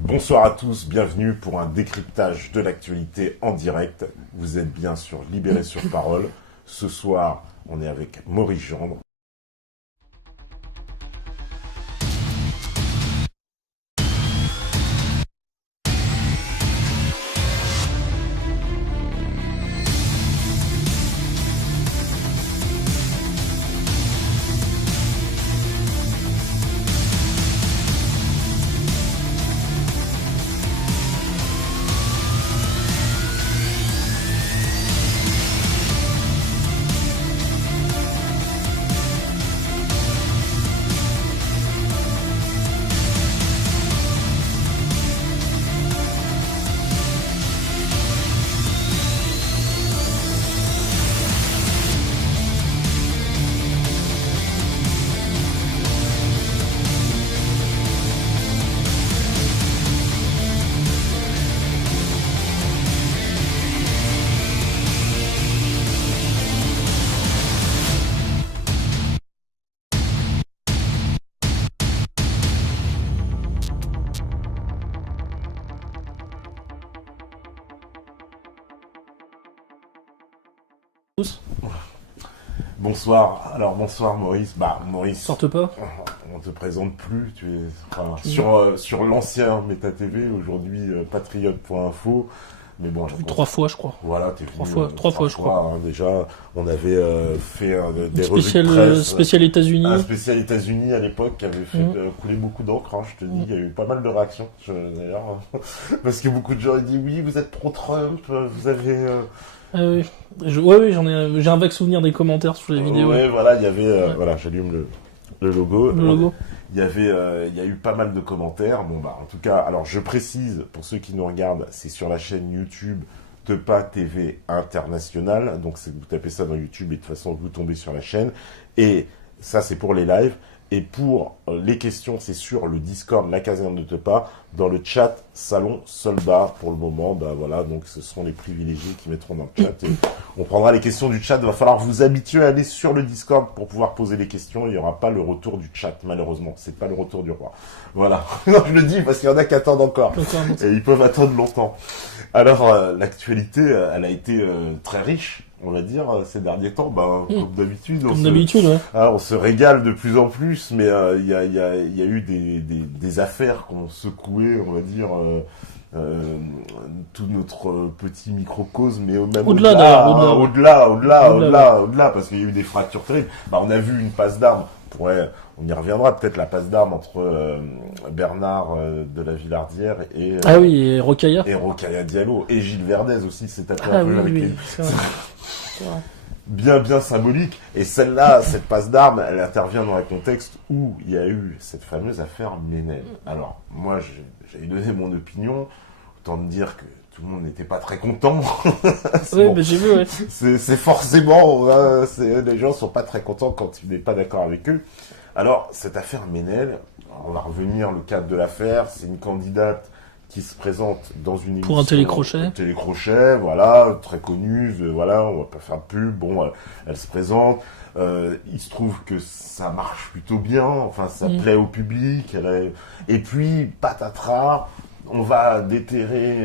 Bonsoir à tous, bienvenue pour un décryptage de l'actualité en direct. Vous êtes bien sur Libéré sur Parole. Ce soir, on est avec Maurice Gendre. Bonsoir, alors bonsoir Maurice. Maurice, Sorte pas. on te présente plus, sur l'ancien Méta TV, aujourd'hui patriote.info. Mais bon, Trois fois, je crois. Voilà, t'es Trois venu, fois, je crois. déjà, on avait fait des revues Spécial, de presse. spécial États-Unis. Un spécial États-Unis à l'époque qui avait fait couler beaucoup d'encre, hein, je te dis, il y a eu pas mal de réactions, d'ailleurs, parce que beaucoup de gens ont dit oui, vous êtes pro-Trump, vous avez... Oui, oui, j'ai un vague souvenir des commentaires sur les vidéos. Ouais, voilà, il y avait, voilà, j'allume le logo. Le logo. Il y a eu pas mal de commentaires. Bon, en tout cas, alors je précise, pour ceux qui nous regardent, c'est sur la chaîne YouTube Tepa TV International. Donc, vous tapez ça dans YouTube et de toute façon, vous tombez sur la chaîne. Et ça, c'est pour les lives. Et pour les questions, c'est sur le Discord, la caserne de Tepa, dans le chat Salon Soldat. Pour le moment, voilà, donc ce sont les privilégiés qui mettront dans le chat. Et on prendra les questions du chat. Il va falloir vous habituer à aller sur le Discord pour pouvoir poser les questions. Il n'y aura pas le retour du chat, malheureusement. C'est pas le retour du roi. Voilà. Je le dis parce qu'il y en a qui attendent encore. Et ils peuvent attendre longtemps. Alors, l'actualité, elle a été très riche, on va dire, ces derniers temps. Comme d'habitude. Comme d'habitude, ouais. On se régale de plus en plus, mais il y a eu des affaires qui ont secoué, on va dire, tout notre petit microcosme, mais même au-delà, parce qu'il y a eu des fractures terribles. On a vu une passe d'armes, on y reviendra peut-être, la passe d'armes entre Bernard de la Villardière et et Rokhaya. Et Rokhaya Diallo, et Gilles Verdez aussi, s'est tapé Ah un peu oui, avec oui, les... c'est vrai. bien symbolique. Et celle-là, cette passe d'armes, elle intervient dans un contexte où il y a eu cette fameuse affaire Ménel. Alors, moi, j'ai donné mon opinion. Autant de dire que tout le monde n'était pas très content. Oui, bon. J'ai vu, ouais. C'est forcément... les gens sont pas très contents quand tu n'es pas d'accord avec eux. Alors, cette affaire Ménel, on va revenir le cadre de l'affaire. C'est une candidate qui se présente dans une émission... Pour un télécrochet. Un télécrochet, voilà, très connue, voilà, on va pas faire de pub, bon, elle se présente, il se trouve que ça marche plutôt bien, enfin, ça plaît au public, et puis, patatras, on va déterrer,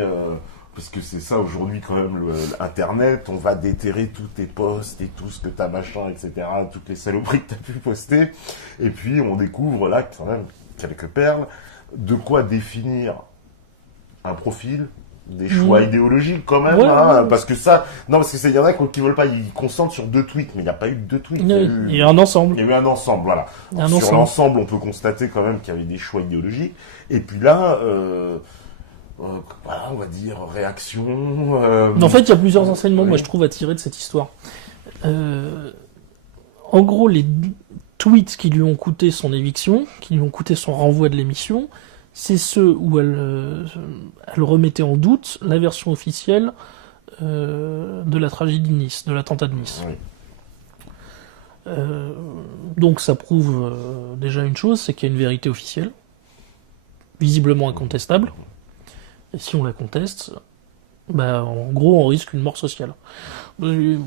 parce que c'est ça aujourd'hui quand même, Internet, on va déterrer tous tes posts et tout ce que t'as machin, etc., toutes les saloperies que t'as pu poster, et puis on découvre là, quand même, quelques perles, de quoi définir un profil, des choix idéologiques quand même, parce que ça, non, parce que y en a qui veulent pas, ils concentrent sur 2 tweets, mais il n'y a pas eu 2 tweets. Il y a un ensemble. Il y a eu un ensemble, voilà. Sur l'ensemble, on peut constater quand même qu'il y avait des choix idéologiques. Et puis là, voilà, on va dire réaction. En fait, il y a plusieurs enseignements, moi je trouve, à tirer de cette histoire. En gros, les tweets qui lui ont coûté son éviction, qui lui ont coûté son renvoi de l'émission, c'est ceux où elle remettait en doute la version officielle de la tragédie de Nice, de l'attentat de Nice. Oui. Donc ça prouve déjà une chose, c'est qu'il y a une vérité officielle, visiblement incontestable, et si on la conteste, en gros on risque une mort sociale. Je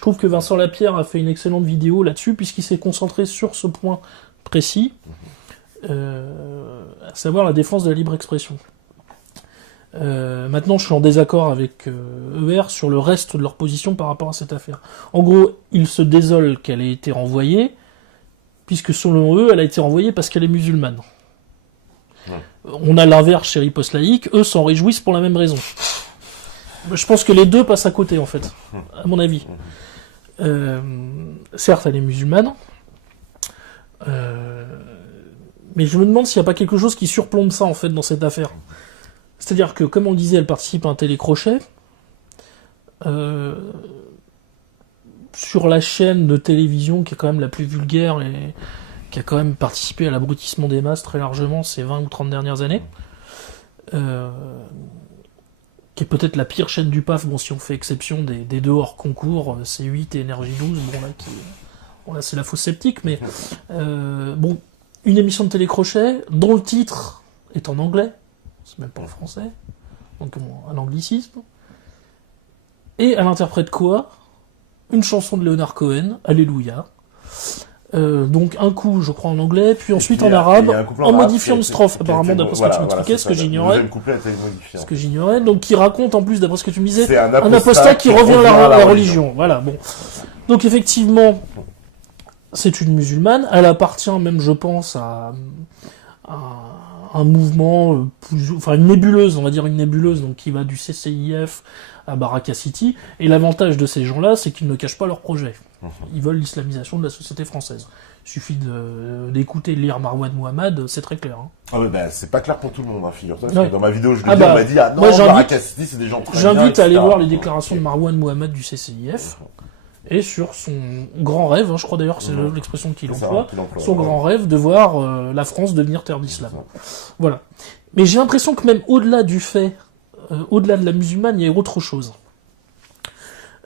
trouve que Vincent Lapierre a fait une excellente vidéo là-dessus, puisqu'il s'est concentré sur ce point précis, à savoir la défense de la libre expression. Maintenant, je suis en désaccord avec ER sur le reste de leur position par rapport à cette affaire. En gros, ils se désolent qu'elle ait été renvoyée, puisque selon eux, elle a été renvoyée parce qu'elle est musulmane. On a l'inverse chez Riposte Laïque, eux s'en réjouissent pour la même raison. Je pense que les deux passent à côté, en fait, à mon avis. Certes, elle est musulmane, mais je me demande s'il n'y a pas quelque chose qui surplombe ça, en fait, dans cette affaire. C'est-à-dire que, comme on le disait, elle participe à un télécrochet. Sur la chaîne de télévision qui est quand même la plus vulgaire et qui a quand même participé à l'abrutissement des masses très largement ces 20 ou 30 dernières années. Qui est peut-être la pire chaîne du PAF, bon, si on fait exception des deux hors concours, C8 et Énergie 12, bon là c'est la fausse sceptique, mais bon, une émission de télécrochet dont le titre est en anglais, c'est même pas en français, donc bon, un anglicisme, et elle interprète quoi? Une chanson de Leonard Cohen, Alléluia. Donc un coup, je crois, en anglais, puis ensuite en arabe, en modifiant une strophe, apparemment, d'après ce que tu m'expliquais, ce que j'ignorais. Ce que j'ignorais, donc qui raconte, en plus, d'après ce que tu me disais, un apostat qui revient à la religion. Voilà, bon. Donc effectivement, c'est une musulmane, elle appartient même, je pense, à un mouvement, enfin une nébuleuse, on va dire une nébuleuse, donc qui va du CCIF à Baraka City, et l'avantage de ces gens-là, c'est qu'ils ne cachent pas leur projet. Ils veulent l'islamisation de la société française. Il suffit d'écouter, de lire Marwan Mohammad, c'est très clair. Hein. Ah ouais, bah, c'est pas clair pour tout le monde, hein, figure-toi. Parce que dans ma vidéo, je le dis, on m'a dit, non, moi, Baraka City, c'est des gens très bien, j'invite à aller voir les déclarations de Marwan Mohammad du CCIF, et sur son grand rêve, hein, je crois d'ailleurs que c'est l'expression qu'il emploie, son grand rêve de voir la France devenir terre d'islam. Voilà. Mais j'ai l'impression que même au-delà du fait, au-delà de la musulmane, il y a autre chose.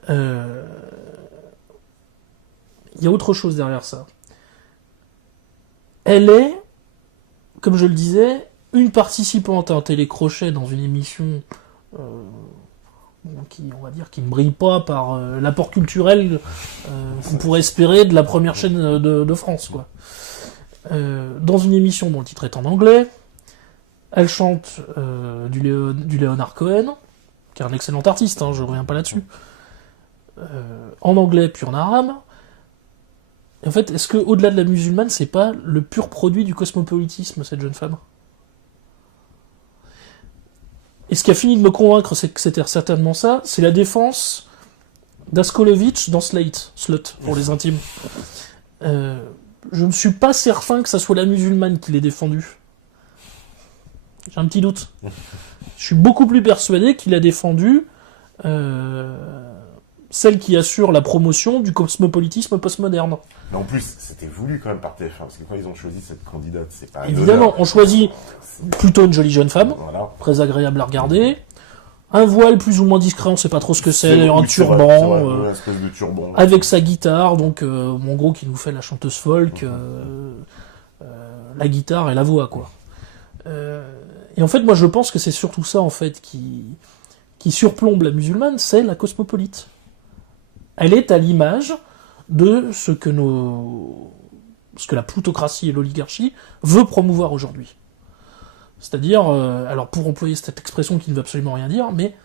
Il y a autre chose derrière ça. Elle est, comme je le disais, une participante à un télécrochet dans une émission qui, on va dire, qui ne brille pas par l'apport culturel qu'on pourrait espérer de la première chaîne de France, quoi. Dans une émission dont le titre est en anglais, elle chante du Leonard Cohen, qui est un excellent artiste, hein, je ne reviens pas là-dessus, en anglais puis en arabe. Et en fait, est-ce que au-delà de la musulmane, c'est pas le pur produit du cosmopolitisme, cette jeune femme? Et ce qui a fini de me convaincre, c'est que c'était certainement ça, c'est la défense d'Askolovitch dans Slate, Slut, pour les intimes. Je ne suis pas certain que ça soit la musulmane qui l'ait défendue. J'ai un petit doute. Je suis beaucoup plus persuadé qu'il a défendu celle qui assure la promotion du cosmopolitisme postmoderne. Mais en plus, c'était voulu quand même par TF1, parce que quand ils ont choisi cette candidate, c'est pas... Évidemment, on choisit plutôt une jolie jeune femme, très agréable à regarder, un voile plus ou moins discret, on sait pas trop ce que c'est, un turban, une espèce de turban, avec sa guitare, donc en gros qui nous fait la chanteuse folk, la guitare et la voix, quoi. Et en fait, moi je pense que c'est surtout ça en fait qui surplombe la musulmane, c'est la cosmopolite. Elle est à l'image de ce que la plutocratie et l'oligarchie veut promouvoir aujourd'hui. C'est-à-dire, alors pour employer cette expression qui ne veut absolument rien dire, mais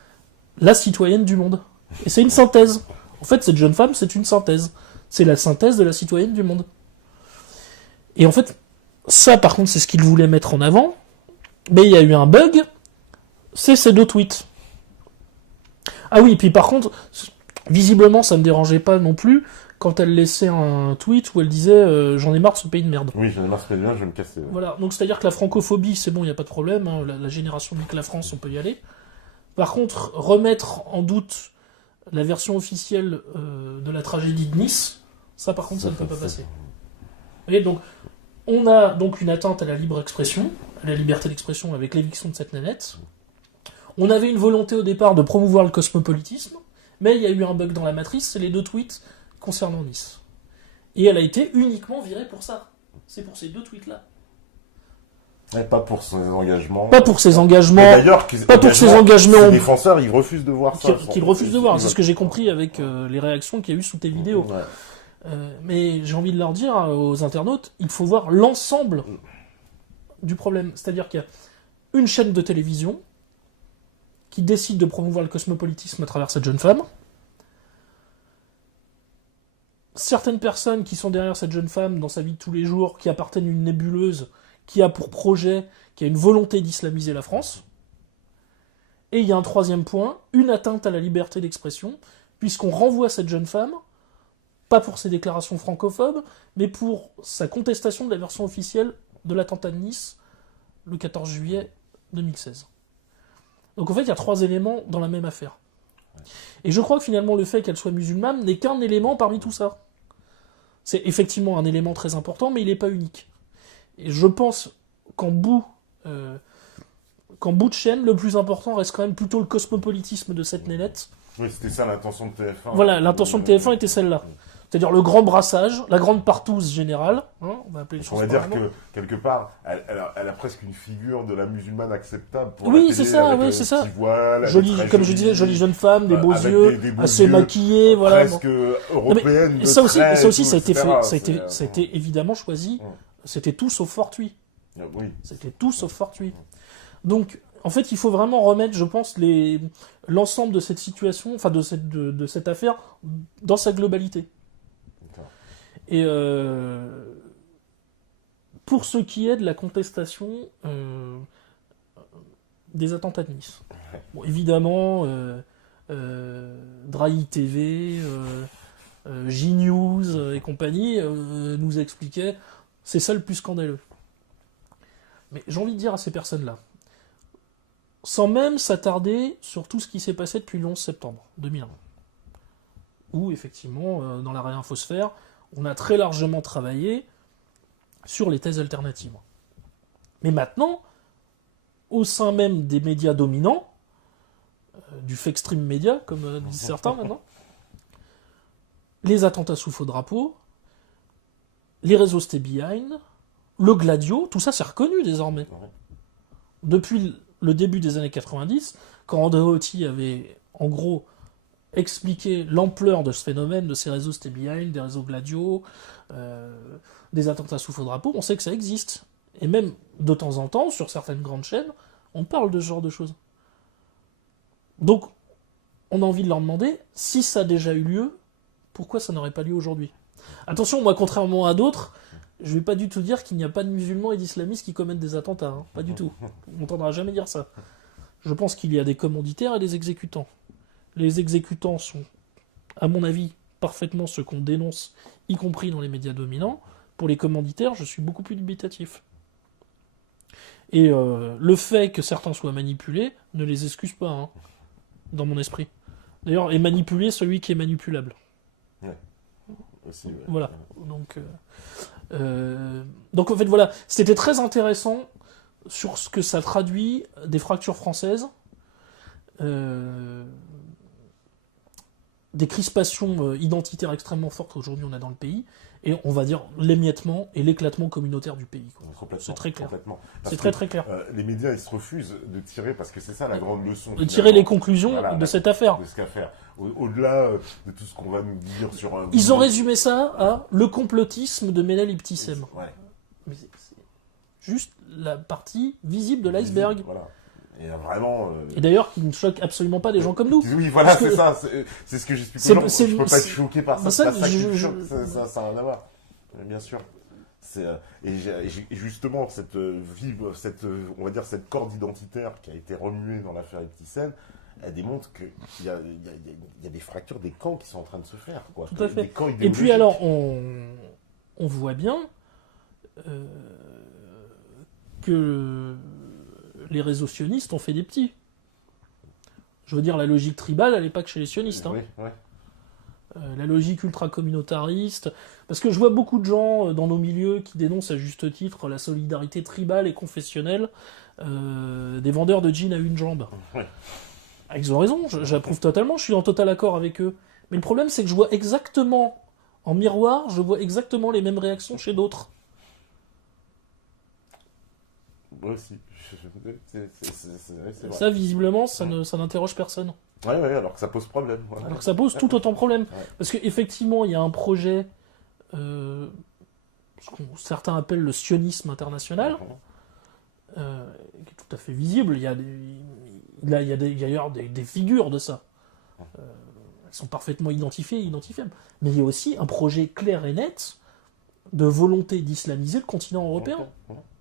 la citoyenne du monde. Et c'est une synthèse. En fait, cette jeune femme, c'est une synthèse. C'est la synthèse de la citoyenne du monde. Et en fait, ça par contre, c'est ce qu'il voulait mettre en avant, mais il y a eu un bug, c'est ces deux tweets. Ah oui, puis par contre, visiblement, ça ne me dérangeait pas non plus quand elle laissait un tweet où elle disait j'en ai marre de ce pays de merde. Oui, j'en ai marre de ce pays de merde, je vais me casser. Ouais. Voilà, donc c'est-à-dire que la francophobie, c'est bon, il n'y a pas de problème, hein, la génération nique la France, on peut y aller. Par contre, remettre en doute la version officielle de la tragédie de Nice, ça par contre, ça ne peut pas passer. Vous voyez, donc, on a donc une atteinte à la libre expression, à la liberté d'expression avec l'éviction de cette nénette. On avait une volonté au départ de promouvoir le cosmopolitisme, mais il y a eu un bug dans la matrice, c'est les deux tweets concernant Nice. Et elle a été uniquement virée pour ça. C'est pour ces deux tweets-là. Et pas pour ses engagements. Pas pour ses engagements. D'ailleurs, pas pour ses engagements. Les défenseurs, ils refusent de voir ça. Qu'ils refusent de voir. C'est ce que j'ai compris avec les réactions qu'il y a eu sous tes vidéos. Ouais. Mais j'ai envie de leur dire aux internautes, il faut voir l'ensemble du problème. C'est-à-dire qu'il y a une chaîne de télévision qui décide de promouvoir le cosmopolitisme à travers cette jeune femme. Certaines personnes qui sont derrière cette jeune femme dans sa vie de tous les jours, qui appartiennent à une nébuleuse, qui a pour projet, qui a une volonté d'islamiser la France. Et il y a un troisième point, une atteinte à la liberté d'expression, puisqu'on renvoie cette jeune femme, pas pour ses déclarations francophobes, mais pour sa contestation de la version officielle de l'attentat de Nice, le 14 juillet 2016. Donc en fait, il y a 3 éléments dans la même affaire. Et je crois que finalement, le fait qu'elle soit musulmane n'est qu'un élément parmi tout ça. C'est effectivement un élément très important, mais il n'est pas unique. Et je pense qu'en bout de chaîne, le plus important reste quand même plutôt le cosmopolitisme de cette nénette. Oui, c'était ça l'intention de TF1. Voilà, l'intention de TF1 était celle-là. C'est-à-dire le grand brassage, la grande partouze générale. Hein, on va appeler les choses on va dire par que, quelque part, elle a presque une figure de la musulmane acceptable pour oui, la télé, c'est ça, avec oui, c'est ça. Voile, Comme je disais, jolie jeune femme, des beaux avec yeux, des beaux assez yeux, maquillée, voilà. presque européenne, ça aussi, trait, ça aussi, tout, ça a été etc. fait, ça a été évidemment choisi. C'était tout sauf fortuit. Oui. C'était tout sauf fortuit. Donc, en fait, il faut vraiment remettre, je pense, l'ensemble de cette situation, enfin de cette affaire, dans sa globalité. D'accord. Et pour ce qui est de la contestation des attentats de Nice. Bon, évidemment, Drahi TV, J-News et compagnie nous expliquaient c'est ça le plus scandaleux. Mais j'ai envie de dire à ces personnes-là, sans même s'attarder sur tout ce qui s'est passé depuis le 11 septembre 2001, où effectivement, dans la réinfosphère, on a très largement travaillé sur les thèses alternatives. Mais maintenant, au sein même des médias dominants, du fake-stream média, comme disent certains maintenant, les attentats sous faux drapeau, les réseaux stay behind, le gladio, tout ça c'est reconnu désormais. Depuis le début des années 90, quand Andreotti avait en gros expliqué l'ampleur de ce phénomène, de ces réseaux stay behind, des réseaux gladio, des attentats sous faux drapeau, on sait que ça existe. Et même de temps en temps, sur certaines grandes chaînes, on parle de ce genre de choses. Donc, on a envie de leur demander, si ça a déjà eu lieu, pourquoi ça n'aurait pas lieu aujourd'hui ? Attention, moi, contrairement à d'autres, je ne vais pas du tout dire qu'il n'y a pas de musulmans et d'islamistes qui commettent des attentats. Hein. Pas du tout. On n'entendra jamais dire ça. Je pense qu'il y a des commanditaires et des exécutants. Les exécutants sont, à mon avis, parfaitement ceux qu'on dénonce, y compris dans les médias dominants. Pour les commanditaires, je suis beaucoup plus dubitatif. Et le fait que certains soient manipulés ne les excuse pas, hein, dans mon esprit. D'ailleurs, est manipulé celui qui est manipulable. Ouais. Aussi, ouais. Voilà. Donc en fait, voilà. C'était très intéressant sur ce que ça traduit des fractures françaises, des crispations identitaires extrêmement fortes aujourd'hui on a dans le pays, et on va dire l'émiettement et l'éclatement communautaire du pays. C'est très clair. C'est très très clair. Les médias ils se refusent de tirer, parce que c'est ça la grande leçon. De tirer les conclusions de cette affaire. De ce qu'a fait. Au-delà de tout ce qu'on va nous dire sur... Ils ont résumé ça à le complotisme de Melal Ibtissem. Ouais. Mais c'est juste la partie visible de l'iceberg. Voilà. Et vraiment... Et d'ailleurs, qui ne choque absolument pas des gens comme nous. Oui, voilà, c'est ça. C'est ce que j'explique aux gens. Je peux pas être choqué par ça. Ça n'a rien à voir. Bien sûr. Et justement, on va dire cette corde identitaire qui a été remuée dans l'affaire Ibtissem, elle démontre qu'il y a des fractures, des camps qui sont en train de se faire. Quoi. Tout à fait. Des camps et puis alors, on voit bien que les réseaux sionistes ont fait des petits. Je veux dire, la logique tribale, elle n'est pas que chez les sionistes. Hein. Oui. La logique ultra-communautariste. Parce que je vois beaucoup de gens dans nos milieux qui dénoncent à juste titre la solidarité tribale et confessionnelle des vendeurs de jeans à une jambe. Ouais. Ils ont raison, j'approuve totalement, je suis en total accord avec eux. Mais le problème, c'est que je vois exactement, en miroir, je vois exactement les mêmes réactions chez d'autres. Moi aussi. C'est vrai. Ça, visiblement, ça n'interroge personne. Oui, alors que ça pose problème. Voilà. Alors que ça pose tout autant problème. Ouais. Parce qu'effectivement, il y a un projet, ce que certains appellent le sionisme international, qui est tout à fait visible. Il y a d'ailleurs des figures de ça. Elles sont parfaitement identifiées et identifiables. Mais il y a aussi un projet clair et net de volonté d'islamiser le continent européen,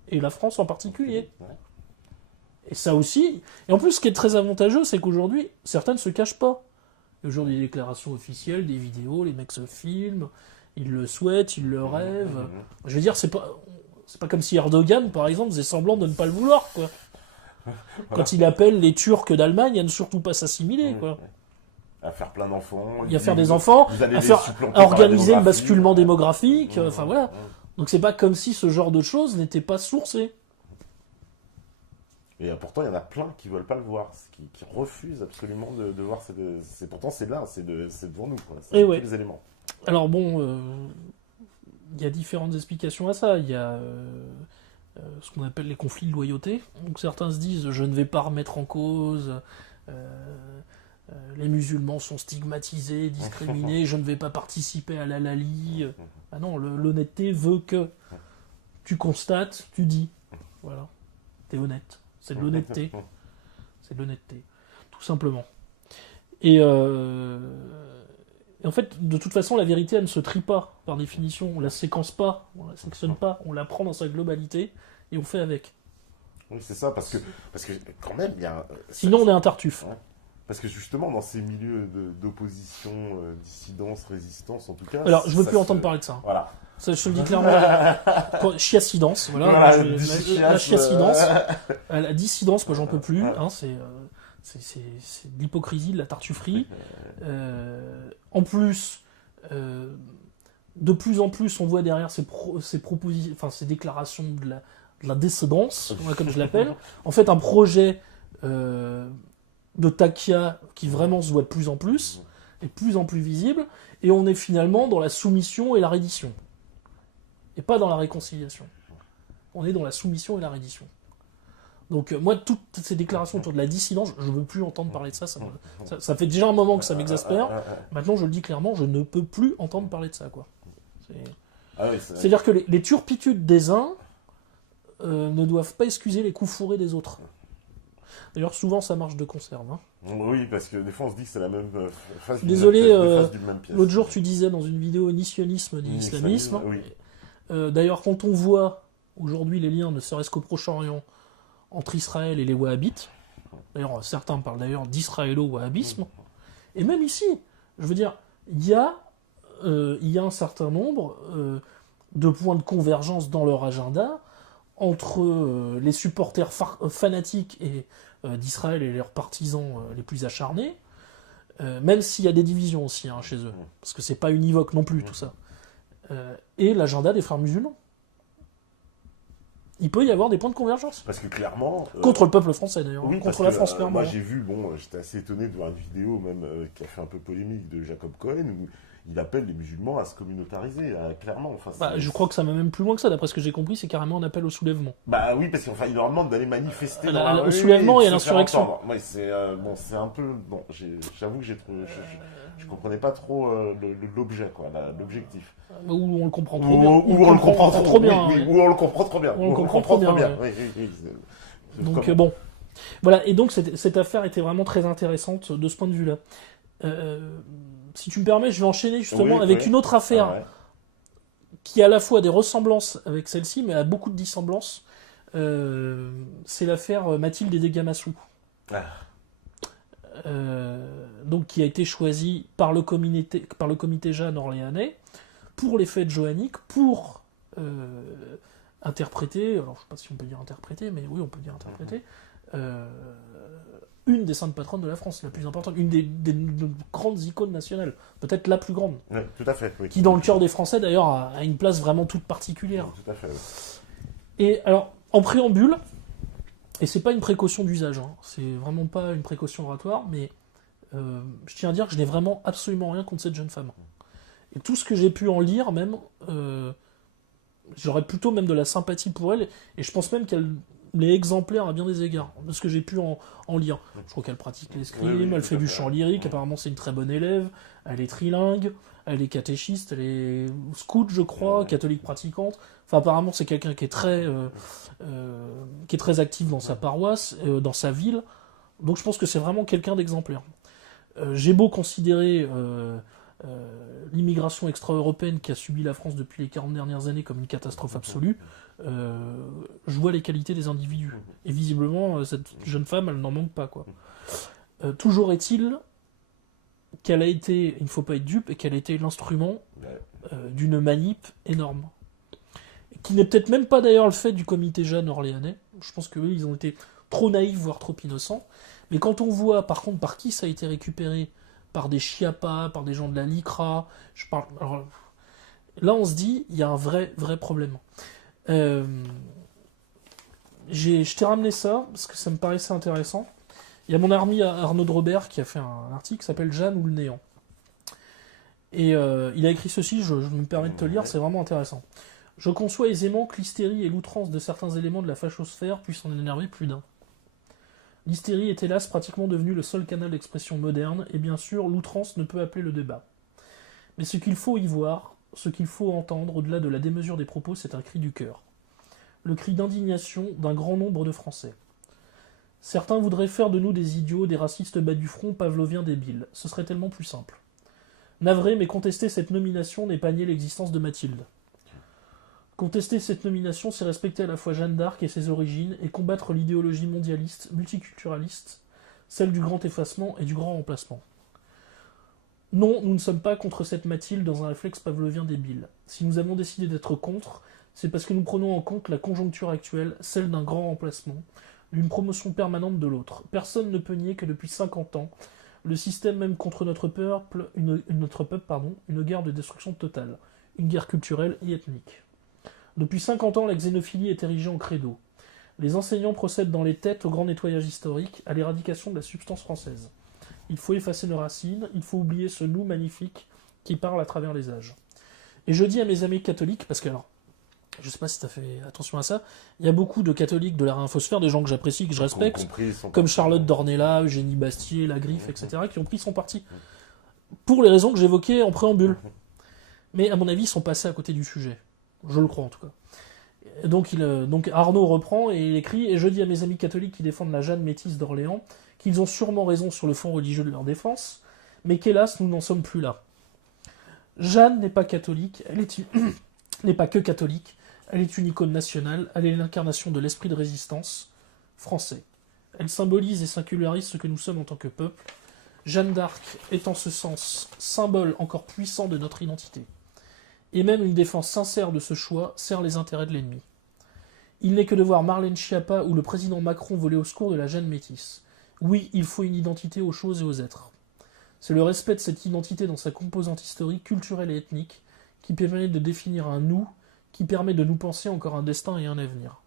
et la France en particulier. Et ça aussi... Et en plus, ce qui est très avantageux, c'est qu'aujourd'hui, certains ne se cachent pas. Aujourd'hui, des déclarations officielles, des vidéos, les mecs se filment, ils le souhaitent, ils le rêvent. Je veux dire, c'est pas comme si Erdogan, par exemple, faisait semblant de ne pas le vouloir, quoi. Quand il appelle les Turcs d'Allemagne à ne surtout pas s'assimiler, quoi. À faire plein d'enfants. À faire des enfants, à organiser le basculement démographique, enfin voilà. Donc c'est pas comme si ce genre de choses n'était pas sourcé. Et pourtant, il y en a plein qui veulent pas le voir, qui refusent absolument de voir. Pourtant, c'est là, c'est devant nous, quoi. C'est tous les éléments. Alors bon, il y a différentes explications à ça. Il y a ce qu'on appelle les conflits de loyauté. Donc certains se disent, je ne vais pas remettre en cause... les musulmans sont stigmatisés, discriminés, je ne vais pas participer à l'halali. Ah non, l'honnêteté veut que tu constates, tu dis. Voilà. T'es honnête. C'est de l'honnêteté. C'est de l'honnêteté. Tout simplement. Et en fait, de toute façon, la vérité, elle ne se trie pas, par définition. On la séquence pas, on la sectionne pas, on la prend dans sa globalité et on fait avec. Oui, c'est ça, parce que quand même, il y a... Sinon, on est un tartuffe. Ouais. Parce que justement, dans ces milieux d'opposition, dissidence, résistance, en tout cas... Alors, je veux plus entendre parler de ça. Voilà. Ça, je te le dis clairement. Chiassidance, voilà. La chiassidance. La dissidence, moi, j'en peux plus. Hein, c'est de l'hypocrisie, de la tartufferie. En plus, de plus en plus, on voit derrière ces propositions, enfin, ces déclarations de la décédance, comme je l'appelle. En fait, un projet... de Takia qui vraiment se voit de plus en plus, et de plus en plus visible, et on est finalement dans la soumission et la reddition. Et pas dans la réconciliation. On est dans la soumission et la reddition. Donc moi, toutes ces déclarations autour de la dissidence, je ne veux plus entendre parler de ça. Ça fait déjà un moment que ça m'exaspère. Maintenant, je le dis clairement, je ne peux plus entendre parler de ça, quoi. C'est-à-dire que les turpitudes des uns ne doivent pas excuser les coups fourrés des autres. D'ailleurs, souvent, ça marche de conserve. Hein. Oui, parce que des fois, on se dit que c'est la même face d'une même pièce. L'autre jour, tu disais dans une vidéo ni sionisme ni islamisme. Oui. D'ailleurs, quand on voit aujourd'hui les liens, ne serait-ce qu'au Proche-Orient, entre Israël et les Wahhabites, d'ailleurs, certains parlent d'ailleurs d'israélo-wahhabisme, et même ici, je veux dire, il y a un certain nombre de points de convergence dans leur agenda entre les supporters fanatiques d'Israël et leurs partisans les plus acharnés, même s'il y a des divisions aussi chez eux, parce que c'est pas univoque non plus tout ça, et l'agenda des frères musulmans. Il peut y avoir des points de convergence. Parce que clairement... contre le peuple français d'ailleurs, contre la France clairement. Moi j'ai vu, j'étais assez étonné de voir une vidéo même qui a fait un peu polémique de Jacob Cohen, où il appelle les musulmans à se communautariser, clairement. Enfin, je crois que ça va même plus loin que ça, d'après ce que j'ai compris, c'est carrément un appel au soulèvement. Bah oui, parce qu'il leur demande d'aller manifester au soulèvement et à l'insurrection. Oui, c'est un peu... Bon, j'avoue que je comprenais pas trop l'objet, quoi, l'objectif. Où on le comprend trop bien. Où on le comprend trop bien. Où on le comprend trop bien. On le comprend trop bien. Donc bon. Voilà, et donc cette affaire était vraiment très intéressante de ce point de vue-là. Si tu me permets, je vais enchaîner justement avec une autre affaire qui a à la fois des ressemblances avec celle-ci, mais a beaucoup de dissemblances. C'est l'affaire Mathilde et Degamassou. Donc qui a été choisie par le comité Jeanne orléanais pour les fêtes johanniques, pour interpréter, alors je ne sais pas si on peut dire interpréter, mais oui on peut dire interpréter, une des saintes patronnes de la France, la plus importante, une des grandes icônes nationales, peut-être la plus grande. Oui, tout à fait. Oui. Qui, dans le cœur des Français, d'ailleurs, a une place vraiment toute particulière. Oui, tout à fait. Oui. Et alors, en préambule, et c'est pas une précaution d'usage, c'est vraiment pas une précaution oratoire, mais je tiens à dire que je n'ai vraiment absolument rien contre cette jeune femme. Et tout ce que j'ai pu en lire, même, j'aurais plutôt même de la sympathie pour elle, et je pense même qu'elle mais exemplaire à bien des égards, de ce que j'ai pu en lire. Je crois qu'elle pratique l'escrime, elle fait du chant lyrique, apparemment c'est une très bonne élève, elle est trilingue, elle est catéchiste, elle est scout, je crois, catholique pratiquante. Enfin, apparemment c'est quelqu'un qui est très actif dans sa paroisse, dans sa ville. Donc je pense que c'est vraiment quelqu'un d'exemplaire. J'ai beau considérer l'immigration extra-européenne qui a subi la France depuis les 40 dernières années comme une catastrophe absolue, je vois les qualités des individus. Et visiblement, cette jeune femme, elle n'en manque pas, quoi. Toujours est-il qu'elle a été, il ne faut pas être dupe, et qu'elle a été l'instrument d'une manip énorme. Qui n'est peut-être même pas d'ailleurs le fait du comité Jeanne orléanais. Je pense qu'eux, ils ont été trop naïfs, voire trop innocents. Mais quand on voit, par contre, par qui ça a été récupéré, par des chiapas, par des gens de la LICRA, alors, là, on se dit, il y a un vrai problème. Je t'ai ramené ça, parce que ça me paraissait intéressant. Il y a mon ami Arnaud de Robert qui a fait un article qui s'appelle Jeanne ou le néant. Et il a écrit ceci, je me permets de te le lire, c'est vraiment intéressant. Je conçois aisément que l'hystérie et l'outrance de certains éléments de la fachosphère puissent en énerver plus d'un. L'hystérie est hélas pratiquement devenue le seul canal d'expression moderne, et bien sûr, l'outrance ne peut appeler le débat. Mais ce qu'il faut y voir, ce qu'il faut entendre, au-delà de la démesure des propos, c'est un cri du cœur. Le cri d'indignation d'un grand nombre de Français. Certains voudraient faire de nous des idiots, des racistes bas du front, pavloviens débiles. Ce serait tellement plus simple. Navré, mais contester cette nomination n'est pas nier l'existence de Mathilde. Contester cette nomination, c'est respecter à la fois Jeanne d'Arc et ses origines, et combattre l'idéologie mondialiste, multiculturaliste, celle du grand effacement et du grand remplacement. Non, nous ne sommes pas contre cette Mathilde dans un réflexe pavlovien débile. Si nous avons décidé d'être contre, c'est parce que nous prenons en compte la conjoncture actuelle, celle d'un grand remplacement, d'une promotion permanente de l'autre. Personne ne peut nier que depuis 50 ans, le système même contre notre peuple, une guerre de destruction totale, une guerre culturelle et ethnique. Depuis 50 ans, la xénophilie est érigée en credo. Les enseignants procèdent dans les têtes au grand nettoyage historique, à l'éradication de la substance française. Il faut effacer nos racines, il faut oublier ce nous magnifique qui parle à travers les âges. Et je dis à mes amis catholiques, parce que alors, je sais pas si tu as fait attention à ça, il y a beaucoup de catholiques de la Réinfosphère, des gens que j'apprécie, que je respecte, comme Charlotte Dornella, Eugénie Bastier, La Griffe, etc., qui ont pris son parti. Pour les raisons que j'évoquais en préambule. Mais à mon avis, ils sont passés à côté du sujet. Je le crois en tout cas. Donc Arnaud reprend et il écrit « Et je dis à mes amis catholiques qui défendent la Jeanne métisse d'Orléans qu'ils ont sûrement raison sur le fond religieux de leur défense, mais qu'hélas, nous n'en sommes plus là. Jeanne n'est pas catholique, n'est pas que catholique, elle est une icône nationale, elle est l'incarnation de l'esprit de résistance français. Elle symbolise et singularise ce que nous sommes en tant que peuple. Jeanne d'Arc est en ce sens symbole encore puissant de notre identité. Et même une défense sincère de ce choix sert les intérêts de l'ennemi. Il n'est que de voir Marlène Schiappa ou le président Macron voler au secours de la Jeanne métisse. Oui, il faut une identité aux choses et aux êtres. C'est le respect de cette identité dans sa composante historique, culturelle et ethnique qui permet de définir un nous, qui permet de nous penser encore un destin et un avenir.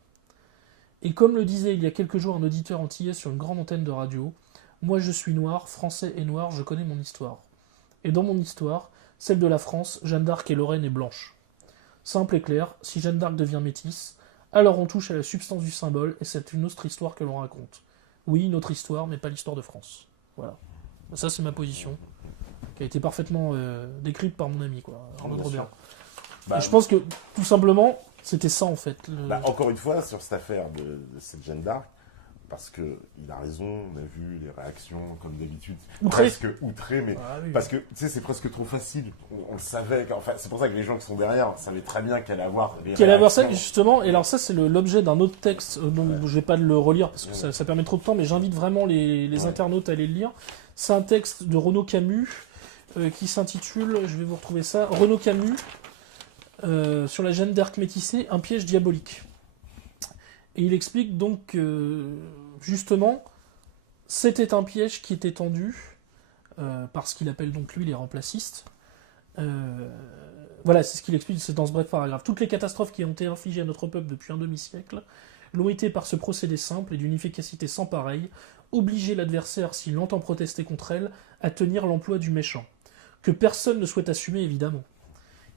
Et comme le disait il y a quelques jours un auditeur antillais sur une grande antenne de radio, moi je suis noir, français et noir, je connais mon histoire. Et dans mon histoire, celle de la France, Jeanne d'Arc et Lorraine est blanche. Simple et clair, si Jeanne d'Arc devient métisse, alors on touche à la substance du symbole et c'est une autre histoire que l'on raconte. Oui, notre histoire, mais pas l'histoire de France. Voilà. Ça, c'est ma position, qui a été parfaitement décrite par mon ami, quoi, Arnaud de Robert. Et je pense que, tout simplement, c'était ça, en fait. Encore une fois, sur cette affaire de cette Jeanne d'Arc, parce que il a raison, on a vu les réactions, comme d'habitude, presque outrées, mais oui. Parce que, tu sais, c'est presque trop facile. On le savait, enfin, c'est pour ça que les gens qui sont derrière savaient très bien qu'elle allait avoir les réactions. Ça, justement, et alors ça, c'est l'objet d'un autre texte, dont je vais pas le relire, parce que ça permet trop de temps, mais j'invite vraiment les internautes à aller le lire. C'est un texte de Renaud Camus, qui s'intitule, je vais vous retrouver ça, Renaud Camus, sur la Jeanne d'Arc métissée, un piège diabolique. Et il explique donc que, justement, c'était un piège qui était tendu par ce qu'il appelle donc lui les remplacistes. Voilà, c'est ce qu'il explique, c'est dans ce bref paragraphe. Toutes les catastrophes qui ont été infligées à notre peuple depuis un demi-siècle l'ont été par ce procédé simple et d'une efficacité sans pareille, obliger l'adversaire, s'il entend protester contre elle, à tenir l'emploi du méchant, que personne ne souhaite assumer évidemment.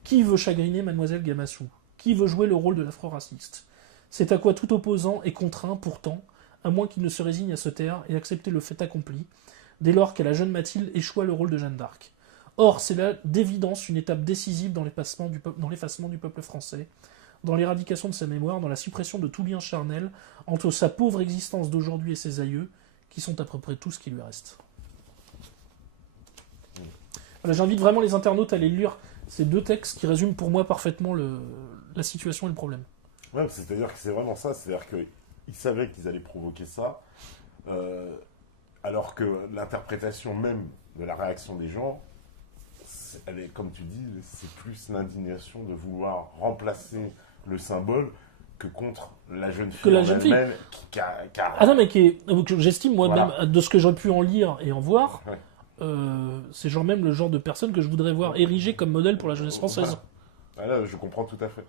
Qui veut chagriner Mademoiselle Gamassou? Qui veut jouer le rôle de l'affreux-raciste? C'est à quoi tout opposant est contraint, pourtant, à moins qu'il ne se résigne à se taire et accepter le fait accompli, dès lors qu'à la jeune Mathilde échoua le rôle de Jeanne d'Arc. Or, c'est là, d'évidence, une étape décisive dans l'effacement du peuple français, dans l'éradication de sa mémoire, dans la suppression de tout lien charnel entre sa pauvre existence d'aujourd'hui et ses aïeux, qui sont à peu près tout ce qui lui reste. Voilà, j'invite vraiment les internautes à aller lire ces deux textes qui résument pour moi parfaitement la situation et le problème. Ouais, c'est-à-dire que c'est vraiment ça, c'est-à-dire qu'ils savaient qu'ils allaient provoquer ça, alors que l'interprétation même de la réaction des gens, elle est, comme tu dis, c'est plus l'indignation de vouloir remplacer le symbole que contre la jeune fille elle-même Ah non, mais j'estime, moi, voilà. même, de ce que j'aurais pu en lire et en voir, Ouais. c'est genre même le genre de personne que je voudrais voir érigée comme modèle pour la jeunesse française. Ah là, je comprends tout à fait.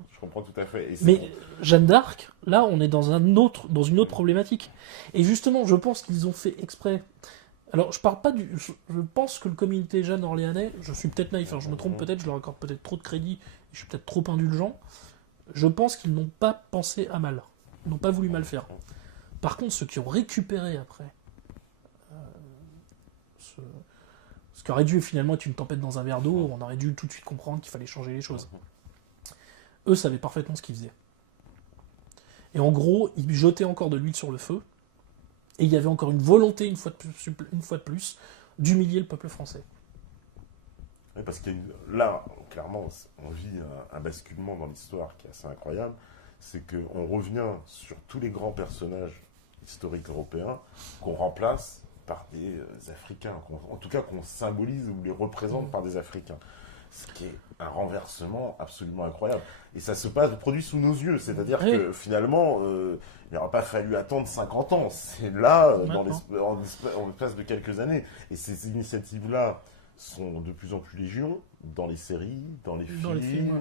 Et mais Jeanne d'Arc, là, on est dans une autre problématique. Et justement, je pense qu'ils ont fait exprès. Alors, je parle pas du. Je pense que le comité Jeanne Orléanais, je suis peut-être naïf, je me trompe peut-être, je leur accorde peut-être trop de crédit, je suis peut-être trop indulgent. Je pense qu'ils n'ont pas pensé à mal. Ils n'ont pas voulu mal faire. Par contre, ceux qui ont récupéré après, ce qui aurait dû finalement être une tempête dans un verre d'eau, on aurait dû tout de suite comprendre qu'il fallait changer les choses. Eux savaient parfaitement ce qu'ils faisaient. Et en gros, ils jetaient encore de l'huile sur le feu, et il y avait encore une volonté, une fois de plus, d'humilier le peuple français. Oui, parce que là, clairement, on vit un basculement dans l'histoire qui est assez incroyable. C'est qu'on revient sur tous les grands personnages historiques européens qu'on remplace par des Africains, en tout cas qu'on symbolise ou les représente par des Africains. Ce qui est un renversement absolument incroyable. Et ça se produit sous nos yeux, c'est-à-dire que finalement, il n'aura pas fallu attendre 50 ans. C'est là, en l'espace de quelques années. Et ces initiatives-là sont de plus en plus légion dans les séries, dans les films,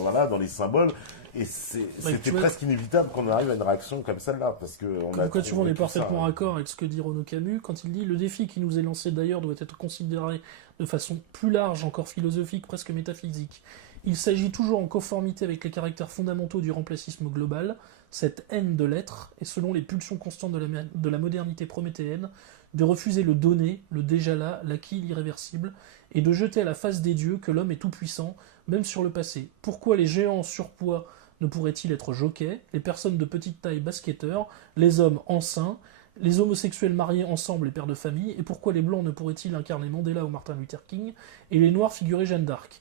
voilà, dans les symboles. Et c'était presque inévitable qu'on arrive à une réaction comme celle-là, parce que on est parfaitement raccord avec ce que dit Renaud Camus quand il dit: le défi qui nous est lancé d'ailleurs doit être considéré de façon plus large, encore philosophique, presque métaphysique. Il s'agit toujours en conformité avec les caractères fondamentaux du remplacisme global, cette haine de l'être, et selon les pulsions constantes de la modernité prométhéenne, de refuser le donné, le déjà là, l'acquis, l'irréversible, et de jeter à la face des dieux que l'homme est tout-puissant, même sur le passé. Pourquoi les géants en surpoids ne pourraient-ils être jockeys, les personnes de petite taille basketteurs, les hommes enceints, les homosexuels mariés ensemble et pères de famille, et pourquoi les blancs ne pourraient-ils incarner Mandela ou Martin Luther King, et les noirs figurer Jeanne d'Arc?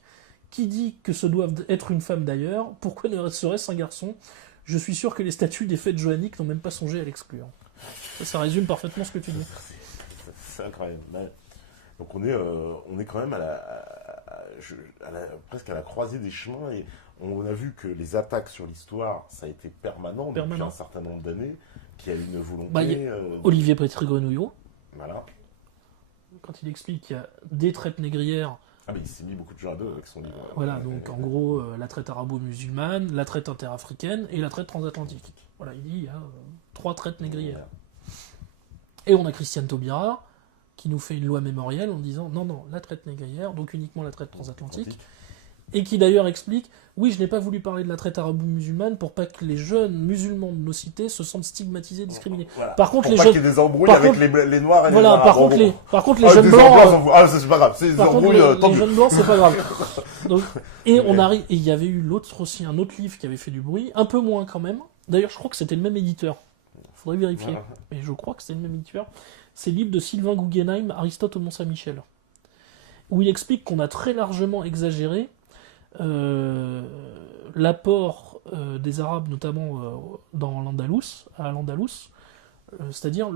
Qui dit que ce doit être une femme d'ailleurs? Pourquoi ne serait-ce un garçon? Je suis sûr que les statuts des fêtes joanniques n'ont même pas songé à l'exclure. Ça résume parfaitement ce que tu dis. C'est incroyable. Donc on est quand même presque à la croisée des chemins, et on a vu que les attaques sur l'histoire, ça a été permanent. Depuis un certain nombre d'années, qu'il y a une volonté... Olivier Prétré-Grenouillot, voilà. Quand il explique qu'il y a des traites négrières... Ah mais il s'est mis beaucoup de gens à dos avec son livre. Voilà, donc en gros, la traite arabo-musulmane, la traite interafricaine et la traite transatlantique. Voilà, il dit il y a 3 traites négrières. Et on a Christiane Taubira, qui nous fait une loi mémorielle en disant non, la traite négrière, donc uniquement la traite transatlantique. Et qui d'ailleurs explique, oui, je n'ai pas voulu parler de la traite arabo-musulmane pour pas que les jeunes musulmans de nos cités se sentent stigmatisés, discriminés. Voilà. Par contre, pour pas qu'il y ait des embrouilles avec les noirs et les arabes. Par contre, les jeunes blancs, c'est pas grave. C'est des embrouilles, les jeunes blancs, c'est pas grave. Donc, et il y avait eu un autre livre qui avait fait du bruit, un peu moins quand même. D'ailleurs, je crois que c'était le même éditeur. Faudrait vérifier. Mais je crois que c'est le même éditeur. C'est le livre de Sylvain Guggenheim, Aristote au Mont-Saint-Michel, où il explique qu'on a très largement exagéré l'apport des Arabes, notamment dans à l'Andalous, c'est-à-dire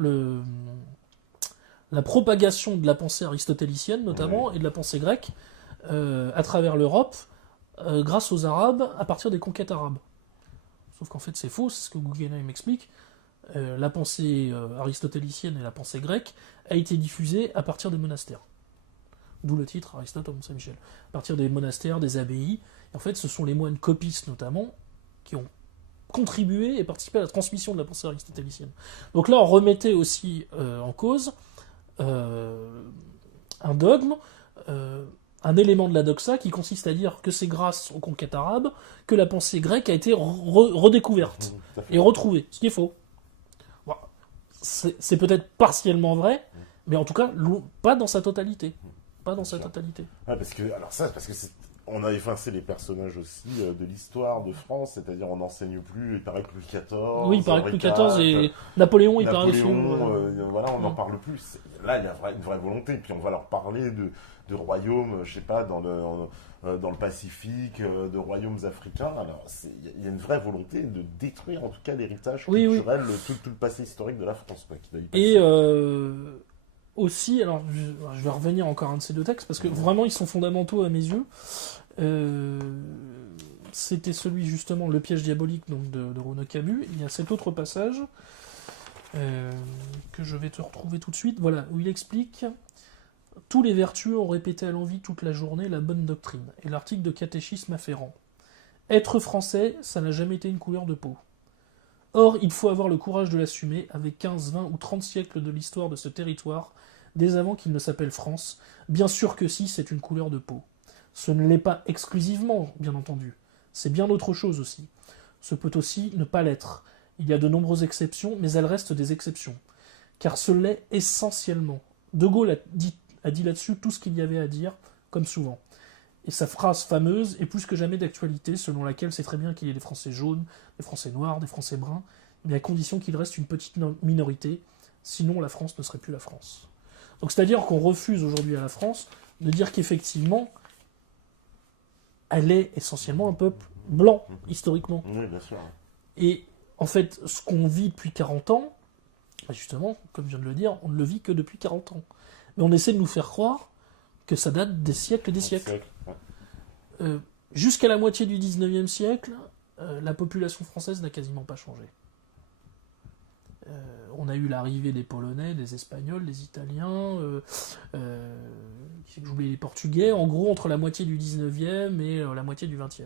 la propagation de la pensée aristotélicienne, notamment, et de la pensée grecque, à travers l'Europe, grâce aux Arabes, à partir des conquêtes arabes. Sauf qu'en fait, c'est faux, c'est ce que Guggenheim explique. La pensée aristotélicienne et la pensée grecque a été diffusée à partir des monastères. D'où le titre Aristote au Mont-Saint-Michel. À partir des monastères, des abbayes. Et en fait, ce sont les moines copistes, notamment, qui ont contribué et participé à la transmission de la pensée aristotélicienne. Donc là, on remettait aussi en cause un dogme. un élément de la doxa qui consiste à dire que c'est grâce aux conquêtes arabes que la pensée grecque a été redécouverte et retrouvée, ce qui est faux. Bon, c'est peut-être partiellement vrai, mais en tout cas, pas dans sa totalité. Pas dans sa totalité. Ouais, parce que on a effacé les personnages aussi de l'histoire de France, c'est-à-dire on n'enseigne plus, il paraît que Louis XIV. Oui, il paraît que Louis XIV et Napoléon, il paraît aussi. Voilà, on n'en parle plus. Là, il y a une vraie volonté, puis on va leur parler de royaumes, je sais pas, dans le Pacifique, de royaumes africains. Alors, il y a une vraie volonté de détruire en tout cas l'héritage culturel, tout le passé historique de la France. Quoi, qui doit y passer. Et aussi, alors je vais revenir encore à un de ces deux textes, parce que vraiment ils sont fondamentaux à mes yeux. C'était celui justement, Le piège diabolique donc de Renaud Camus. Il y a cet autre passage que je vais te retrouver tout de suite, voilà, où il explique: tous les vertueux ont répété à l'envi toute la journée la bonne doctrine, et l'article de catéchisme afférent. Être français, ça n'a jamais été une couleur de peau. Or, il faut avoir le courage de l'assumer, avec 15, 20 ou 30 siècles de l'histoire de ce territoire, dès avant qu'il ne s'appelle France. Bien sûr que si, c'est une couleur de peau. Ce ne l'est pas exclusivement, bien entendu. C'est bien autre chose aussi. Ce peut aussi ne pas l'être. Il y a de nombreuses exceptions, mais elles restent des exceptions. Car ce l'est essentiellement. De Gaulle a dit là-dessus tout ce qu'il y avait à dire, comme souvent. Et sa phrase fameuse est plus que jamais d'actualité, selon laquelle c'est très bien qu'il y ait des Français jaunes, des Français noirs, des Français bruns, mais à condition qu'il reste une petite minorité, sinon la France ne serait plus la France. Donc c'est-à-dire qu'on refuse aujourd'hui à la France de dire qu'effectivement, elle est essentiellement un peuple blanc, historiquement. Oui, bien sûr. Et en fait, ce qu'on vit depuis 40 ans, justement, comme je viens de le dire, on ne le vit que depuis 40 ans. Mais on essaie de nous faire croire que ça date des siècles et des siècles. Jusqu'à la moitié du 19e siècle, la population française n'a quasiment pas changé. On a eu l'arrivée des Polonais, des Espagnols, des Italiens, j'oublie les Portugais, en gros entre la moitié du 19e et la moitié du 20e.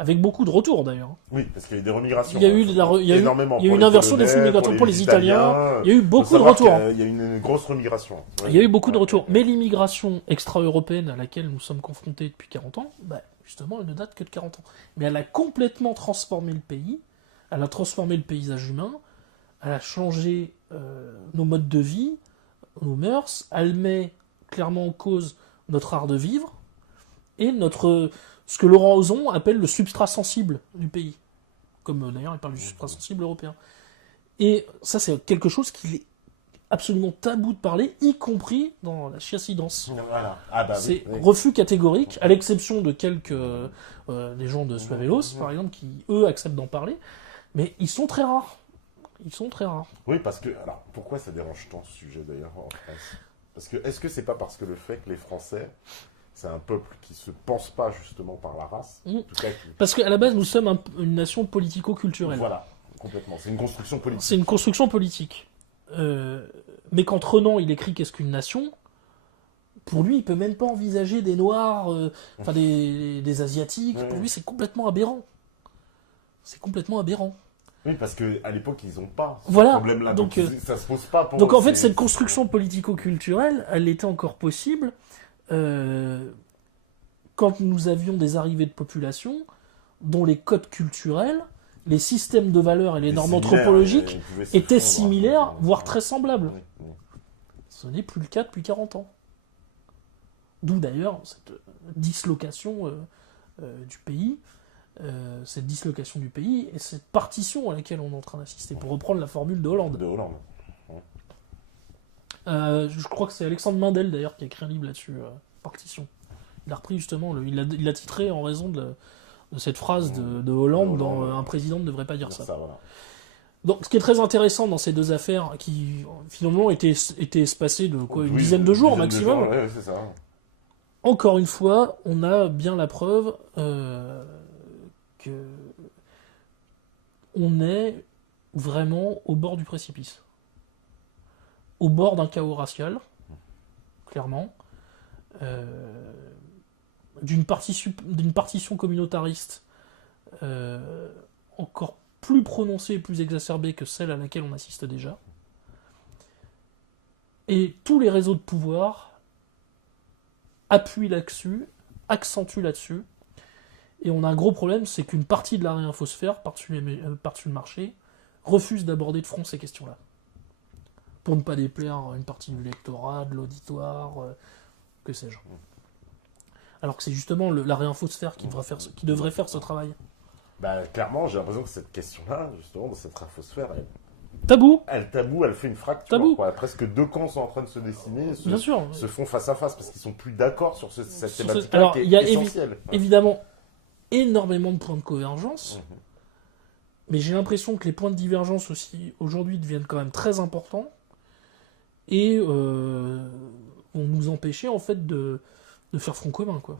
Avec beaucoup de retours d'ailleurs. Oui, parce qu'il y a eu des remigrations. Il y a eu une inversion des flux migratoires pour les Italiens. Il y a eu beaucoup de retours. Il y a eu une grosse remigration. Ouais. Il y a eu beaucoup de retours. Mais l'immigration extra-européenne à laquelle nous sommes confrontés depuis 40 ans, justement, elle ne date que de 40 ans. Mais elle a complètement transformé le pays. Elle a transformé le paysage humain. Elle a changé nos modes de vie, nos mœurs. Elle met clairement en cause notre art de vivre et ce que Laurent Ozon appelle le substrat sensible du pays. Comme d'ailleurs il parle du substrat sensible européen. Et ça, c'est quelque chose qu'il est absolument tabou de parler, y compris dans la chiassidance. Voilà. C'est refus catégorique, à l'exception de quelques des gens de Suavelos, par exemple, qui, eux, acceptent d'en parler. Mais ils sont très rares. Ils sont très rares. Oui, parce que... Alors, pourquoi ça dérange tant ce sujet, d'ailleurs, en France ? Parce que, est-ce que c'est pas parce que le fait que les Français... C'est un peuple qui se pense pas justement par la race. En tout cas, parce qu'à la base, nous sommes une nation politico-culturelle. Voilà, complètement. C'est une construction politique. C'est une construction politique. Mais quand Renan, il écrit qu'est-ce qu'une nation, pour lui, il peut même pas envisager des Noirs, des Asiatiques. Pour lui, c'est complètement aberrant. C'est complètement aberrant. Oui, parce qu'à l'époque, ils n'ont pas ce voilà. problème-là. Donc ça se pose pas pour donc en fait, cette construction politico-culturelle, elle était encore possible quand nous avions des arrivées de population dont les codes culturels, les systèmes de valeurs et les normes anthropologiques étaient similaires, voire très semblables. Ce n'est plus le cas depuis 40 ans. D'où d'ailleurs cette dislocation du pays, et cette partition à laquelle on est en train d'assister, pour reprendre la formule de Hollande. Je crois que c'est Alexandre Mindel d'ailleurs qui a écrit un livre là-dessus, Partition. Il a repris justement, il l'a titré en raison de cette phrase de Hollande dans Un président ne devrait pas dire ça. Voilà. Donc ce qui est très intéressant dans ces deux affaires, qui finalement étaient espacées de une dizaine de jours maximum, c'est ça. Encore une fois, on a bien la preuve que on est vraiment au bord du précipice. Au bord d'un chaos racial, clairement, d'une partition communautariste encore plus prononcée et plus exacerbée que celle à laquelle on assiste déjà. Et tous les réseaux de pouvoir appuie là-dessus, accentue là-dessus. Et on a un gros problème, c'est qu'une partie de la réinfosphère, par-dessus le marché, refuse d'aborder de front ces questions-là. Pour ne pas déplaire à une partie du lectorat, de l'auditoire, que sais-je. Alors que c'est justement la réinfosphère qui devrait faire ce travail. Bah, clairement, j'ai l'impression que cette question-là, justement, dans cette infosphère, Tabou. Elle fait une fracture. Tabou. Quoi. Presque deux camps sont en train de se dessiner, Bien sûr. se font face à face parce qu'ils sont plus d'accord sur cette thématique Alors, qui est il y a essentielle. évidemment énormément de points de convergence, mais j'ai l'impression que les points de divergence aussi aujourd'hui deviennent quand même très importants et vont nous empêcher en fait de faire front commun, quoi.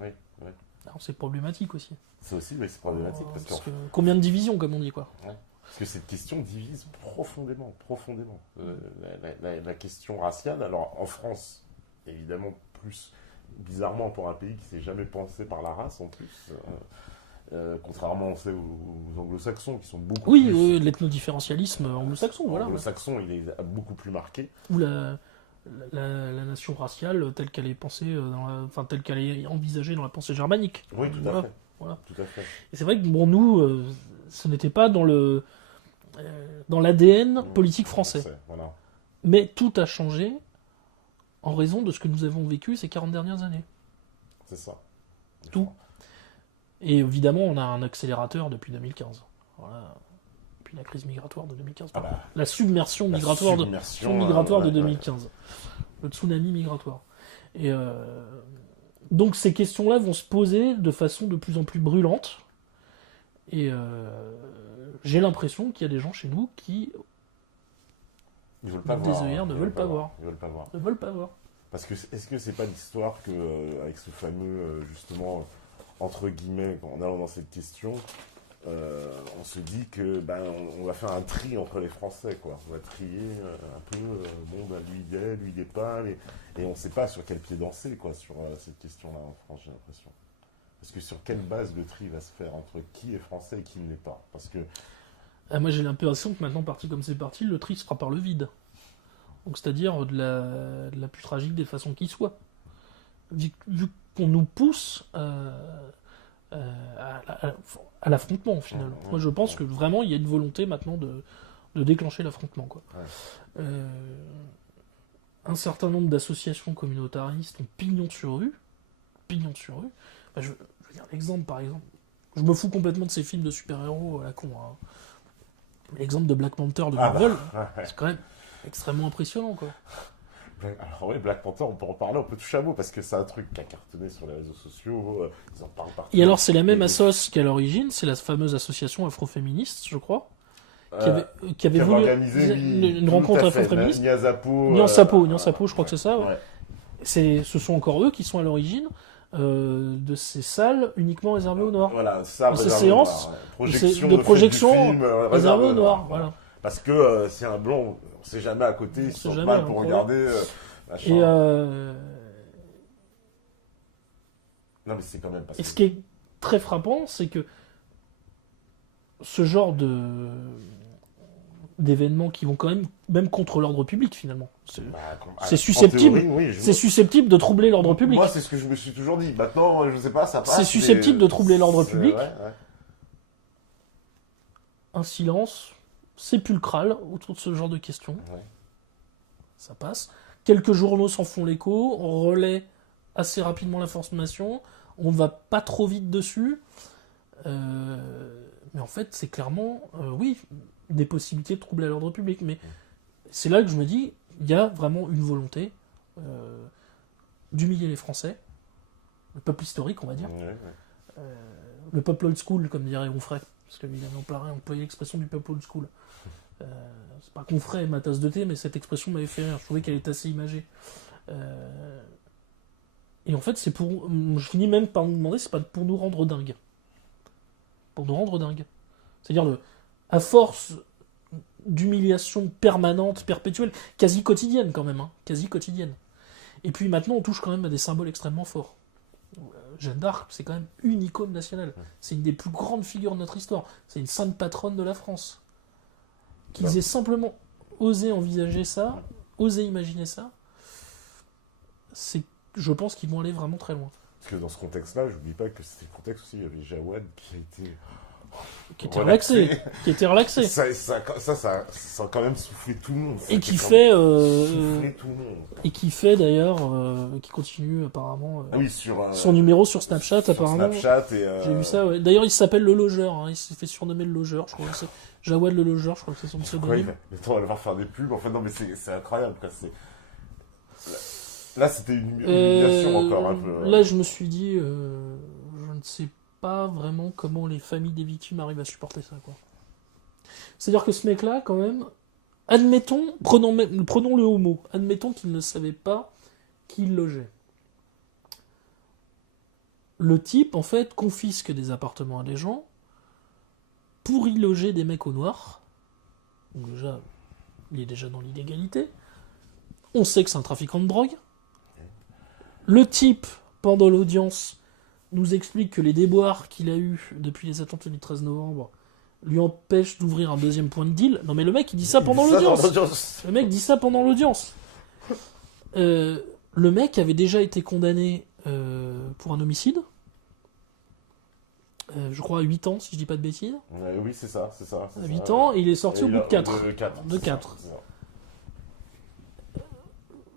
Oui. Alors c'est problématique aussi. C'est aussi, mais c'est problématique parce que combien de divisions, comme on dit, quoi. Parce que cette question divise profondément. La question raciale, alors en France, évidemment plus bizarrement pour un pays qui s'est jamais pensé par la race en plus, contrairement on sait, aux anglo-saxons qui sont beaucoup plus... Oui, l'ethnodifférentialisme anglo-saxon, voilà. Anglo-saxon, il est beaucoup plus marqué. Ou la nation raciale telle qu'elle est pensée, telle qu'elle est envisagée dans la pensée germanique. Oui, tout à fait. Voilà. Tout à fait. Et c'est vrai que bon, nous, ce n'était pas dans l'ADN politique français. Voilà. Mais tout a changé en raison de ce que nous avons vécu ces 40 dernières années. C'est ça. Tout. Et évidemment, on a un accélérateur depuis 2015. Voilà. Puis la crise migratoire de 2015. La submersion migratoire de 2015. Le tsunami migratoire. Et donc ces questions-là vont se poser de façon de plus en plus brûlante. Et j'ai l'impression qu'il y a des gens chez nous qui... Ils veulent pas voir. Ne veulent pas voir. Ils veulent pas voir. Ne veulent pas voir. Parce que est-ce que c'est pas l'histoire que avec ce fameux justement entre guillemets en allant dans cette question, on se dit que on va faire un tri entre les Français, quoi. On va trier un peu lui il est pas, et on ne sait pas sur quel pied danser, quoi, sur cette question-là en France, j'ai l'impression. Parce que sur quelle base le tri va se faire entre qui est français et qui ne l'est pas? Parce que moi j'ai l'impression que maintenant, parti comme c'est parti, le tri se fera par le vide. Donc c'est-à-dire de la plus tragique des façons qui soit. Vu qu'on nous pousse à l'affrontement finalement. Moi je pense que vraiment il y a une volonté maintenant de déclencher l'affrontement, quoi. Un certain nombre d'associations communautaristes ont pignon sur rue. Je veux dire l'exemple, par exemple. Je me fous complètement de ces films de super-héros à la con. Hein. L'exemple de Black Panther de Marvel, c'est quand même extrêmement impressionnant, quoi. Alors oui, Black Panther, on peut en parler, on peut toucher à mot, parce que c'est un truc qui a cartonné sur les réseaux sociaux, ils en parlent partout. Et alors c'est la même assoce qu'à l'origine, c'est la fameuse association afroféministe, je crois, qui avait voulu organisé une rencontre afroféministe. Nyansapo, je crois que c'est ça. Ouais. Ce sont encore eux qui sont à l'origine de ces salles uniquement réservées aux Noirs. Voilà, ça, ces séances de projection réservées aux Noirs. Voilà. Parce que c'est un blanc, on sait jamais à côté, ils sont mal pour regarder. Et non, mais c'est quand même pas. Et ce qui est très frappant, c'est que ce genre d'événements qui vont quand même contre l'ordre public, finalement. C'est susceptible, c'est susceptible de troubler l'ordre public. Moi, c'est ce que je me suis toujours dit. Maintenant, je sais pas, ça passe. C'est susceptible de troubler l'ordre public. Un silence sépulcral autour de ce genre de questions. Ça passe. Quelques journaux s'en font l'écho, on relaie assez rapidement l'information, on va pas trop vite dessus. Mais en fait, c'est clairement, oui, des possibilités de troubler l'ordre public. Mais c'est là que je me dis, il y a vraiment une volonté d'humilier les Français, le peuple historique, on va dire. Le peuple old school, comme dirait Onfray, parce qu'il avait employé l'expression du peuple old school. C'est pas qu'Onfray ma tasse de thé, mais cette expression m'avait fait rire. Je trouvais qu'elle est assez imagée. Et en fait, je finis même par me demander, c'est pas pour nous rendre dingues. Pour nous rendre dingues. C'est-à-dire, à force d'humiliation permanente, perpétuelle, quasi quotidienne quand même, quasi quotidienne. Et puis maintenant, on touche quand même à des symboles extrêmement forts. Jeanne d'Arc, c'est quand même une icône nationale. C'est une des plus grandes figures de notre histoire. C'est une sainte patronne de la France. Qu'ils aient simplement osé envisager ça, osé imaginer ça, c'est je pense qu'ils vont aller vraiment très loin. Parce que dans ce contexte-là, j'oublie pas que c'était le contexte aussi, il y avait Jawad qui a été Qui était relaxé. Qui était relaxé. Ça a quand même soufflé tout le monde. Et qui fait, Soufflé tout le monde. et qui fait d'ailleurs, qui continue apparemment Ah oui, sur son numéro sur Snapchat apparemment. Snapchat et J'ai vu ça, ouais. D'ailleurs, il s'appelle le logeur, hein. Il s'est fait surnommer le logeur, je crois que c'est Jawad le logeur, je crois que c'est son quoi, pseudonyme. attends, elle va faire des pubs. En fait, non, mais c'est incroyable, quoi. Là, c'était une humiliation encore un peu. Là, je me suis dit, je ne sais pas vraiment comment les familles des victimes arrivent à supporter ça, quoi. C'est-à-dire que ce mec-là, quand même, admettons, prenons le homo, admettons qu'il ne savait pas qui il logeait. Le type, en fait, confisque des appartements à des gens pour y loger des mecs au noir. Donc déjà, il est déjà dans l'illégalité. On sait que c'est un trafiquant de drogue. Le type, pendant l'audience, nous explique que les déboires qu'il a eus depuis les attentats du 13 novembre lui empêchent d'ouvrir un deuxième point de deal. Non mais le mec, il dit ça pendant l'audience. Le mec dit ça pendant l'audience. Le mec avait déjà été condamné pour un homicide. Je crois à 8 ans, si je dis pas de bêtises. Oui, c'est ça. 8 ans, et il est sorti au bout de 4. De 4.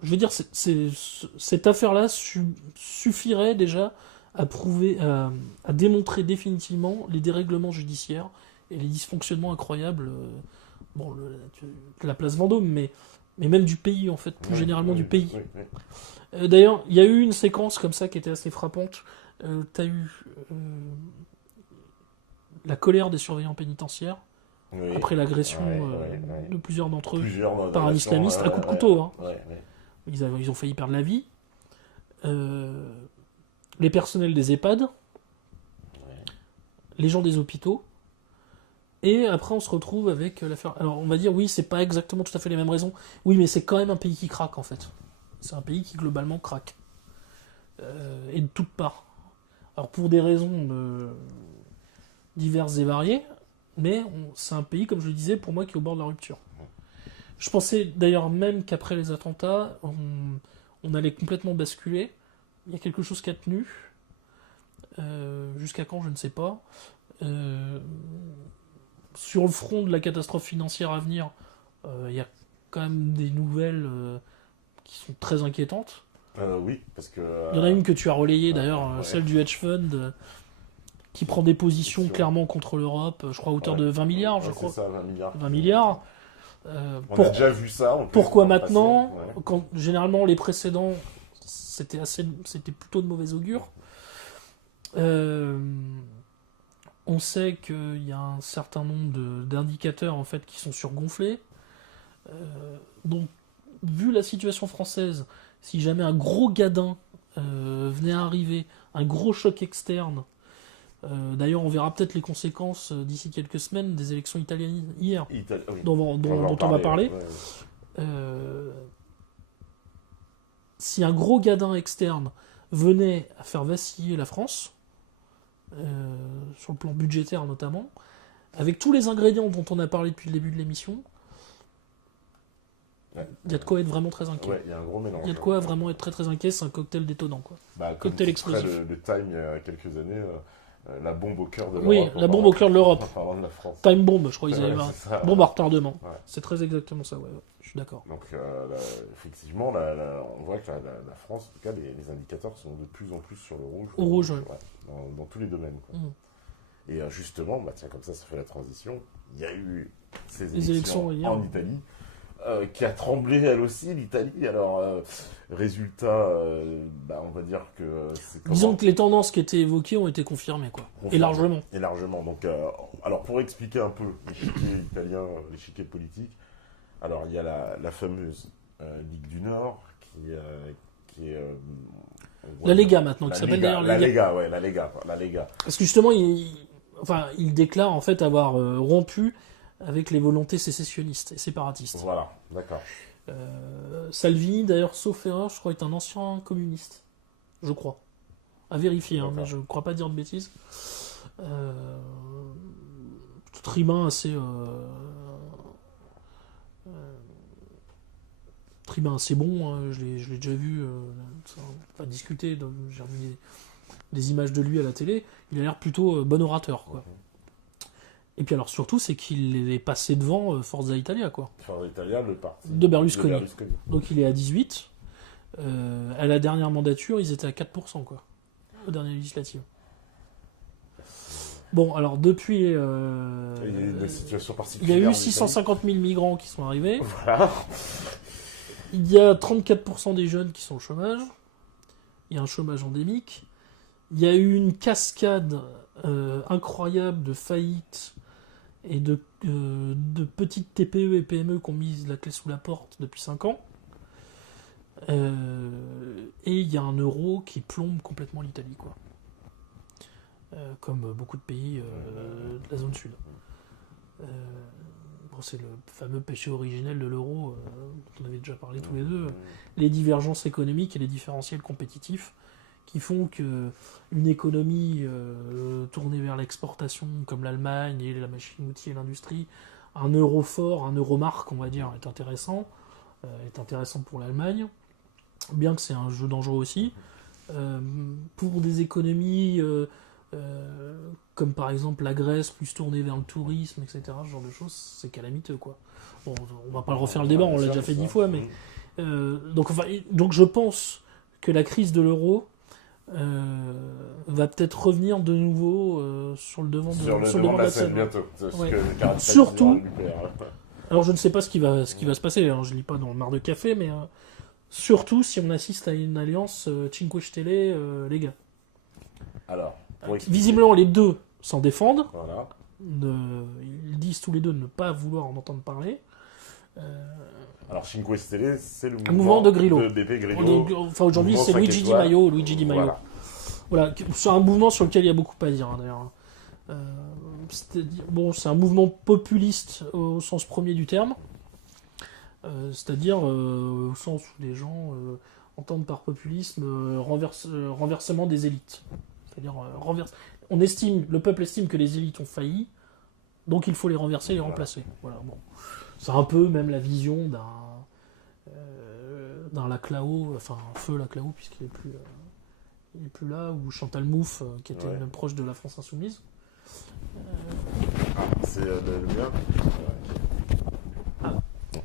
Je veux dire, cette affaire-là suffirait déjà à prouver, à démontrer définitivement les dérèglements judiciaires et les dysfonctionnements incroyables, de la place Vendôme, mais même du pays, en fait, plus généralement du pays. Oui. D'ailleurs, il y a eu une séquence comme ça qui était assez frappante. T'as eu la colère des surveillants pénitentiaires après l'agression de plusieurs d'entre eux par un islamiste à coup de couteau. Hein. Ils ont failli perdre la vie. Les personnels des EHPAD, les gens des hôpitaux, et après on se retrouve avec l'affaire. Alors on va dire oui, c'est pas exactement tout à fait les mêmes raisons. Oui, mais c'est quand même un pays qui craque en fait. C'est un pays qui globalement craque. Et de toutes parts. Alors pour des raisons diverses et variées, mais c'est un pays, comme je le disais, pour moi qui est au bord de la rupture. Je pensais d'ailleurs même qu'après les attentats, on allait complètement basculer. Il y a quelque chose qui a tenu. Jusqu'à quand, je ne sais pas. Sur le front de la catastrophe financière à venir, il y a quand même des nouvelles qui sont très inquiétantes. Oui, parce que... Il y en a une que tu as relayée d'ailleurs, celle du hedge fund, qui prend des positions clairement contre l'Europe, je crois à hauteur de 20 milliards, je crois. C'est ça, 20 milliards. 20 milliards. On a déjà vu ça. Pourquoi maintenant quand généralement les précédents c'était plutôt de mauvais augure. On sait qu'il y a un certain nombre d'indicateurs en fait qui sont surgonflés. Donc vu la situation française, si jamais un gros gadin venait à arriver, un gros choc externe. D'ailleurs, on verra peut-être les conséquences d'ici quelques semaines des élections italiennes hier, dont on va parler. Si un gros gadin externe venait à faire vaciller la France, sur le plan budgétaire notamment, avec tous les ingrédients dont on a parlé depuis le début de l'émission, il y a de quoi être vraiment très inquiet. Il y a un gros mélange. Il y a de quoi vraiment être très très inquiet, c'est un cocktail détonnant. Cocktail explosif. Le Time, il y a quelques années, la bombe au cœur de l'Europe. Oui, la bombe au cœur de l'Europe. En parlant de la France. Time bomb, je crois qu'ils avaient bombe à retardement. Ouais. C'est très exactement ça, je suis d'accord. Donc, effectivement, on voit que la France, en tout cas, les indicateurs sont de plus en plus sur le rouge. Au rouge, dans tous les domaines. Quoi. Et justement, tiens, comme ça fait la transition. Il y a eu ces élections en Italie. Qui a tremblé elle aussi, l'Italie. Alors, résultat, on va dire que... Disons que les tendances qui étaient évoquées ont été confirmées, quoi. Et largement. Et largement. Donc, alors, pour expliquer un peu l'échiquier italien, l'échiquier politique, alors, il y a la fameuse Ligue du Nord, qui est... la Lega, maintenant, qui s'appelle d'ailleurs la Lega. La Lega. Parce que justement, il déclare, en fait, avoir rompu avec les volontés sécessionnistes et séparatistes. Voilà, d'accord. Salvini, d'ailleurs, sauf erreur, je crois, est un ancien communiste. Je crois. À vérifier, mais je ne crois pas dire de bêtises. Tribun prix assez bon, hein, je l'ai déjà vu, pas discuter, j'ai revu des images de lui à la télé, il a l'air plutôt bon orateur, quoi. Et puis alors surtout, c'est qu'il est passé devant Forza Italia, quoi. Forza Italia, le parti de Berlusconi. Donc il est à 18. À la dernière mandature, ils étaient à 4%, quoi. Aux dernières législatives. Bon, alors depuis... Il y a une situation il particulière. y a eu en 650 000 migrants qui sont arrivés. Voilà. Il y a 34% des jeunes qui sont au chômage. Il y a un chômage endémique. Il y a eu une cascade incroyable de faillites et de petites TPE et PME qui ont mis la clé sous la porte depuis 5 ans. Et il y a un euro qui plombe complètement l'Italie, quoi. Comme beaucoup de pays de la zone sud. Bon, c'est le fameux péché originel de l'euro dont on avait déjà parlé tous les deux. Les divergences économiques et les différentiels compétitifs qui font que une économie tournée vers l'exportation, comme l'Allemagne et la machine-outil et l'industrie, un euro fort, un euro marque, on va dire, est intéressant pour l'Allemagne, bien que c'est un jeu dangereux aussi. Pour des économies comme par exemple la Grèce, plus tournée vers le tourisme, etc., ce genre de choses, c'est calamiteux, quoi. Bon, on va pas le refaire le débat, on l'a déjà fait 10 fois, mais... donc je pense que la crise de l'euro va peut-être revenir de nouveau sur le devant de la scène bientôt. Ouais. Surtout, alors je ne sais pas ce qui va se passer, hein, je lis pas dans le mar de café, mais surtout si on assiste à une alliance Cinque Stelle, les gars. Alors, visiblement les deux s'en défendent. Voilà. Ils disent tous les deux de ne pas vouloir en entendre parler. Alors, Cinque Stelle, c'est le mouvement de Grillo. De Beppe Grillo. Enfin, aujourd'hui, c'est Luigi Di Maio. Voilà, c'est un mouvement sur lequel il y a beaucoup à dire, hein, d'ailleurs. C'est un mouvement populiste au sens premier du terme. C'est-à-dire au sens où les gens entendent par populisme renversement des élites. C'est-à-dire le peuple estime que les élites ont failli, donc il faut les renverser et les remplacer. Voilà, bon. C'est un peu même la vision d'un Laclao, enfin feu Laclao puisqu'il est plus là, ou Chantal Mouffe qui était une proche de la France Insoumise. C'est le mien.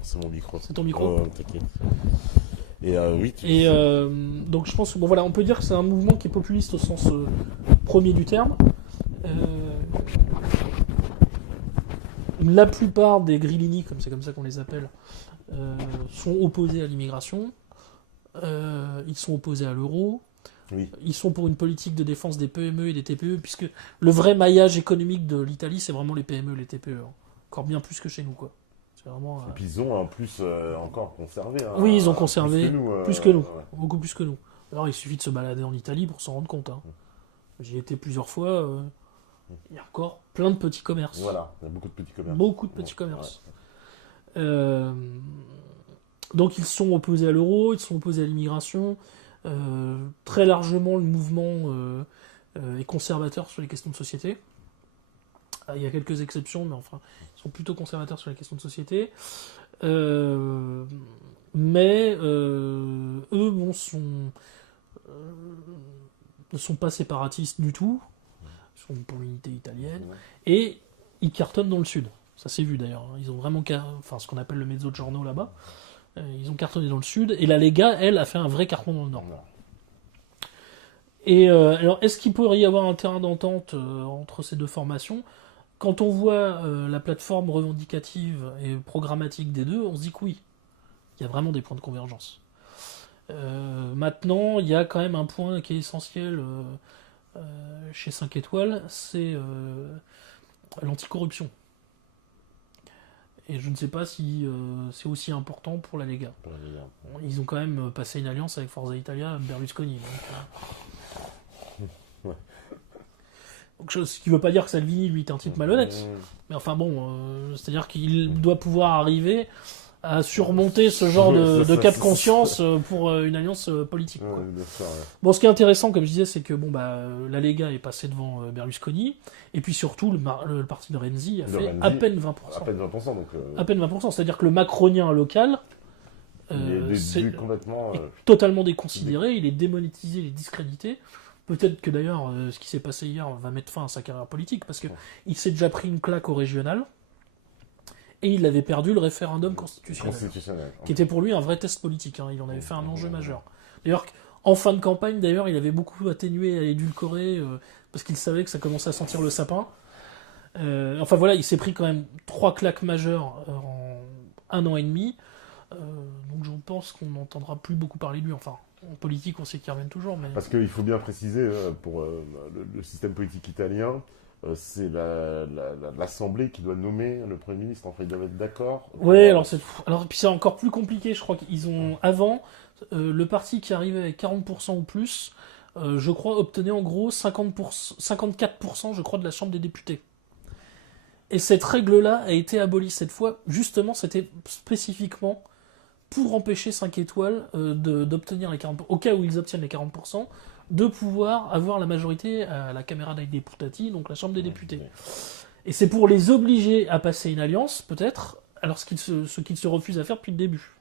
C'est mon micro. C'est ton micro. T'inquiète. Et oui. Donc je pense que voilà, on peut dire que c'est un mouvement qui est populiste au sens premier du terme. La plupart des grillini, comme c'est comme ça qu'on les appelle, sont opposés à l'immigration. Ils sont opposés à l'euro. Oui. Ils sont pour une politique de défense des PME et des TPE, puisque le vrai maillage économique de l'Italie, c'est vraiment les PME, les TPE. Hein. Encore bien plus que chez nous, quoi. C'est vraiment, Et puis ils ont en plus encore conservé. Hein, oui, ils ont conservé plus que nous, ouais. beaucoup plus que nous. Alors il suffit de se balader en Italie pour s'en rendre compte. Hein. J'y ai été plusieurs fois. Il y a encore plein de petits commerces. Voilà, il y a beaucoup de petits commerces. Beaucoup de petits commerces. Ouais. Donc ils sont opposés à l'euro, ils sont opposés à l'immigration. Très largement, le mouvement est conservateur sur les questions de société. Il y a quelques exceptions, mais enfin, ils sont plutôt conservateurs sur les questions de société. Mais eux, bon, ne sont pas séparatistes du tout. Ils sont pour l'unité italienne. Et ils cartonnent dans le sud. Ça s'est vu d'ailleurs. Ils ont vraiment ce qu'on appelle le mezzogiorno là-bas. Ils ont cartonné dans le sud. Et la Lega, elle, a fait un vrai carton dans le nord. Et alors, est-ce qu'il pourrait y avoir un terrain d'entente entre ces deux formations ? Quand on voit la plateforme revendicative et programmatique des deux, on se dit que oui, il y a vraiment des points de convergence. Maintenant, il y a quand même un point qui est essentiel chez 5 étoiles, c'est l'anticorruption. Et je ne sais pas si c'est aussi important pour la Lega. Ils ont quand même passé une alliance avec Forza Italia, Berlusconi. Donc, ce qui ne veut pas dire que Salvini, lui, est un type malhonnête. Mais enfin bon, c'est-à-dire qu'il doit pouvoir arriver à surmonter ce genre de cas de conscience pour une alliance politique. Quoi. Bien sûr, ouais. Bon, ce qui est intéressant, comme je disais, c'est que la Lega est passée devant Berlusconi, et puis surtout, le parti de Renzi a fait à peine 20%. À peine 20%, donc... À peine 20%, c'est-à-dire que le macronien local Il est c'est complètement... totalement déconsidéré, il est démonétisé, il est discrédité. Peut-être que d'ailleurs, ce qui s'est passé hier va mettre fin à sa carrière politique, parce que il s'est déjà pris une claque au régional, et il avait perdu le référendum constitutionnel, qui était pour lui un vrai test politique. Hein. Il en avait fait un enjeu majeur. D'ailleurs, en fin de campagne, d'ailleurs, il avait beaucoup atténué et édulcoré, parce qu'il savait que ça commençait à sentir le sapin. Enfin voilà, il s'est pris quand même 3 claques majeures en 1 an et demi. Donc je pense qu'on n'entendra plus beaucoup parler de lui. Enfin, en politique, on sait qu'il revient toujours. Mais... Parce qu'il faut bien préciser, pour le système politique italien, c'est l'Assemblée qui doit nommer le Premier ministre. Enfin, ils doivent être d'accord. Ouais, alors puis c'est encore plus compliqué. Je crois qu'ils ont avant le parti qui arrivait avec 40% ou plus, je crois, obtenait en gros 54%, je crois, de la Chambre des députés. Et cette règle-là a été abolie cette fois. Justement, c'était spécifiquement pour empêcher 5 étoiles d'obtenir les 40%, au cas où ils obtiennent les 40%, de pouvoir avoir la majorité à la Camera dei Deputati, donc la Chambre des députés. Et c'est pour les obliger à passer une alliance, peut-être, alors ce qu'ils se refusent à faire depuis le début.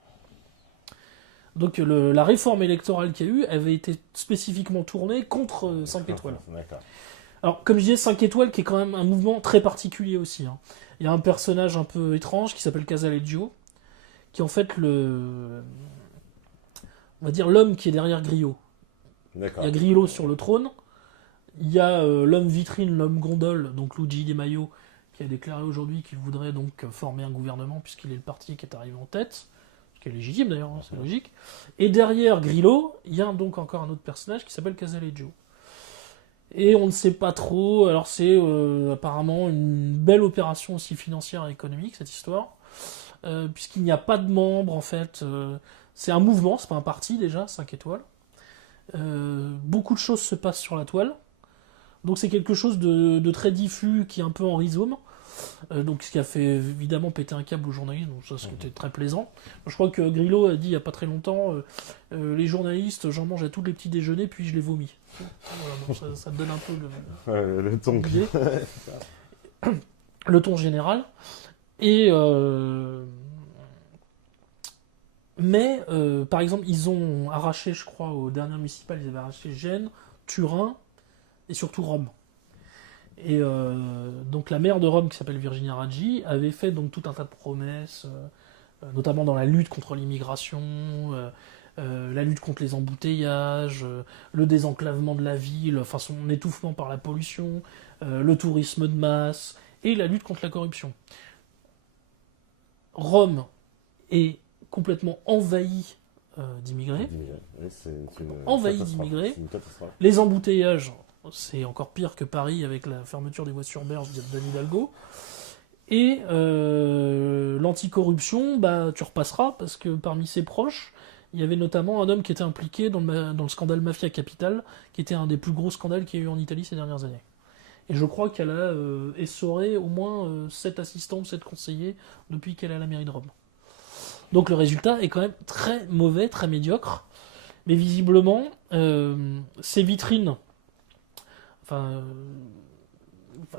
Donc la réforme électorale qu'il y a eu avait été spécifiquement tournée contre 5 étoiles. D'accord. Alors, comme je disais, 5 étoiles, qui est quand même un mouvement très particulier aussi. Hein. Il y a un personnage un peu étrange qui s'appelle Casaleggio, qui est en fait on va dire l'homme qui est derrière Grillo. D'accord. Il y a Grillo sur le trône, il y a l'homme vitrine, l'homme gondole, donc Luigi Di Maio, qui a déclaré aujourd'hui qu'il voudrait donc former un gouvernement puisqu'il est le parti qui est arrivé en tête, ce qui est légitime d'ailleurs, hein, c'est logique. Et derrière Grillo, il y a donc encore un autre personnage qui s'appelle Casaleggio. Et on ne sait pas trop, alors c'est apparemment une belle opération aussi financière et économique cette histoire, puisqu'il n'y a pas de membres en fait, c'est un mouvement, c'est pas un parti déjà, 5 étoiles. Beaucoup de choses se passent sur la toile, donc c'est quelque chose de très diffus qui est un peu en rhizome, donc ce qui a fait évidemment péter un câble aux journalistes, donc ça c'était très plaisant. Je crois que Grillo a dit il y a pas très longtemps, les journalistes, j'en mange à tous les petits déjeuners puis je les vomis. Voilà, bon, ça te donne un peu le ton. Le ton général. Et mais par exemple ils ont arraché, je crois, aux dernières municipales, ils avaient arraché Gênes, Turin et surtout Rome. Et donc la maire de Rome, qui s'appelle Virginia Raggi, avait fait donc tout un tas de promesses, notamment dans la lutte contre l'immigration, la lutte contre les embouteillages, le désenclavement de la ville, enfin son étouffement par la pollution, le tourisme de masse et la lutte contre la corruption. Rome est complètement envahie d'immigrés. Envahie d'immigrés. Les embouteillages, c'est encore pire que Paris avec la fermeture des voies sur berge d'Anne Hidalgo. Et l'anticorruption, bah, tu repasseras, parce que parmi ses proches, il y avait notamment un homme qui était impliqué dans le scandale Mafia Capital, qui était un des plus gros scandales qu'il y a eu en Italie ces dernières années. Et je crois qu'elle a essoré au moins 7 assistants, 7 conseillers depuis qu'elle est à la mairie de Rome. Donc le résultat est quand même très mauvais, très médiocre. Mais visiblement, ces vitrines,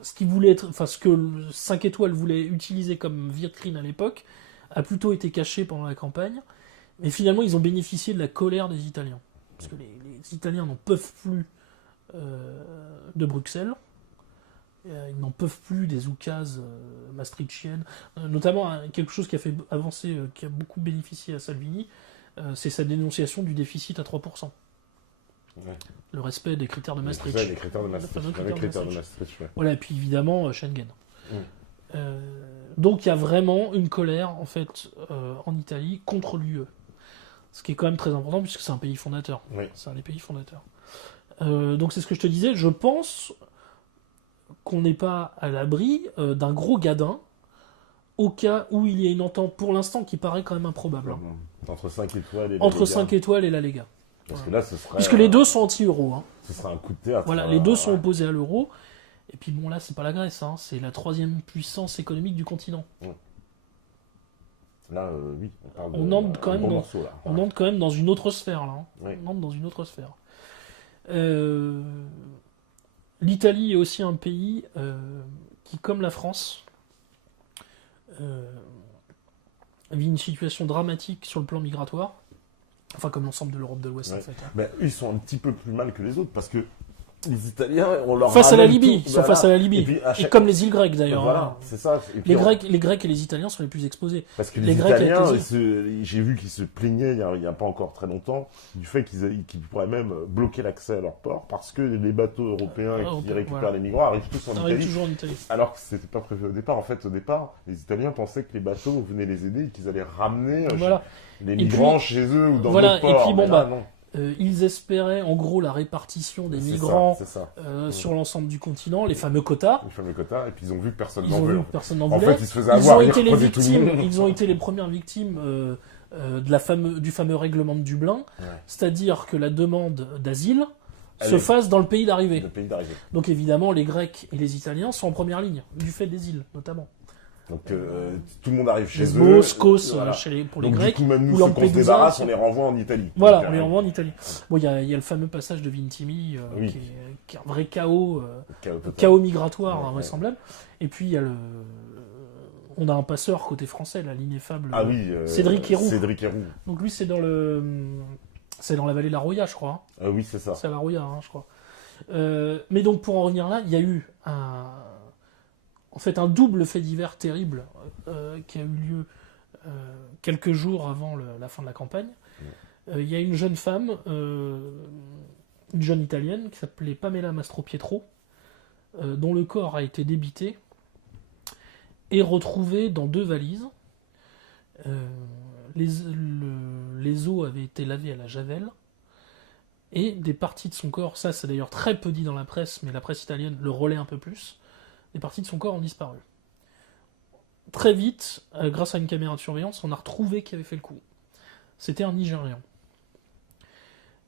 ce que 5 étoiles voulait utiliser comme vitrine à l'époque, a plutôt été caché pendant la campagne. Mais finalement, ils ont bénéficié de la colère des Italiens. Parce que les Italiens n'en peuvent plus de Bruxelles. Ils n'en peuvent plus des oukases maastrichtiennes. Notamment, quelque chose qui a fait avancer, qui a beaucoup bénéficié à Salvini, c'est sa dénonciation du déficit à 3%. Ouais. Le respect des critères de Maastricht. Les critères de Maastricht. Voilà, et puis évidemment, Schengen. Donc il y a vraiment une colère, en fait, en Italie contre l'UE. Ce qui est quand même très important, puisque c'est un pays fondateur. Oui. C'est un des pays fondateurs. Donc c'est ce que je te disais, je pense qu'on n'est pas à l'abri d'un gros gadin, au cas où il y a une entente, pour l'instant, qui paraît quand même improbable. Entre 5 étoiles et la Entre Lega. 5 étoiles et la Lega. Parce que là, ce serait... Puisque les deux sont anti-euro. Hein. Ce serait un coup de théâtre. Voilà, les deux sont opposés à l'euro. Et puis bon, là, c'est pas la Grèce, hein, c'est la 3e puissance économique du continent. Là, oui, on entre quand même dans une autre sphère, là. Hein. Oui. On entre dans une autre sphère. L'Italie est aussi un pays qui, comme la France, vit une situation dramatique sur le plan migratoire. Enfin, comme l'ensemble de l'Europe de l'Ouest, Ouais. en fait. Hein. Mais eux, ils sont un petit peu plus mal que les autres parce que les Italiens, on leur Face à la ramène Libye, tout, ils sont face à la Libye. Et, puis, à Et chaque- comme les îles grecques, d'ailleurs. Voilà, Hein. c'est ça. Et puis, Les Grecs et les Italiens sont les plus exposés. parce que les les Grecs Italiens, avec j'ai vu qu'ils se plaignaient il y a pas encore très longtemps du fait qu'ils pourraient même bloquer l'accès à leur port parce que les bateaux européens qui récupèrent voilà. les migrants arrivent tous en Ça arrive Italie. toujours en Italie. Alors que c'était pas prévu au départ. En fait, au départ, les Italiens pensaient que les bateaux venaient les aider et qu'ils allaient ramener Voilà. les Et migrants puis, chez eux ou dans voilà, d'autres et ports. puis, bon, Mais là, bah, non. Ils espéraient, en gros, la répartition des C'est migrants ça, c'est ça. sur l'ensemble du continent, les fameux quotas. Les fameux quotas, et puis ils ont vu que personne Ils n'en ont veut. vu que personne n'en En voulait. fait, ils se faisaient avoir, ils reprenaient tout le monde. Ils ont été les premières victimes du fameux règlement de Dublin, Ouais. c'est-à-dire que la demande d'asile se Allez. fasse dans le pays d'arrivée. Le pays d'arrivée. Donc évidemment, les Grecs et les Italiens sont en première ligne, du fait des îles, notamment. Donc tout le monde arrive chez Lesbos, eux. Kos, Voilà. pour les Donc Grecs. du coup, même nous, ou ceux qu'on se Lampedusa, débarrasse, c'est- on les renvoie en Italie. Voilà, Donc, on les renvoie en Italie. Bon, il y a le fameux passage de Vintimille, Oui. qui est un vrai chaos, total. chaos migratoire Ouais, invraisemblable. Et puis il y a on a un passeur côté français, là, l'ineffable Ah oui. Cédric Héroux. Cédric Héroux. Donc lui, c'est dans la vallée de la Roya, je crois. Hein. Ah oui, c'est ça. C'est à la Roya, hein, je crois. Mais donc pour en revenir là, il y a eu un double fait divers terrible qui a eu lieu quelques jours avant la fin de la campagne. Il y a une jeune femme, une jeune italienne, qui s'appelait Pamela Mastropietro, dont le corps a été débité et retrouvé dans 2 valises. Les os avaient été lavés à la javel et des parties de son corps, ça c'est d'ailleurs très peu dit dans la presse, mais la presse italienne le relaie un peu plus, des parties de son corps ont disparu. Très vite, grâce à une caméra de surveillance, on a retrouvé qui avait fait le coup. C'était un Nigérian.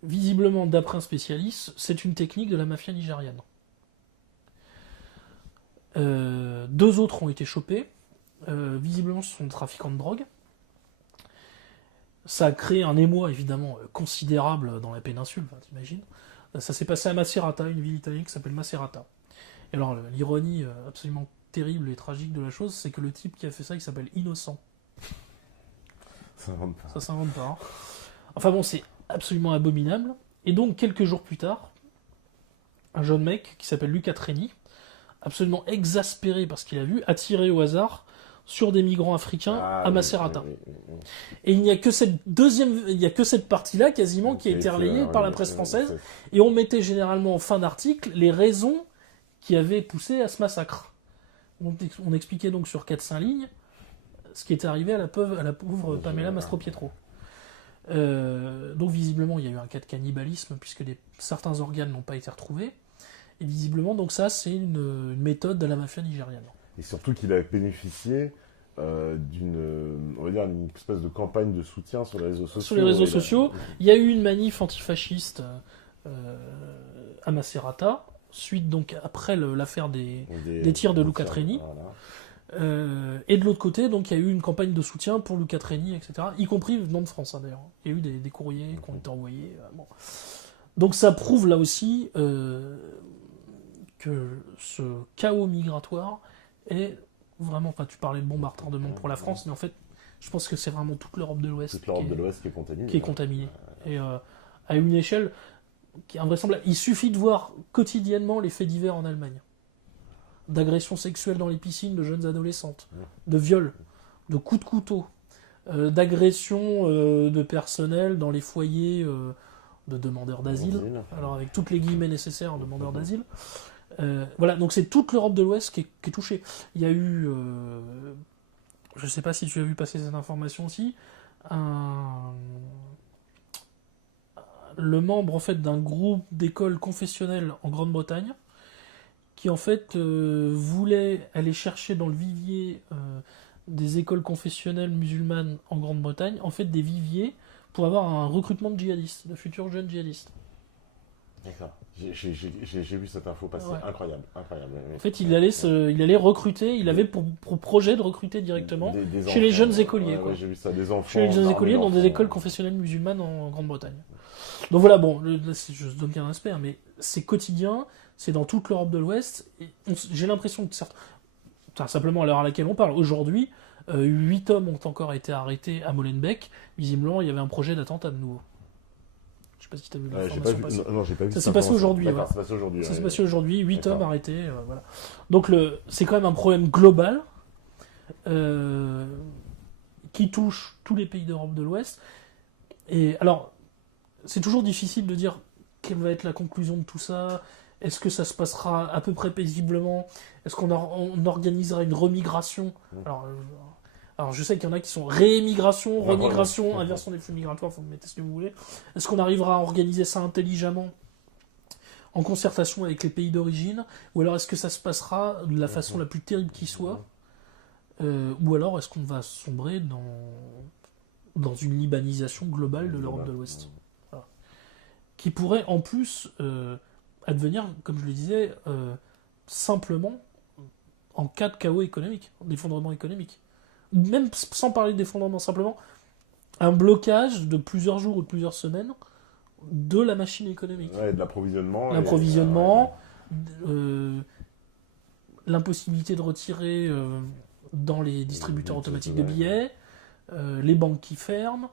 Visiblement, d'après un spécialiste, c'est une technique de la mafia nigériane. 2 autres ont été chopés. Visiblement, ce sont des trafiquants de drogue. Ça a créé un émoi, évidemment, considérable dans la péninsule, enfin, t'imagines. Ça s'est passé à Macerata, une ville italienne qui s'appelle Macerata. Et alors, l'ironie absolument terrible et tragique de la chose, c'est que le type qui a fait ça, il s'appelle Innocent. Ça invente pas. Ça s'invente pas. Hein. Enfin bon, c'est absolument abominable. Et donc, quelques jours plus tard, un jeune mec qui s'appelle Luca Treni, absolument exaspéré par ce qu'il a vu, a tiré au hasard sur des migrants africains à Macerata. Oui. Et il n'y a que cette partie-là quasiment qui a été relayée par la presse française. Et on mettait généralement en fin d'article les raisons qui avaient poussé à ce massacre. On expliquait donc sur 4-5 lignes ce qui était arrivé à la pauvre Pamela Mastropietro. Donc visiblement il y a eu un cas de cannibalisme puisque certains organes n'ont pas été retrouvés. Et visiblement donc ça c'est une méthode de la mafia nigériane. Et surtout qu'il a bénéficié on va dire une espèce de campagne de soutien sur les réseaux sociaux. Sur les réseaux sociaux, il y a eu une manif antifasciste à Macerata, suite donc après l'affaire des tirs de Luca Treni. Voilà. Et de l'autre côté, donc il y a eu une campagne de soutien pour Luca Treni, etc. Y compris venant de France, hein, d'ailleurs. Il y a eu des courriers qui ont été envoyés. Bon. Donc ça prouve là aussi que ce chaos migratoire est vraiment. Enfin, tu parlais de bombardement pour la France, mais en fait, je pense que c'est vraiment toute l'Europe de l'Ouest. Toute l'Europe de l'Ouest qui est contaminée. Qui est contaminée. Et à une échelle qui est invraisemblable. Il suffit de voir quotidiennement les faits divers en Allemagne. D'agressions sexuelles dans les piscines de jeunes adolescentes, de viols, de coups de couteau, d'agressions de personnel dans les foyers de demandeurs d'asile, alors avec toutes les guillemets nécessaires en demandeurs d'asile. Voilà, donc c'est toute l'Europe de l'Ouest qui est touchée. Il y a eu, je ne sais pas si tu as vu passer cette information aussi, le membre en fait d'un groupe d'écoles confessionnelles en Grande-Bretagne qui en fait voulait aller chercher dans le vivier des écoles confessionnelles musulmanes en Grande-Bretagne, en fait des viviers pour avoir un recrutement de djihadistes, de futurs jeunes djihadistes. D'accord. J'ai vu cette info passer. Ouais. Incroyable. En fait, il allait recruter, il avait pour projet de recruter directement des chez les jeunes écoliers. Ouais, quoi. j'ai vu ça, des enfants. Chez les jeunes écoliers dans des écoles confessionnelles musulmanes en Grande-Bretagne. Donc voilà, bon, là, je donne qu'un aspect, hein, mais c'est quotidien, c'est dans toute l'Europe de l'Ouest. Et j'ai l'impression que simplement à l'heure à laquelle on parle, aujourd'hui, 8 hommes ont encore été arrêtés à Molenbeek. Visiblement, il y avait un projet d'attentat de nouveau. Je sais pas si tu as vu l'information passer. Non, j'ai pas vu Ça s'est passé aujourd'hui. D'accord, Ouais. ça s'est passé aujourd'hui. Ça s'est passé aujourd'hui, 8 D'accord. hommes arrêtés. Voilà. Donc c'est quand même un problème global qui touche tous les pays d'Europe de l'Ouest. Et alors, c'est toujours difficile de dire quelle va être la conclusion de tout ça. Est-ce que ça se passera à peu près paisiblement? Est-ce qu'on on organisera une remigration? Alors, je sais qu'il y en a qui sont réémigration, remigration, inversion des flux migratoires, vous mettez ce que vous voulez. Est-ce qu'on arrivera à organiser ça intelligemment en concertation avec les pays d'origine? Ou alors est-ce que ça se passera de la façon la plus terrible qui soit? Ou alors est-ce qu'on va sombrer dans une libanisation globale de l'Europe de l'Ouest? Voilà. Qui pourrait en plus advenir, comme je le disais, simplement en cas de chaos économique, d'effondrement économique. Même sans parler d'effondrement, simplement un blocage de plusieurs jours ou de plusieurs semaines de la machine économique. Ouais, de l'approvisionnement. L'approvisionnement, l'impossibilité de retirer dans les distributeurs automatiques de billets, les banques qui ferment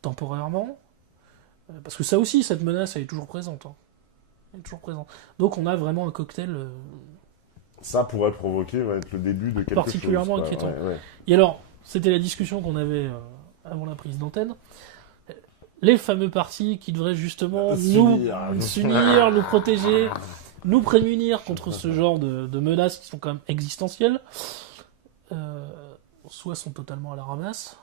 temporairement, parce que ça aussi, cette menace, elle est toujours présente. Hein. Elle est toujours présente. Donc on a vraiment un cocktail... Ça pourrait provoquer le début de quelque particulièrement chose. inquiétant. Ouais. Et alors, c'était la discussion qu'on avait avant la prise d'antenne. Les fameux partis qui devraient justement s'unir, nous protéger, nous prémunir contre ce genre de menaces qui sont quand même existentielles, soit sont totalement à la ramasse,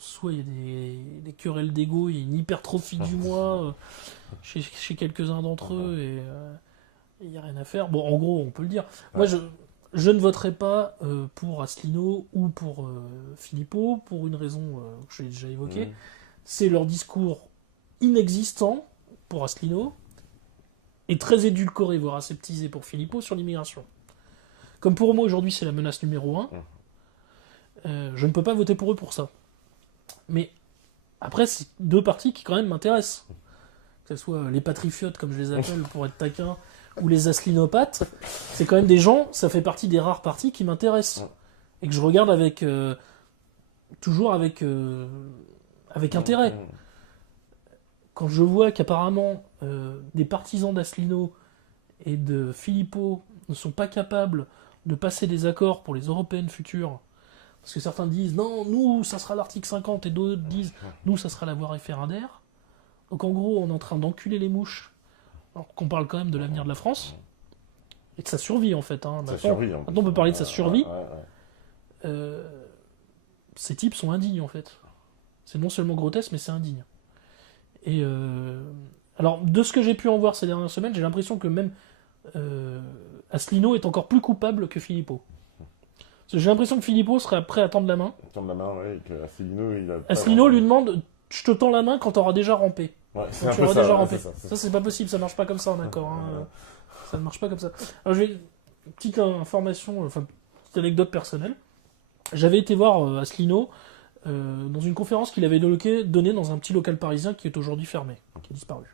soit il y a des querelles d'ego, il y a une hypertrophie du moi chez quelques-uns d'entre eux et il n'y a rien à faire. Bon, en gros, on peut le dire. Moi, je ne voterai pas pour Asselineau ou pour Philippot, pour une raison que j'ai déjà évoquée. C'est leur discours inexistant pour Asselineau et très édulcoré, voire aseptisé pour Philippot sur l'immigration. Comme pour moi, aujourd'hui, c'est la menace numéro 1. Je ne peux pas voter pour eux pour ça. Mais après, c'est deux partis qui quand même m'intéressent. Que ce soit les patriotes, comme je les appelle, pour être taquin, ou les aslinopathes, c'est quand même des gens, ça fait partie des rares partis qui m'intéressent. Et que je regarde avec... toujours avec intérêt. Quand je vois qu'apparemment des partisans d'Asselineau et de Philippot ne sont pas capables de passer des accords pour les européennes futures, parce que certains disent non, nous ça sera l'article 50 et d'autres disent nous ça sera la voie référendaire. Donc en gros on est en train d'enculer les mouches alors qu'on parle quand même de l'avenir de la France et de sa survie en fait. Hein. Maintenant on peut parler de sa survie. Ces types sont indignes en fait. C'est non seulement grotesque mais c'est indigne. Et alors de ce que j'ai pu en voir ces dernières semaines, j'ai l'impression que même Asselineau est encore plus coupable que Philippot. J'ai l'impression que Philippot serait prêt à tendre la main. Tendre la main, oui, et que Asselineau lui demande je te tends la main quand t'auras déjà rampé. Ouais, quand tu auras déjà rampé. Ça, c'est pas possible, ça marche pas comme ça, d'accord. Hein. Ça ne marche pas comme ça. Alors, j'ai une petite information, enfin, petite anecdote personnelle. J'avais été voir Asselineau dans une conférence qu'il avait donnée dans un petit local parisien qui est aujourd'hui fermé, qui a disparu.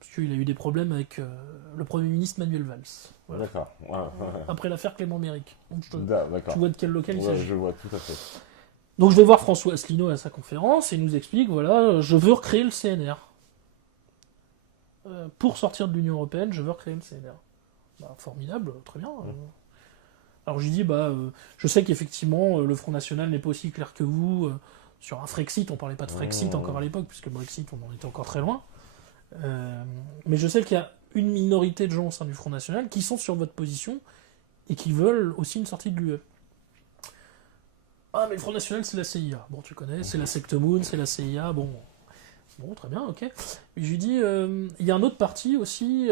Parce qu'il a eu des problèmes avec le Premier ministre Manuel Valls. Voilà. D'accord. Après l'affaire Clément Méric. Tu vois de quel local il s'agit. Je vois, tout à fait. Donc je vais voir François Asselineau à sa conférence et il nous explique, voilà, je veux recréer le CNR. Pour sortir de l'Union Européenne, je veux recréer le CNR. Bah, formidable, très bien. Alors je lui dis, je sais qu'effectivement, le Front National n'est pas aussi clair que vous sur un Frexit, on parlait pas de Frexit encore à l'époque, puisque le Brexit, on en était encore très loin. Mais je sais qu'il y a une minorité de gens au sein du Front National qui sont sur votre position et qui veulent aussi une sortie de l'UE. Ah, mais le Front National, c'est la CIA. Bon, tu connais, c'est la secte Moon, c'est la CIA, bon, très bien, ok. Mais je lui dis, il y a un autre parti aussi,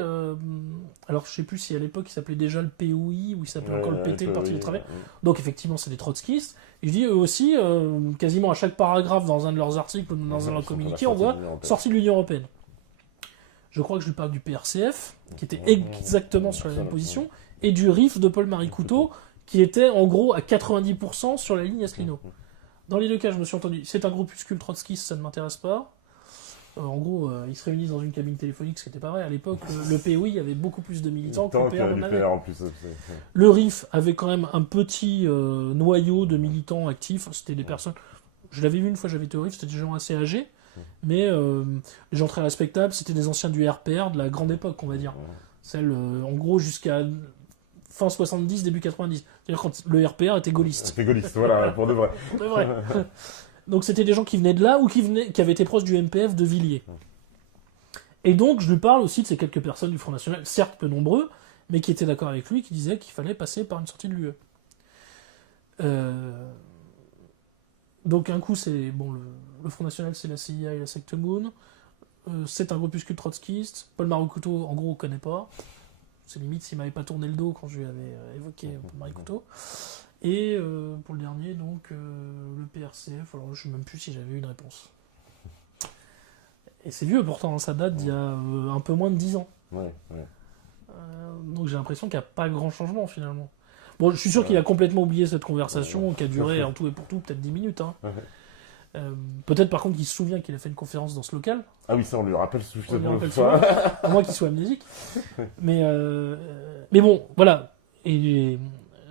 alors je sais plus si à l'époque il s'appelait déjà le POI, ou il s'appelait encore le PT, le Parti du Travail. Donc effectivement, c'est des trotskistes. Et je dis, eux aussi, quasiment à chaque paragraphe dans un de leurs articles, dans un de leurs communiqués, on voit sortie de l'Union Européenne. Je crois que je lui parle du PRCF, qui était exactement sur la même position, et du RIF de Paul-Marie Couteau, qui était en gros à 90% sur la ligne Asselineau. Dans les deux cas, je me suis entendu, c'est un groupuscule trotskiste, ça ne m'intéresse pas. En gros, ils se réunissent dans une cabine téléphonique, ce qui n'était pas vrai. À l'époque, le POI avait beaucoup plus de militants que l'UPR en avait. En plus, Le RIF avait quand même un petit noyau de militants actifs. C'était des personnes... Je l'avais vu une fois, j'avais été au RIF, c'était des gens assez âgés, mais des gens très respectables. C'était des anciens du RPR de la grande époque, on va dire. Celle, en gros, jusqu'à fin 70, début 90. C'est-à-dire quand le RPR était gaulliste. C'était gaulliste, voilà, pour de vrai. C'est vrai. Donc c'était des gens qui venaient de là ou qui avaient été proches du MPF de Villiers. Et donc je lui parle aussi de ces quelques personnes du Front National, certes peu nombreux, mais qui étaient d'accord avec lui, qui disaient qu'il fallait passer par une sortie de l'UE. Donc un coup c'est bon, le Front National, c'est la CIA et la secte Moon. C'est un groupuscule trotskiste. Paul Marocouteau, en gros, on connaît pas. C'est limite s'il m'avait pas tourné le dos quand je lui avais évoqué Paul Marocouteau. Et pour le dernier, donc, le PRCF, alors je ne sais même plus si j'avais eu une réponse. Et c'est vieux pourtant, hein, ça date d'il y a un peu moins de 10 ans. Ouais. Donc j'ai l'impression qu'il n'y a pas grand changement finalement. Bon, je suis sûr qu'il a complètement oublié cette conversation qui a duré en tout et pour tout peut-être 10 minutes. Hein. Peut-être par contre qu'il se souvient qu'il a fait une conférence dans ce local. Ah oui, ça on lui rappelle suffisamment de souvent, à moins qu'il soit amnésique. Mais bon, voilà. Et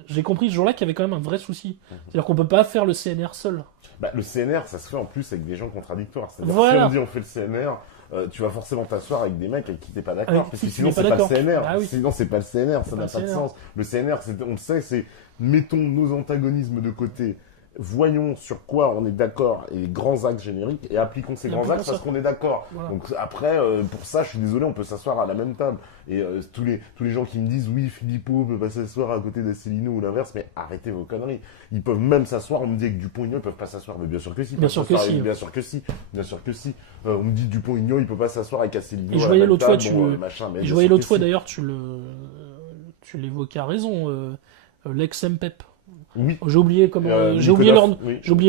j'ai compris ce jour-là qu'il y avait quand même un vrai souci. C'est-à-dire qu'on peut pas faire le CNR seul. Bah, le CNR, ça se fait en plus avec des gens contradictoires. C'est-à-dire voilà. si on dit on fait le CNR, tu vas forcément t'asseoir avec des mecs avec qui t'es pas d'accord. Parce que sinon c'est pas le CNR. Ah oui. Sinon c'est pas le CNR, ça n'a pas de sens. Le CNR, on le sait, c'est mettons nos antagonismes de côté. Voyons sur quoi on est d'accord et les grands axes génériques et appliquons ces grands axes parce qu'on est d'accord. Voilà. Donc après, pour ça, je suis désolé, on peut s'asseoir à la même table. Et tous les gens qui me disent oui, Philippot peut pas s'asseoir à côté d'Asselineau ou l'inverse, mais arrêtez vos conneries. Ils peuvent même s'asseoir. On me dit que Dupont-Aignan ils peuvent pas s'asseoir, mais bien sûr que si. Bien sûr que si. Bien sûr que si. Bien sûr que si. On me dit Dupont-Aignan il peut pas s'asseoir avec Asselineau. Et je voyais l'autre fois, je voyais l'autre fois si. d'ailleurs, tu l'évoquais à raison, l'ex-MPEP. Oui. J'ai oublié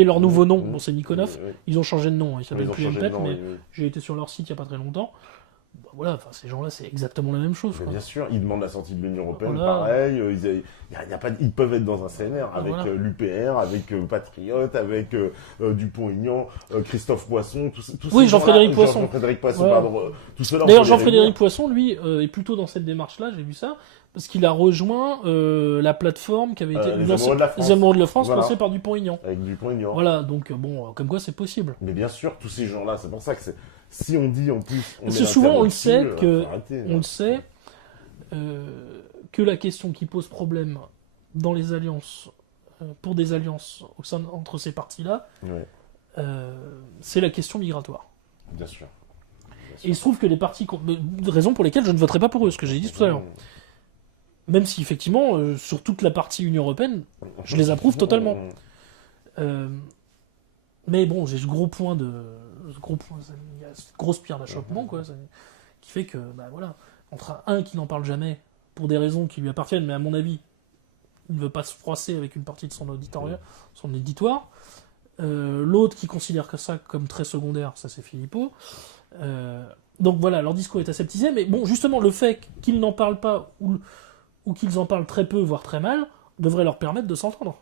leur nouveau nom. Bon, c'est Nikonov. Ils ont changé de nom. Ils s'appellent plus MPEP, mais j'ai été sur leur site il y a pas très longtemps. Bah, voilà, enfin ces gens-là, c'est exactement la même chose. Bien sûr, ils demandent la sortie de l'Union européenne, pareil. Ils peuvent être dans un CNR avec l'UPR, avec Patriote, avec Dupont-Aignan, Christophe Poisson, tous oui, Jean-Frédéric Poisson. Pardon, tout cela. D'ailleurs, Jean-Frédéric Poisson, lui, est plutôt dans cette démarche-là. J'ai vu ça. Parce qu'il a rejoint la plateforme qui avait été les Amoureux de la France, lancée par Dupont-Aignan. Avec Dupont-Aignan. Voilà, donc bon, comme quoi c'est possible. Mais bien sûr, tous ces gens-là, c'est pour ça que si on dit en plus... Parce que souvent on le sait que la question qui pose problème dans les alliances, pour des alliances entre ces partis-là, c'est la question migratoire. Bien sûr. Et il se trouve que les partis... raison pour lesquelles je ne voterai pas pour eux, ce que j'ai dit tout à l'heure. Même si, effectivement, sur toute la partie Union Européenne, je les approuve totalement. Mais bon, j'ai ce gros point, il y a cette grosse pierre d'achoppement, quoi, qui fait que, bah voilà, entre un qui n'en parle jamais, pour des raisons qui lui appartiennent, mais à mon avis, il ne veut pas se froisser avec une partie de son éditoire, l'autre qui considère que ça comme très secondaire, ça c'est Philippot. Donc voilà, leur discours est aseptisé, mais bon, justement, le fait qu'ils n'en parlent pas, ou qu'ils en parlent très peu, voire très mal, devrait leur permettre de s'entendre.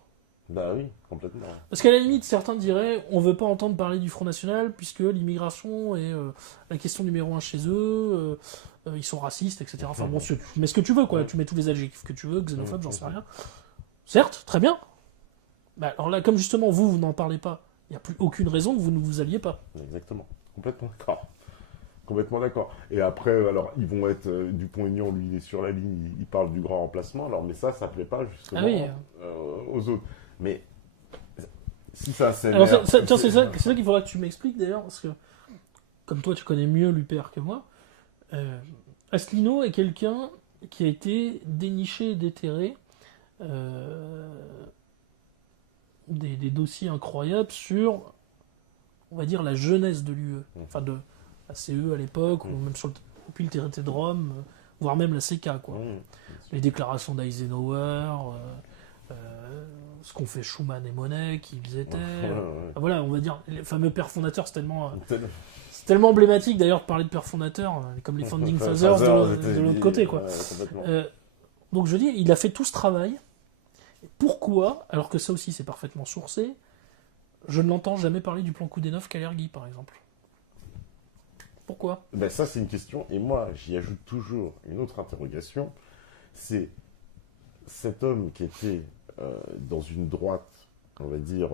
Bah oui, complètement. Parce qu'à la limite, certains diraient, on veut pas entendre parler du Front National, puisque l'immigration est la question numéro 1 chez eux, ils sont racistes, etc. Enfin bon, tu mets ce que tu veux, quoi. Tu mets tous les adjectifs que tu veux, xénophobe, j'en sais rien. Certes, très bien. Bah, alors là, comme justement, vous n'en parlez pas, il n'y a plus aucune raison que vous ne vous alliez pas. Exactement. Complètement d'accord. Complètement d'accord. Et après, alors, ils vont être... Dupont-Aignan, lui, il est sur la ligne, il parle du grand remplacement. Alors, mais ça plaît pas, justement, aux autres. Mais si ça s'énerve... Alors, c'est ça qu'il faudra que tu m'expliques, d'ailleurs, parce que, comme toi, tu connais mieux l'UPR que moi, Asselineau est quelqu'un qui a été déniché, déterré, des dossiers incroyables sur, on va dire, la jeunesse de l'UE. Enfin, de la CE à l'époque, ou même depuis le traité de Rome, voire même la CK, quoi. Les déclarations d'Eisenhower, ce qu'ont fait Schuman et Monnet, qui ils étaient. Voilà, on va dire, les fameux pères fondateurs, c'est tellement emblématique d'ailleurs de parler de pères fondateurs, comme les Founding Fathers de l'autre côté, quoi. Donc je dis, il a fait tout ce travail. Pourquoi, alors que ça aussi c'est parfaitement sourcé, je ne l'entends jamais parler du plan Koudenov-Kalergi, par exemple. Pourquoi? Ben ça, c'est une question. Et moi, j'y ajoute toujours une autre interrogation. C'est cet homme qui était dans une droite, on va dire,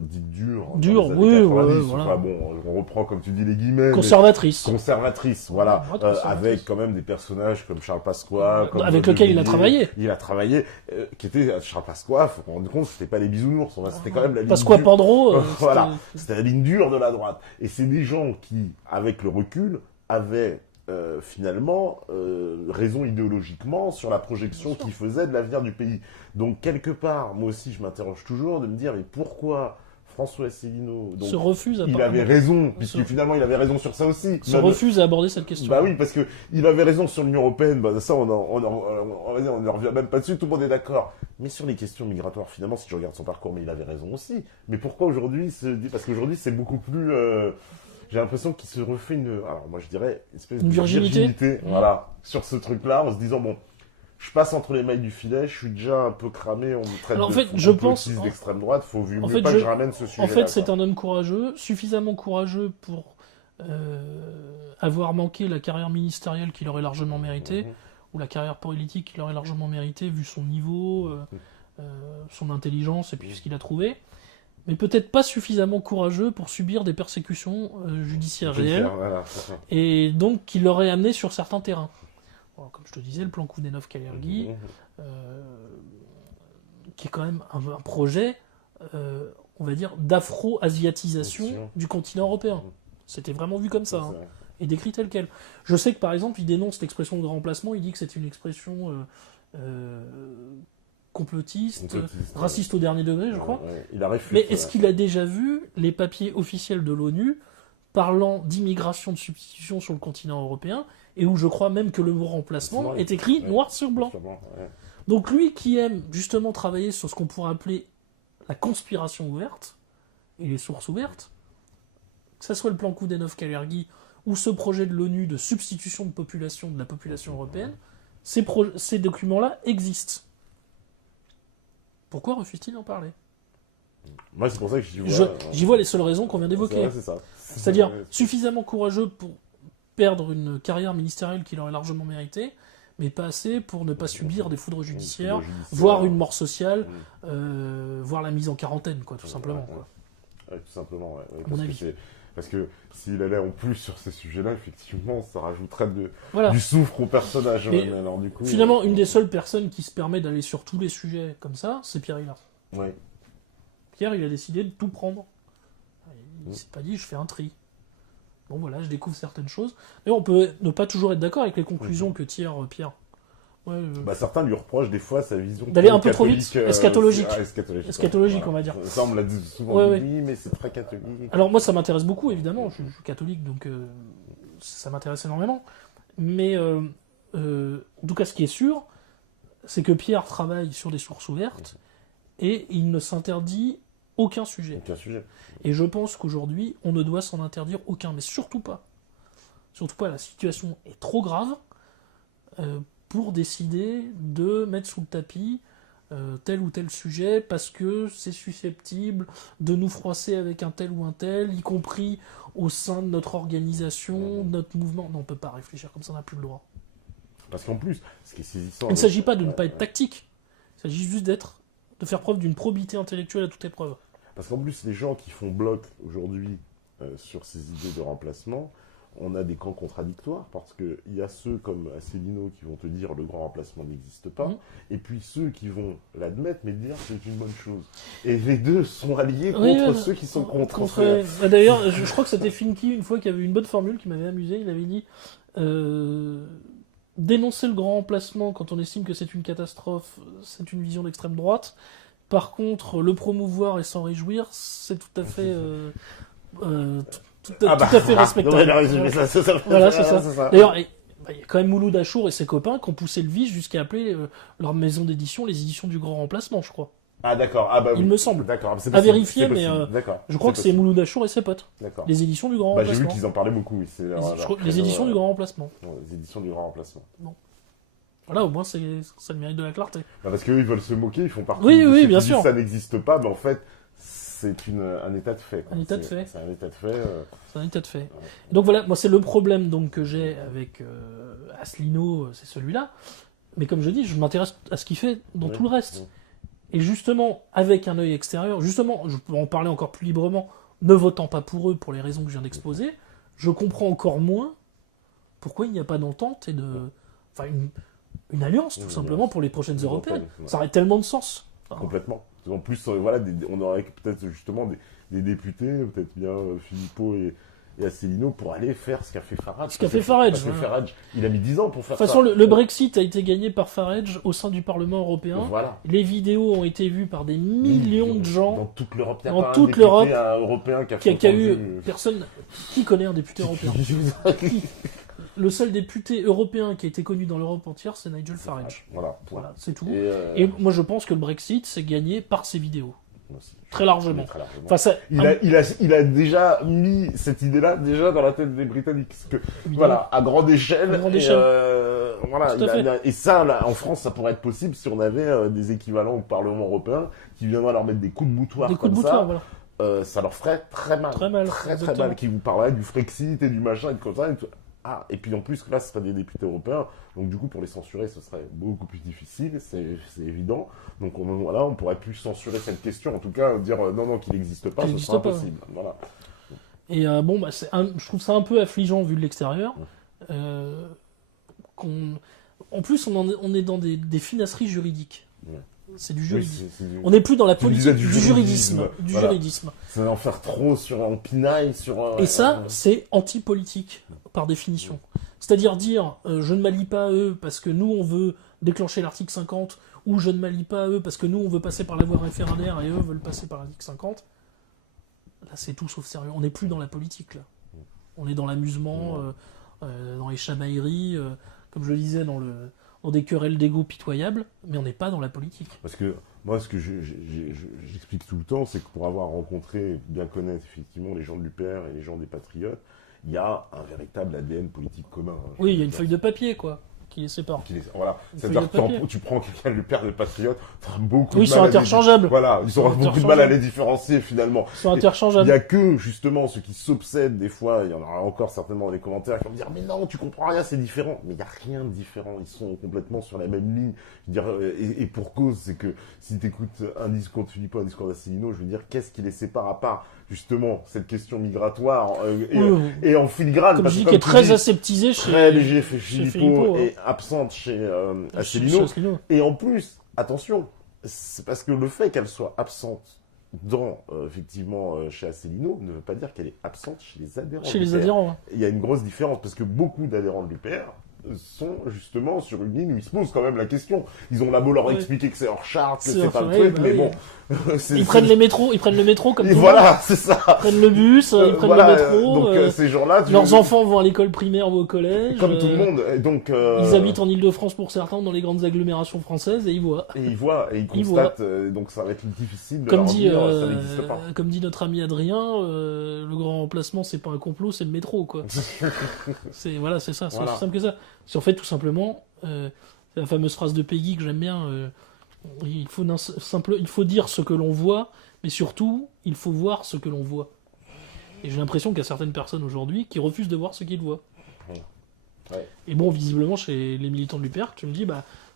dite dure. Dans Dur, les oui, années 90. voilà. Enfin bon, on reprend, comme tu dis, les guillemets. Conservatrice. Conservatrice, voilà. Ouais, conservatrice. Avec quand même des personnages comme Charles Pasqua. Comme Avec Claude lequel il a Villiers. travaillé. Il a travaillé. Qui était, Charles Pasqua, faut qu'on rende compte, c'était pas les bisounours. C'était quand même la ligne Pasqua dure. Pandro. Voilà. C'était la ligne dure de la droite. Et c'est des gens qui, avec le recul, avaient finalement raison idéologiquement sur la projection qu'ils faisaient de l'avenir du pays. Donc quelque part, moi aussi je m'interroge toujours de me dire mais pourquoi François Asselineau se refuse à il avait raison, puisque finalement il avait raison sur ça aussi. Se refuse à aborder cette question. Bah oui, parce que il avait raison sur l'Union européenne, bah ça on ne revient même pas dessus, tout le monde est d'accord. Mais sur les questions migratoires, finalement, si je regarde son parcours, mais il avait raison aussi. Mais pourquoi aujourd'hui parce qu'aujourd'hui c'est beaucoup plus j'ai l'impression qu'il se refait alors moi je dirais, une espèce de virginité, voilà, sur ce truc-là, en se disant, bon, je passe entre les mailles du filet, je suis déjà un peu cramé, on me traite alors, en fait, je pense d'extrême droite, faut mieux pas que je ramène ce sujet-là. En fait, c'est un homme courageux, suffisamment courageux pour avoir manqué la carrière ministérielle qu'il aurait largement méritée, ou la carrière politique qu'il aurait largement méritée, vu son niveau, son intelligence et puis ce qu'il a trouvé. Mais peut-être pas suffisamment courageux pour subir des persécutions judiciaires réelles, voilà, et donc qui l'aurait amené sur certains terrains. Bon, comme je te disais, le plan Koudenov-Kalergi, qui est quand même un projet, on va dire, d'afro-asiatisation du continent européen. C'était vraiment vu comme ça, et décrit tel quel. Je sais que par exemple, il dénonce l'expression de remplacement, il dit que c'est une expression complotiste, raciste au dernier degré, je crois. Il a réfuté, mais est-ce qu'il a déjà vu les papiers officiels de l'ONU parlant d'immigration de substitution sur le continent européen, et où je crois même que le mot remplacement est écrit noir sur blanc. Donc lui qui aime justement travailler sur ce qu'on pourrait appeler la conspiration ouverte, et les sources ouvertes, que ce soit le plan Koudenov-Kalergi, ou ce projet de l'ONU de substitution de la population européenne, ces documents-là existent. Pourquoi refuse-t-il d'en parler? Moi, c'est pour ça que j'y vois les seules raisons qu'on vient d'évoquer. C'est-à-dire suffisamment courageux pour perdre une carrière ministérielle qu'il aurait largement méritée, mais pas assez pour ne pas subir des foudres judiciaires, voire une mort sociale, voire la mise en quarantaine, quoi, tout simplement. Tout simplement, à mon avis. Parce que s'il allait en plus sur ces sujets-là, effectivement, ça rajouterait du soufre au personnage. Mais alors, du coup, finalement, une des seules personnes qui se permet d'aller sur tous les sujets comme ça, c'est Pierre Hillard. Ouais. Pierre, il a décidé de tout prendre. Il s'est pas dit, je fais un tri. Bon, voilà, je découvre certaines choses. Mais on peut ne pas toujours être d'accord avec les conclusions que tire Pierre. Certains lui reprochent des fois sa vision d'aller un peu trop vite, eschatologique. Eschatologique, on va dire. Ça, on me l'a dit souvent, oui, mais c'est très catholique. Alors moi, ça m'intéresse beaucoup, évidemment. Je suis catholique, donc ça m'intéresse énormément. Mais en tout cas, ce qui est sûr, c'est que Pierre travaille sur des sources ouvertes et il ne s'interdit aucun sujet. Et je pense qu'aujourd'hui, on ne doit s'en interdire aucun, mais surtout pas. Surtout pas, la situation est trop grave pour décider de mettre sous le tapis tel ou tel sujet parce que c'est susceptible de nous froisser avec un tel ou un tel, y compris au sein de notre organisation, de notre mouvement. Non, on ne peut pas réfléchir comme ça, on n'a plus le droit. Parce qu'en plus, ce qui est saisissant... Il ne s'agit pas de ne pas être tactique, il s'agit juste de faire preuve d'une probité intellectuelle à toute épreuve. Parce qu'en plus, les gens qui font bloc aujourd'hui sur ces idées de remplacement, on a des camps contradictoires, parce qu'il y a ceux comme Asselineau qui vont te dire le grand remplacement n'existe pas, et puis ceux qui vont l'admettre, mais dire c'est une bonne chose. Et les deux sont alliés contre ceux qui sont contre. D'ailleurs, je crois que c'était Finky, une fois, qui avait une bonne formule qui m'avait amusé. Il avait dit dénoncer le grand remplacement quand on estime que c'est une catastrophe, c'est une vision d'extrême droite. Par contre, le promouvoir et s'en réjouir, c'est tout à fait... tout à fait respectable. Voilà, c'est ça. D'ailleurs, il y a quand même Mouloud Achour et ses copains qui ont poussé le vice jusqu'à appeler leur maison d'édition les éditions du Grand Remplacement, je crois. Ah d'accord, il me semble. D'accord, à vérifier, mais je crois que c'est Mouloud Achour et ses potes. D'accord. Les éditions du Grand Remplacement. J'ai vu qu'ils en parlaient beaucoup. Les éditions du Grand Remplacement. Les éditions du Grand Remplacement. Bon. Voilà, au moins, ça le mérite de la clarté. Parce qu'eux, ils veulent se moquer, ils font partie de ceux qui bien disent sûr. Ça n'existe pas, mais en fait, c'est un état de fait. Quoi. Un état de fait. C'est un état de fait. C'est un état de fait. Donc voilà, moi c'est le problème donc que j'ai avec Asselineau, c'est celui-là. Mais comme je dis, je m'intéresse à ce qu'il fait dans tout le reste. Et justement, avec un œil extérieur, justement, je peux en parler encore plus librement, ne votant pas pour eux pour les raisons que je viens d'exposer, je comprends encore moins pourquoi il n'y a pas d'entente et une alliance, tout simplement, pour les prochaines européennes. Ça aurait tellement de sens. Complètement. En plus, voilà, on aurait peut-être justement des députés, peut-être bien Philippot et Asselineau, pour aller faire ce qu'a fait Farage. Ce qu'a fait Farage. Farage, il a mis 10 ans pour faire ça. De toute façon, le Brexit a été gagné par Farage au sein du Parlement européen. Voilà. Les vidéos ont été vues par des millions de gens. Dans toute l'Europe. Il y a dans pas toute un l'Europe député européen qui a eu personne. Qui connaît un député européen? Le seul député européen qui a été connu dans l'Europe entière, c'est Nigel Farage. Voilà, c'est tout. Et moi, je pense que le Brexit, c'est gagné par ces vidéos. Très largement. Enfin, il a déjà mis cette idée-là déjà dans la tête des Britanniques. Parce que, voilà, à grande échelle. Et ça, là, en France, ça pourrait être possible si on avait des équivalents au Parlement européen qui viendraient leur mettre des coups de boutoir voilà. Ça leur ferait très mal. Très mal. Qui vous parleraient du Frexit et du machin et de comme ça. Et puis en plus, là, ce seraient des députés européens. Donc du coup, pour les censurer, ce serait beaucoup plus difficile, c'est évident. Donc on pourrait plus censurer cette question. En tout cas, dire non, qu'il n'existe pas, ce serait impossible. Voilà. Et je trouve ça un peu affligeant vu de l'extérieur. En plus, on est dans des finasseries juridiques. C'est du juridisme. On n'est plus dans la politique, du juridisme. C'est en faire trop en pinaille. Et ça, c'est anti-politique, par définition. C'est-à-dire dire je ne m'allie pas à eux parce que nous, on veut déclencher l'article 50, ou je ne m'allie pas à eux parce que nous, on veut passer par la voie référendaire et eux veulent passer par l'article 50. Là, c'est tout sauf sérieux. On n'est plus dans la politique, là. On est dans l'amusement, dans les chamailleries, comme je le disais, dans des querelles d'ego pitoyables, mais on n'est pas dans la politique. Parce que moi, ce que j'explique tout le temps, c'est que pour avoir rencontré, bien connaître effectivement les gens de l'UPR et les gens des Patriotes, il y a un véritable ADN politique commun. Oui, il y a une feuille de papier, quoi, qui les sépare. Voilà. C'est-à-dire que tu prends quelqu'un de l'UPR et des Patriotes, tu as beaucoup de mal. Oui, ils sont interchangeables. Voilà, ils auront beaucoup de mal à les différencier finalement. Ils sont interchangeables. Il n'y a que, justement, ceux qui s'obsèdent des fois, il y en aura encore certainement dans les commentaires qui vont me dire mais non, tu comprends rien, c'est différent. Mais il n'y a rien de différent, ils sont complètement sur la même ligne. Je veux dire, et pour cause, c'est que si tu écoutes un discours de Philippot, un discours d'Asselineau, je veux dire, qu'est-ce qui les sépare à part justement cette question migratoire et en filigrane, comme je dis, qui est très aseptisée très léger chez Philippot et absente chez Asselineau. Et en plus, attention, c'est parce que le fait qu'elle soit absente effectivement chez Asselineau ne veut pas dire qu'elle est absente chez les adhérents. Chez les adhérents. Il y a une grosse différence parce que beaucoup d'adhérents de l'UPR sont justement sur une ligne où ils se posent quand même la question. Ils ont là beau leur expliquer que c'est hors charte, que c'est pas le truc, mais bon. Ils prennent le métro comme tout le monde. Voilà, c'est ça. Ils prennent le bus, ils prennent le métro. Donc ces gens-là, leurs enfants vont à l'école primaire ou au collège. Comme tout le monde. Et donc ils habitent en Île-de-France pour certains, dans les grandes agglomérations françaises, et ils voient. Et ils constatent. Donc ça va être difficile de leur dire ça n'existe pas. Comme dit notre ami Adrien, le grand remplacement, c'est pas un complot, c'est le métro, quoi. c'est ça, c'est aussi simple que ça. C'est en fait tout simplement la fameuse phrase de Peggy que j'aime bien. Il faut dire ce que l'on voit, mais surtout, il faut voir ce que l'on voit. Et j'ai l'impression qu'il y a certaines personnes aujourd'hui qui refusent de voir ce qu'ils voient. Ouais. Et bon, visiblement, chez les militants de l'UPR, tu me dis,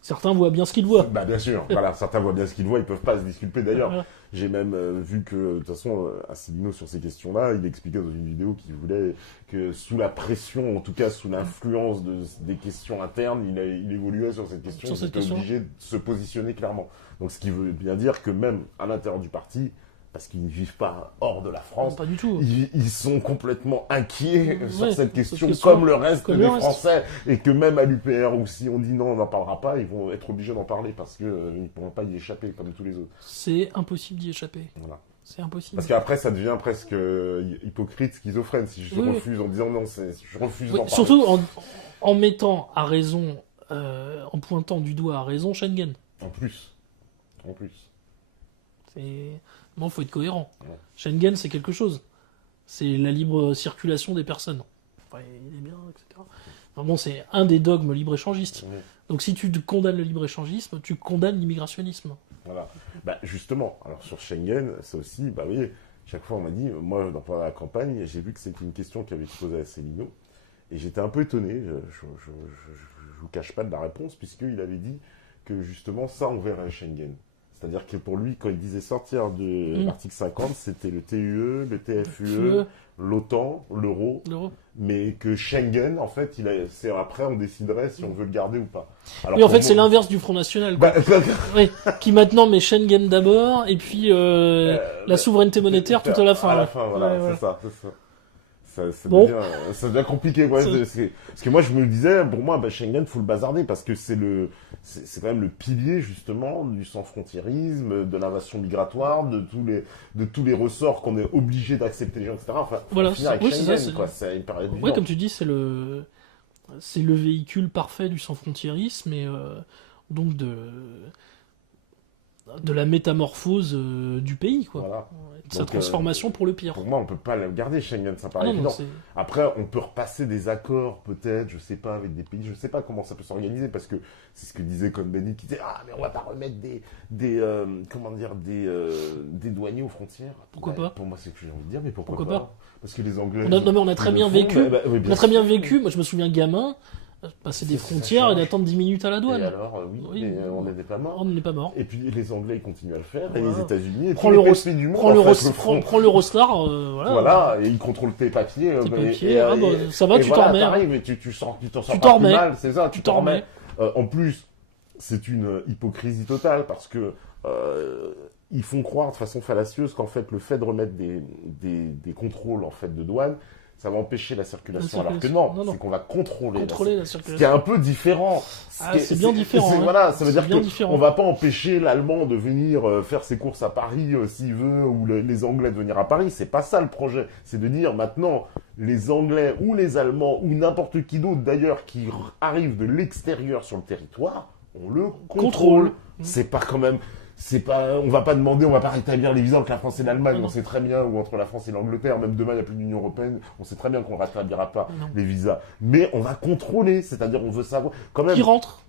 certains voient bien ce qu'ils voient. Bien sûr, certains voient bien ce qu'ils voient, ils peuvent pas se disculper d'ailleurs. Voilà. J'ai même vu que, de toute façon, Asselineau, sur ces questions-là, il expliquait dans une vidéo qu'il voulait que sous la pression, en tout cas sous l'influence des questions internes, il évoluait sur cette question, il était obligé de se positionner clairement. Donc ce qui veut bien dire que même à l'intérieur du parti, parce qu'ils ne vivent pas hors de la France. Non, pas du tout. Ils sont complètement inquiets sur cette question, comme le reste des Français. Et que même à l'UPR, où si on dit non, on n'en parlera pas, ils vont être obligés d'en parler parce qu'ils ne pourront pas y échapper comme tous les autres. C'est impossible d'y échapper. Voilà. C'est impossible. Parce qu'après, ça devient presque hypocrite, schizophrène, si je refuse en disant non, je refuse d'en parler. Surtout en mettant à raison, en pointant du doigt à raison Schengen. En plus. Il faut être cohérent. Ouais. Schengen, c'est quelque chose. C'est la libre circulation des personnes. Il est bien, etc. Enfin, c'est un des dogmes libre-échangistes. Ouais. Donc si tu condamnes le libre-échangisme, tu condamnes l'immigrationnisme. Voilà. Bah, justement, alors sur Schengen, ça aussi, bah oui, chaque fois on m'a dit, moi, pendant la campagne, j'ai vu que c'était une question qui avait été posée à Céline. Et j'étais un peu étonné, je vous cache pas de la réponse, puisqu'il avait dit que justement ça on verrait à Schengen. C'est-à-dire que pour lui, quand il disait sortir de l'article 50, c'était le TUE, le TFUE, l'OTAN, l'euro, mais que Schengen, en fait, c'est après on déciderait si on veut le garder ou pas. Alors, oui, en fait, c'est l'inverse du Front National, quoi. Oui, qui maintenant met Schengen d'abord, et puis la souveraineté monétaire tout à la fin. À la fin, voilà, ouais. c'est ça. Ça devient compliqué, ouais, parce que moi je me disais, pour moi, Schengen, faut le bazarder, parce que c'est quand même le pilier, justement, du sans-frontiérisme, de l'invasion migratoire, de tous les ressorts qu'on est obligé d'accepter les gens, etc. Enfin, voilà, c'est hyper évident. Oui, comme tu dis, c'est le véhicule parfait du sans-frontiérisme, et donc de la métamorphose du pays, quoi. Voilà. De sa transformation pour le pire. Pour moi, on peut pas le garder, Schengen, ça paraît évident. Après, on peut repasser des accords, peut-être, je sais pas, avec des pays, je sais pas comment ça peut s'organiser, parce que c'est ce que disait Cohn-Bendit, qui disait, mais on va pas remettre des douaniers aux frontières. Pourquoi pas? Pour moi, c'est ce que j'ai envie de dire, mais pourquoi pas? Parce que les Anglais... on a très bien vécu. On a très bien vécu. Moi, je me souviens gamin, passer des frontières et d'attendre 10 minutes à la douane. Et alors, oui, mais on n'était pas mort. On n'est pas mort. Et puis les Anglais, ils continuent à le faire, et les États-Unis, et prends tous les pays du monde. Prends l'Eurostar, voilà, et ils contrôlent tes papiers. Ça va, tu t'en remets. T'arrives, mais tu t'en sors pas plus mal, c'est ça, tu t'en remets. En plus, c'est une hypocrisie totale, parce que ils font croire de façon fallacieuse qu'en fait, le fait de remettre des contrôles en fait de douane, ça va empêcher la circulation, alors que non. C'est qu'on va contrôler la circulation. Ce qui est un peu différent. C'est bien différent. Voilà, ça veut dire qu'on va pas empêcher l'Allemand de venir faire ses courses à Paris s'il veut, ou les Anglais de venir à Paris. C'est pas ça le projet. C'est de dire maintenant, les Anglais ou les Allemands ou n'importe qui d'autre d'ailleurs qui arrive de l'extérieur sur le territoire, on le contrôle. C'est pas quand même... on va pas rétablir les visas entre la France et l'Allemagne, on sait très bien, ou entre la France et l'Angleterre, même demain il n'y a plus d'Union Européenne, on sait très bien qu'on rétablira pas les visas. Mais on va contrôler, c'est-à-dire on veut savoir, quand même. Qui rentre,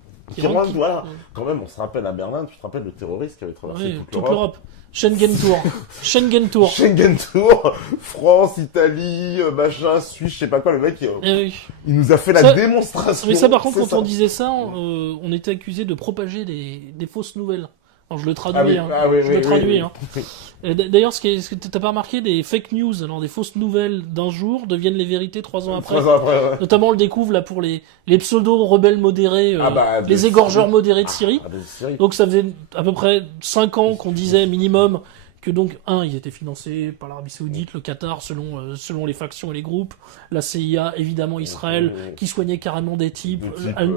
voilà. Quand même, on se rappelle à Berlin, tu te rappelles le terroriste qui avait traversé toute l'Europe. Schengen Tour. Schengen Tour, France, Italie, machin, Suisse, je sais pas quoi, le mec, il nous a fait la démonstration. Mais ça, par contre, quand on disait ça, on était accusé de propager des fausses nouvelles. Alors, je le traduis, D'ailleurs, ce que t'as pas remarqué, des fake news, alors des fausses nouvelles d'un jour deviennent les vérités 3 ans après. 3 ans après, ouais. Notamment, on le découvre là pour les pseudo-rebelles modérés, les égorgeurs modérés de Syrie. Donc ça faisait à peu près 5 ans qu'on disait minimum que donc, ils étaient financés par l'Arabie Saoudite, le Qatar, selon les factions et les groupes, la CIA, évidemment Israël, qui soignait carrément des types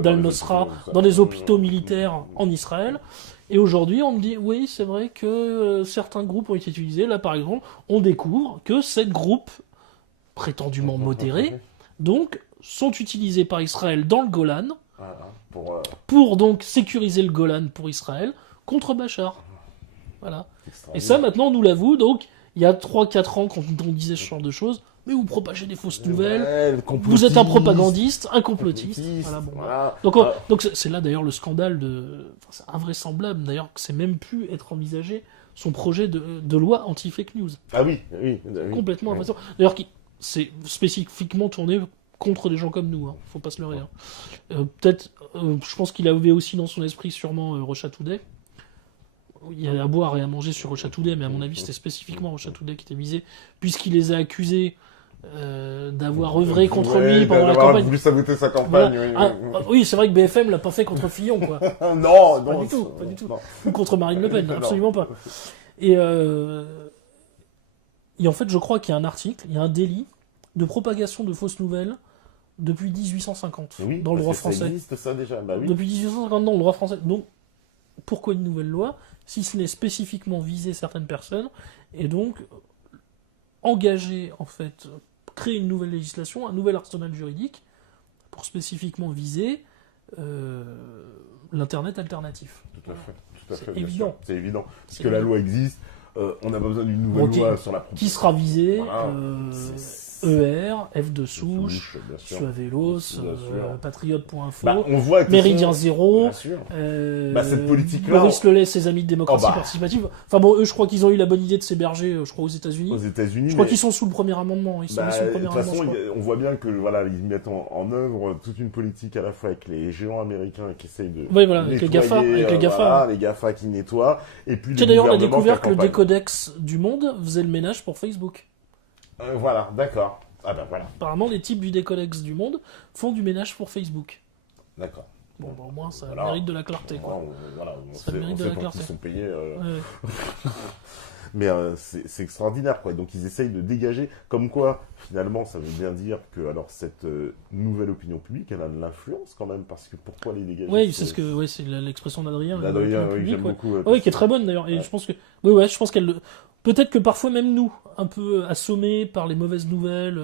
d'Al-Nosra dans des hôpitaux militaires en Israël. Et aujourd'hui, on me dit, oui, c'est vrai que certains groupes ont été utilisés. Là, par exemple, on découvre que ces groupes, prétendument modérés, donc, sont utilisés par Israël dans le Golan, pour donc sécuriser le Golan pour Israël, contre Bachar. Voilà. Et ça, maintenant, on nous l'avoue. Donc, il y a 3-4 ans, quand on disait ce genre de choses, mais vous propagez des fausses nouvelles, vous êtes un propagandiste, un complotiste. Voilà. Donc c'est là d'ailleurs le scandale c'est invraisemblable d'ailleurs que c'est même pu être envisagé son projet de loi anti-fake news. Ah oui. Complètement invraisemblable. D'ailleurs, c'est spécifiquement tourné contre des gens comme nous, faut pas se leurrer. Peut-être, je pense qu'il avait aussi dans son esprit sûrement Russia Today. Il y a à boire et à manger sur Russia Today, mais à mon avis c'était spécifiquement Russia Today qui était visé, puisqu'il les a accusés d'avoir œuvré contre lui pendant la campagne. Voulu saboter sa campagne. Voilà. Oui, c'est vrai que BFM l'a pas fait contre Fillon, quoi. non, pas du tout. Ou contre Marine Le Pen, absolument pas. Et en fait, je crois qu'il y a un article, il y a un délit de propagation de fausses nouvelles depuis 1850 dans le droit français. Ça existe, ça déjà. Bah oui. Depuis 1850 dans le droit français. Donc, pourquoi une nouvelle loi, si ce n'est spécifiquement viser certaines personnes, et donc engager, en fait, créer une nouvelle législation, un nouvel arsenal juridique, pour spécifiquement viser l'Internet alternatif. Tout à fait. C'est évident. C'est évident. La loi existe, on n'a pas besoin d'une nouvelle loi sur la qui sera visée. Voilà. ER, F de souche, bien sûr. Suavelos, Bien sûr. Patriote.info, Bah, on voit que Méridien Zéro, bien sûr. Cette politique-là, Maurice Lelay, ses amis de démocratie Oh, bah. participative. Enfin bon, eux, je crois qu'ils ont eu la bonne idée de s'héberger, je crois, aux États-Unis. aux États-Unis, Je crois mais- qu'ils sont sous le premier amendement. Ils sont mis sous le de premier toute façon, amendement, je crois. on voit bien que voilà, ils mettent en œuvre toute une politique à la fois avec les géants américains qui essayent de Oui, voilà, avec les nettoyer, GAFA, avec les GAFA. voilà, les GAFA qui nettoient, et puis Tu sais, les d'ailleurs, on a gouvernements découvert qui que le accompagnent. décodex du monde faisait le ménage pour Facebook. Voilà, d'accord. Ah ben voilà, Apparemment, les types du décodex du monde font du ménage pour Facebook. d'accord. Bon, bah, au moins, ça Voilà. mérite de la clarté, quoi. Voilà, on Ça sait, mérite on de sait la pour clarté. qui ils sont payés. Ouais. Mais c'est extraordinaire, quoi. Donc ils essayent de dégager, comme quoi, finalement, ça veut bien dire que alors cette nouvelle opinion publique, elle a de l'influence quand même, parce que pourquoi les dégager Oui, c'est ce que, ouais, c'est l'expression d'Adrien. D'Adrien, l'opinion oui, publique, j'aime ouais. beaucoup. Oui, qui est très bonne d'ailleurs. Et Ouais. je pense que, oui, ouais, je pense qu'elle, peut-être que parfois même nous, un peu assommés par les mauvaises nouvelles,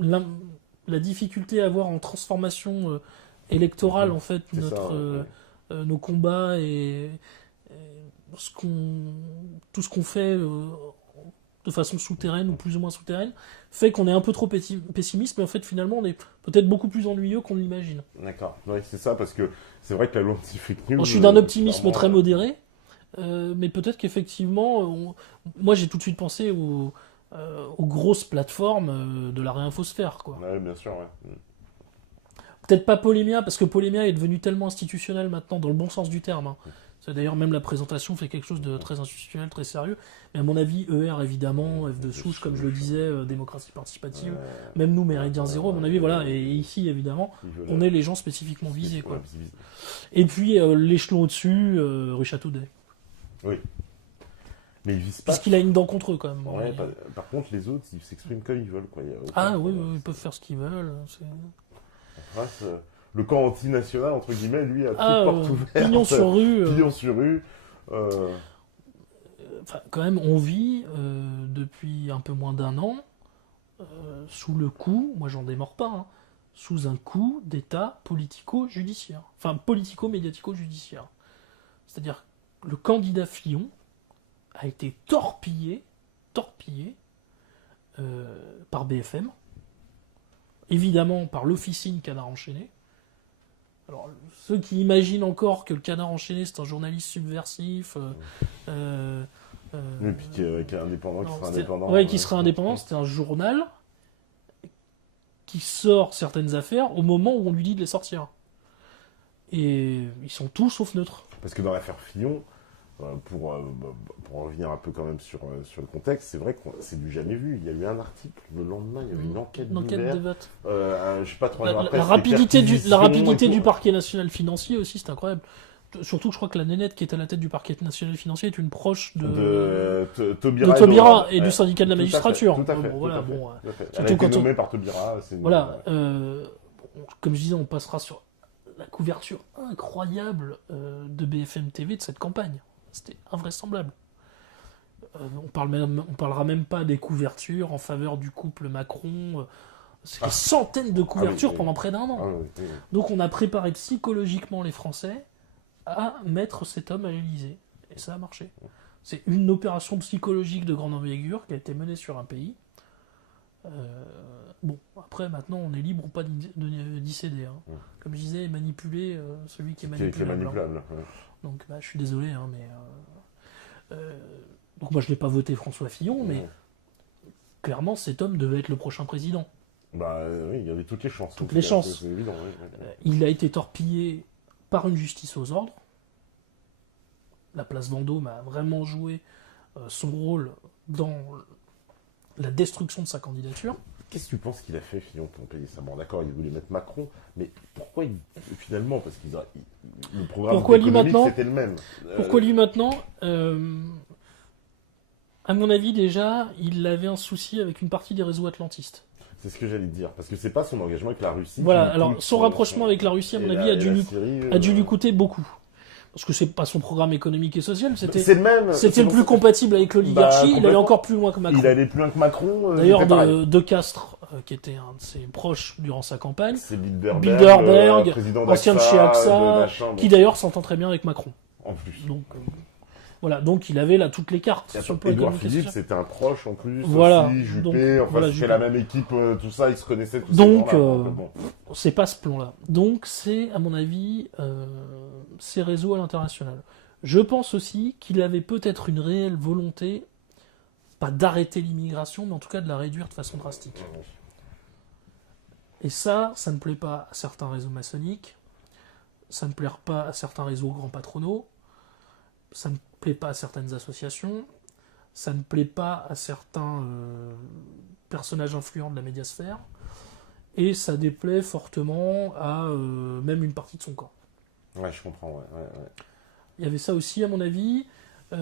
la, la difficulté à voir en transformation électorale en fait C'est notre, ça, ouais. nos combats et tout ce qu'on fait de façon souterraine ou plus ou moins souterraine, fait qu'on est un peu trop pessimiste, mais en fait finalement on est peut-être beaucoup plus ennuyeux qu'on l'imagine. D'accord. Oui, c'est ça, parce que c'est vrai que la loi anti-fake news. Moi, je suis d'un optimisme clairement, très modéré, mais peut-être qu'effectivement, moi j'ai tout de suite pensé aux grosses plateformes de la réinfosphère, quoi. Ouais, bien sûr, ouais. Peut-être pas Polémia, parce que Polémia est devenu tellement institutionnel maintenant, dans le bon sens du terme. Hein. C'est d'ailleurs même la présentation fait quelque chose de très institutionnel, très sérieux. Mais à mon avis, ER évidemment, F de souche, comme je le disais, démocratie participative, même nous, Méridien Zéro, à mon avis, voilà. Et ici, évidemment, on est les gens spécifiquement visés, quoi. Et puis l'échelon au-dessus, Richard Toudet. Oui. Mais ils visent pas. Puisqu'il a une dent contre eux, quand même. Ouais, par contre, les autres, ils s'expriment comme ils veulent, quoi. Il y a aucun Ah oui, problème. ils peuvent faire ce qu'ils veulent. Bref, le camp anti-national, entre guillemets, lui, a toute Ah, porte ouverte. pignon sur rue. Pignon sur rue. Enfin, quand même, on vit depuis un peu moins d'un an sous le coup, moi j'en démords pas, hein, sous un coup d'État politico-judiciaire. Enfin, politico-médiatico-judiciaire. C'est-à-dire que le candidat Fillon a été torpillé par BFM, évidemment par l'officine Canard Enchaîné. Alors, ceux qui imaginent encore que le Canard Enchaîné c'est un journaliste subversif, Et puis qui est indépendant, qui sera indépendant. Ouais, qui sera indépendant, c'était un journal qui sort certaines affaires au moment où on lui dit de les sortir. Et ils sont tous sauf neutres. Parce que dans l'affaire Fillon, pour revenir un peu quand même sur le contexte, c'est vrai que c'est du jamais vu. Il y a eu un article, le lendemain, il y a eu une enquête d'ouvert. de vote. Je sais pas, 3 jours après, La c'était rapidité perquisition et du tout. parquet national financier aussi, c'est incroyable. Surtout que je crois que la nénette qui est à la tête du parquet national financier est une proche de Taubira et du syndicat de la magistrature. Tout à fait. Bon, voilà, tout à fait, bon, tout à fait. Elle a surtout été quand nommée par Taubira. C'est une- voilà. Comme je disais, on passera sur la couverture incroyable de BFM TV de cette campagne. C'était invraisemblable. On parlera même pas des couvertures en faveur du couple Macron. C'est des centaines de couvertures oui. pendant près d'un an. Ah, oui, oui. Donc on a préparé psychologiquement les Français à mettre cet homme à l'Élysée. Et ça a marché. C'est une opération psychologique de grande envergure qui a été menée sur un pays. Bon, après, maintenant, on est libre ou pas d'y céder. Hein. Comme je disais, manipuler celui qui est manipulable. manipulable. Ouais. Donc, bah, je suis désolé, hein, mais... donc moi, je n'ai pas voté François Fillon, mais clairement, cet homme devait être le prochain président. Bah oui, il y avait toutes les chances. Toutes les chances. C'est évident, oui. Il a été torpillé par une justice aux ordres. La place Vendôme a vraiment joué son rôle dans la destruction de sa candidature. Qu'est-ce que tu penses qu'il a fait, Fillon, pour payer ça? Bon, d'accord, il voulait mettre Macron, mais pourquoi finalement, parce que le programme économique, c'était le même. Pourquoi lui maintenant à mon avis, déjà, il avait un souci avec une partie des réseaux atlantistes. C'est ce que j'allais te dire, parce que c'est pas son engagement avec la Russie. Voilà, alors son rapprochement avec la Russie, à mon avis, a dû lui coûter beaucoup. Parce que c'est pas son programme économique et social, c'était le même. C'était le plus compatible avec l'oligarchie, il allait encore plus loin que Macron. Il allait plus loin que Macron. D'ailleurs, De Castres, qui était un de ses proches durant sa campagne, c'est Bilderberg, président ancien de chez AXA, machin, qui d'ailleurs s'entend très bien avec Macron. En plus. Donc, Voilà, donc il avait là toutes les cartes sur le plan Édouard économique et Philippe, social. c'était un proche en plus. Voilà, Aussi, Juppé, donc, enfin voilà, c'était Juppé. la même équipe, tout ça, ils se connaissaient tous Donc, ces gens-là. Bon. c'est pas ce plan-là. Donc c'est, à mon avis, ces réseaux à l'international. Je pense aussi qu'il avait peut-être une réelle volonté, pas d'arrêter l'immigration, mais en tout cas de la réduire de façon drastique. Et ça ne plaît pas à certains réseaux maçonniques, ça ne plaît pas à certains réseaux grands patronaux, ça ne plaît pas à certaines associations, ça ne plaît pas à certains personnages influents de la médiasphère, et ça déplaît fortement à même une partie de son camp. Ouais, je comprends, ouais. Il y avait ça aussi, à mon avis, et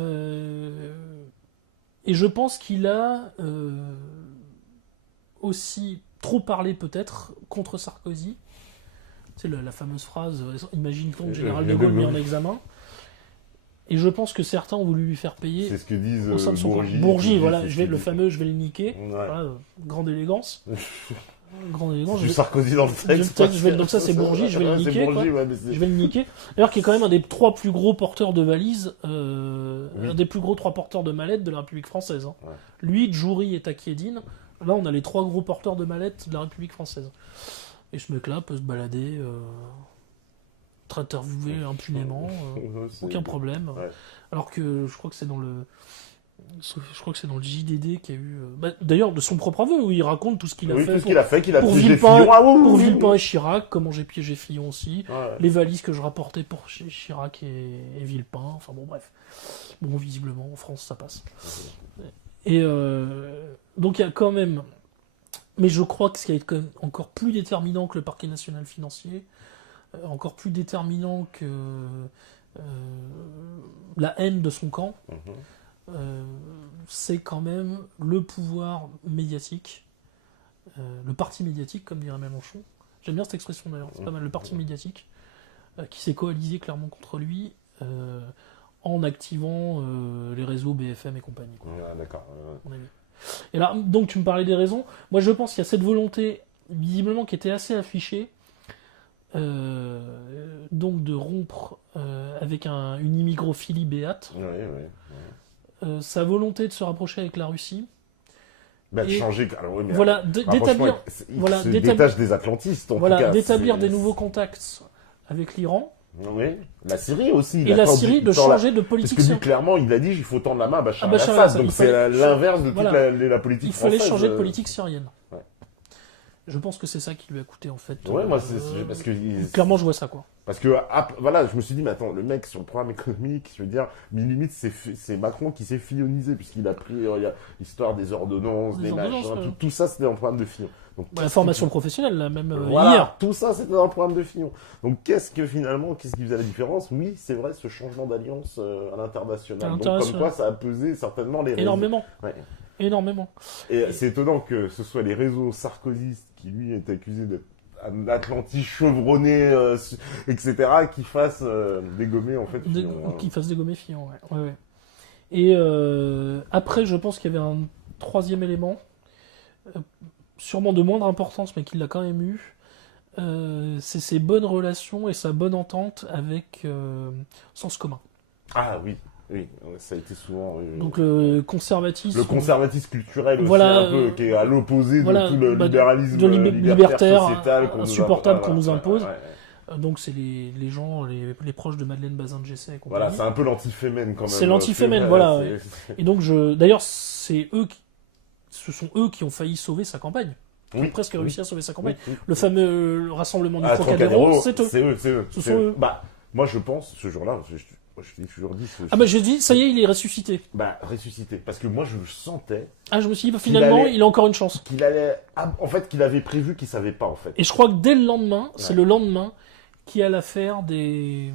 je pense qu'il a aussi trop parlé, peut-être, contre Sarkozy. Tu sais, la fameuse phrase « Imagine-t-on le général de Gaulle mis en examen ?» Et je pense que certains ont voulu lui faire payer. C'est ce que disent au sein de son camp. Bourgi. Bourgi, voilà, le fameux « je vais le niquer Ouais. ». Voilà, grande élégance. Grande élégance. Du Sarkozy dans le texte. Donc ça, c'est Bourgi, je vais le niquer. Bourgi, quoi. ouais, mais Je vais le niquer. D'ailleurs, qui est quand même un des 3 plus gros porteurs de valises, Oui. un des plus gros 3 porteurs de mallettes de la République française. Hein. Ouais. Lui, Djouri et Takiedine. Là, on a les 3 gros porteurs de mallettes de la République française. Et ce mec-là peut se balader, être interviewé impunément, C'est- aucun problème. Ouais. Alors que je crois que c'est dans le JDD qu'il y a eu. D'ailleurs, de son propre aveu, où il raconte tout ce qu'il a Oui, fait tout ce qu'il a fait, qu'il a pour piégé Villepin, Fillon. Ah, oui, pour oui, oui. Villepin et Chirac, comment j'ai piégé Fillon aussi. Ouais. Les valises que je rapportais pour Chirac et Villepin, enfin bon, bref. Bon, visiblement, en France, ça passe. Et donc, il y a quand même. Mais je crois que ce qui est quand même encore plus déterminant que le parquet national financier, encore plus déterminant que la haine de son camp, Mhm. c'est quand même le pouvoir médiatique, le parti médiatique, comme dirait Mélenchon. J'aime bien cette expression d'ailleurs, c'est pas mal, le parti médiatique, qui s'est coalisé clairement contre lui en activant les réseaux BFM et compagnie. Quoi, Ouais, d'accord. à mon avis. Et là, donc tu me parlais des raisons. Moi je pense qu'il y a cette volonté, visiblement, qui était assez affichée, donc de rompre avec une immigrophilie béate, Ouais. sa volonté de se rapprocher avec la Russie. Bah, de Et changer. Alors, oui, mais voilà, franchement, d'établir, il voilà, se d'établir- détache des Atlantistes, en tout voilà, cas. d'établir c'est- des nouveaux contacts avec l'Iran Oui, la Syrie aussi. et la Syrie, de changer de Parce politique. que lui, clairement, il a dit il faut tendre la main à Bachar Ah, Bachar al-Assad. al-Assad, Donc il c'est fallait- l'inverse de toute voilà. la politique Il fallait française. changer de politique syrienne. Ouais. Je pense que c'est ça qui lui a coûté en fait. Ouais, moi, c'est parce que. Clairement, je vois ça quoi. Parce que, voilà, je me suis dit, mais attends, le mec, sur le programme économique, je veux dire, mais limite, c'est Macron qui s'est fillonisé, puisqu'il a pris, il y a l'histoire des ordonnances, Des des ordonnances, machins, ouais. tout ça, c'était dans le programme de Fillon. Donc, La formation professionnelle, là, même voilà, hier. tout ça, c'était dans le programme de Fillon. Donc, qu'est-ce qui faisait la différence? Oui, c'est vrai, ce changement d'alliance à l'international. Donc, comme quoi, ça a pesé certainement les réseaux. Énormément. Ouais. Énormément. Et c'est étonnant que ce soit les réseaux sarkozystes qui, lui, est accusé d'être un Atlantique chevronné, etc., qui fassent dégommer, en fait, Fillon, hein. Qui fasse dégommer Fillon, ouais. Ouais. Et après, je pense qu'il y avait un troisième élément, sûrement de moindre importance, mais qu'il a quand même eu. C'est ses bonnes relations et sa bonne entente avec Sens Commun. Ah oui, ça a été souvent... Donc le conservatisme. Le conservatisme culturel aussi, Voilà, un peu, qui est à l'opposé voilà, de tout le bah, libéralisme de libertaire sociétal insupportable qu'on nous impose. Ouais. Donc c'est les gens, les proches de Madeleine Bazin de Gessé et compagnie. Voilà, c'est un peu l'antifémène quand même. C'est l'antifémène, voilà. Et donc d'ailleurs, ce sont eux qui ont failli sauver sa campagne. Qui ont presque réussi à sauver sa campagne. Oui. Le fameux rassemblement du Trocadéro, Trocadéro, c'est eux. C'est eux. Ce sont eux. Bah, moi je pense, ce jour-là, je t'ai toujours dit... Ah bah j'ai dit, ça y est, il est ressuscité. Bah, ressuscité. Parce que moi je sentais Ah, je me suis dit, finalement, il a encore une chance. qu'il allait... En fait, qu'il avait prévu qu'il savait pas, en fait. Et je crois que dès le lendemain, c'est le lendemain, qui a l'affaire des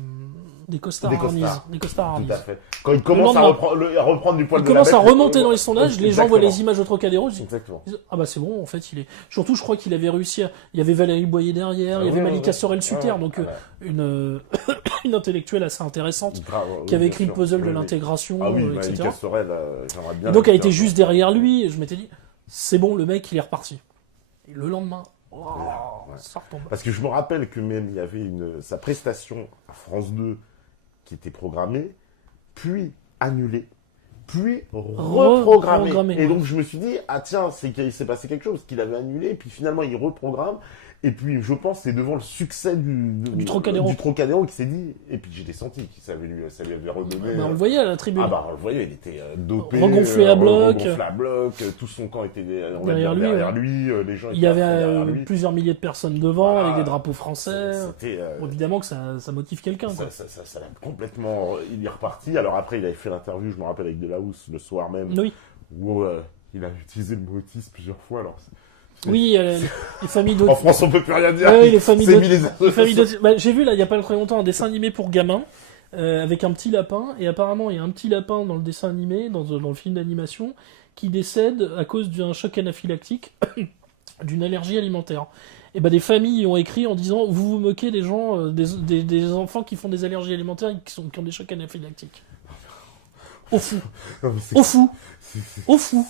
costards harnis. Des costards harnis. Tout à fait. Quand il commence à reprendre du poil Il de la commence à bête, remonter dans les sondages, les gens voient les images au Trocadéro, ils disent, Exactement. ah bah c'est bon, en fait, il est... Surtout, je crois qu'il avait réussi à... Il y avait Valérie Boyer derrière, il y avait Malika Sorel-Sutter, donc une intellectuelle assez intéressante, qui avait écrit le puzzle de l'intégration, ah oui, etc. Malika Sorel, j'aimerais bien... Et donc, elle était juste derrière lui, et je m'étais dit, c'est bon, le mec, il est reparti. Et le lendemain, ça retombe. Parce que je me rappelle que même il y avait sa prestation à France 2 qui était programmée, puis annulé, puis reprogrammé. Reprogrammé, Et ouais. donc je me suis dit, ah tiens, c'est qu'il s'est passé quelque chose, qu'il avait annulé, et puis finalement il reprogramme. Et puis je pense que c'est devant le succès Du Trocadéro. Du Trocadéro qu'il s'est dit, et puis j'ai senti que ça lui avait redonné. Bah, on le voyait à la tribune. Ah bah on le voyait, il était dopé, Regonflé à bloc. regonflé à bloc, tout son camp était Derrière lui, derrière lui, les gens Il y étaient avait derrière lui. plusieurs milliers de personnes devant, Voilà. avec des drapeaux français. C'était Bon, évidemment que ça motive quelqu'un, quoi. ça l'a complètement. Il est reparti. Alors après, il avait fait l'interview, je me rappelle, avec Delahousse le soir même, Oui. où il a utilisé le mot autisme plusieurs fois. Alors, Oui, les familles en d'autres. France, on peut plus rien dire. Ouais, les familles C'est d'autres. mis les Les familles d'autres. Bah, j'ai vu là, il y a pas très longtemps, un dessin animé pour gamins avec un petit lapin. Et apparemment, il y a un petit lapin dans le dessin animé, dans le film d'animation, qui décède à cause d'un choc anaphylactique, d'une allergie alimentaire. Et ben des familles ont écrit en disant vous vous moquez des gens, des enfants qui font des allergies alimentaires et qui ont des chocs anaphylactiques. Au fou. Non, mais c'est- Au fou. c'est- Au fou.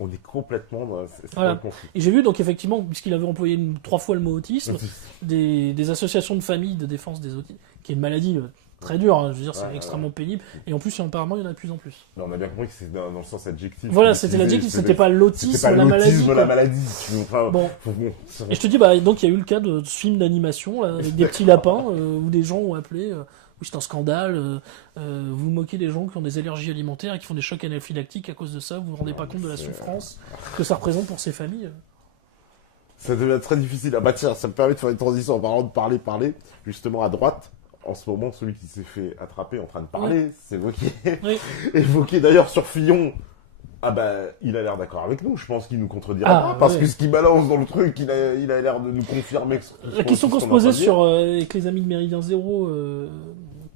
On est complètement. Voilà. complètement fou. Et j'ai vu donc effectivement, puisqu'il avait employé 3 fois le mot autisme, des associations de familles de défense des autistes, qui est une maladie très dure, hein, je veux dire, c'est Ouais, extrêmement pénible. Et en plus, apparemment, il y en a de plus en plus. Mais on a bien compris que c'est dans le sens adjectif. Voilà, qu'il c'était utilisait, l'adjectif, c'était pas l'autisme, C'était pas la maladie. l'autisme, quoi. la maladie. Enfin, Bon. c'est Et je te dis, bah, donc il y a eu le cas de ce film d'animation, là, avec des petits lapins, où des gens ont appelé, oui, c'est un scandale, vous moquez des gens qui ont des allergies alimentaires et qui font des chocs anaphylactiques à cause de ça, vous vous rendez pas compte de la souffrance que ça représente pour ces familles. Ça devient très difficile. Ah bah tiens, ça me permet de faire une transition en parlant de parler. Justement, à droite, en ce moment, celui qui s'est fait attraper en train de parler, c'est évoqué. Oui. Évoqué d'ailleurs sur Fillon. Ah bah, il a l'air d'accord avec nous. Je pense qu'il nous contredira Ah, pas. Parce ouais. que ce qu'il balance dans le truc, il a l'air de nous confirmer. La question qu'on se posait avec les amis de Méridien Zéro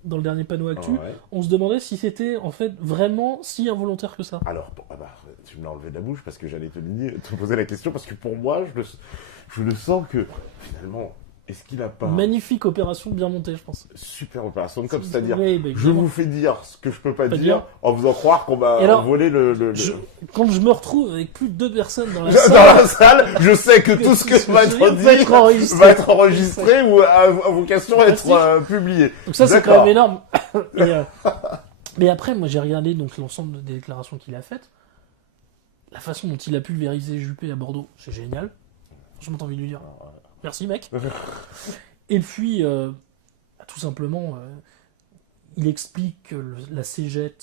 dans le dernier panneau actu, Ouais. on se demandait si c'était en fait vraiment si involontaire que ça. Alors, ah bah, tu me l'as enlevé de la bouche parce que j'allais te poser la question. Parce que pour moi, je le sens que finalement, est-ce qu'il a pas Magnifique opération bien montée, je pense. super opération de com, c'est-à-dire Oui, bah, je évidemment. vous fais dire ce que je peux pas Pas dire dire. en faisant croire qu'on m'a Et alors, volé le... Quand je me retrouve avec plus de 2 personnes dans la Dans salle, la salle, je sais que tout ce que va être dit va être enregistré. va être enregistré ou a vocation à être publié. donc ça c'est D'accord. quand même énorme. Mais après, moi j'ai regardé donc l'ensemble des déclarations qu'il a faites. La façon dont il a pulvérisé Juppé à Bordeaux, c'est génial. Franchement, t'as envie de lui dire merci mec. Et puis, tout simplement, il explique que la CGET,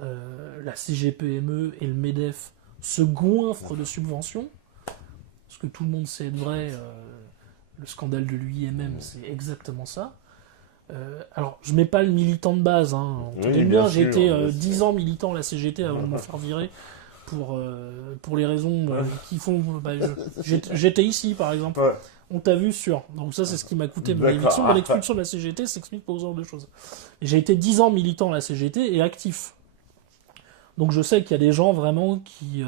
la CGPME et le MEDEF se goinfrent de subventions. Ce que tout le monde sait être vrai, le scandale de l'UIMM, c'est exactement ça. Alors, je mets pas le militant de base, hein. Entendez bien bien, j'ai sûr, été bien sûr. 10 ans militant à la CGT avant de m'en faire virer pour les raisons qui font... j'étais ici, par exemple. Ouais. On t'a vu sur... Donc ça, c'est ce qui m'a coûté mon D'accord. éviction. Mon expulsion de la CGT s'explique pour ce genre de choses. Et j'ai été 10 ans militant à la CGT et actif. Donc je sais qu'il y a des gens vraiment qui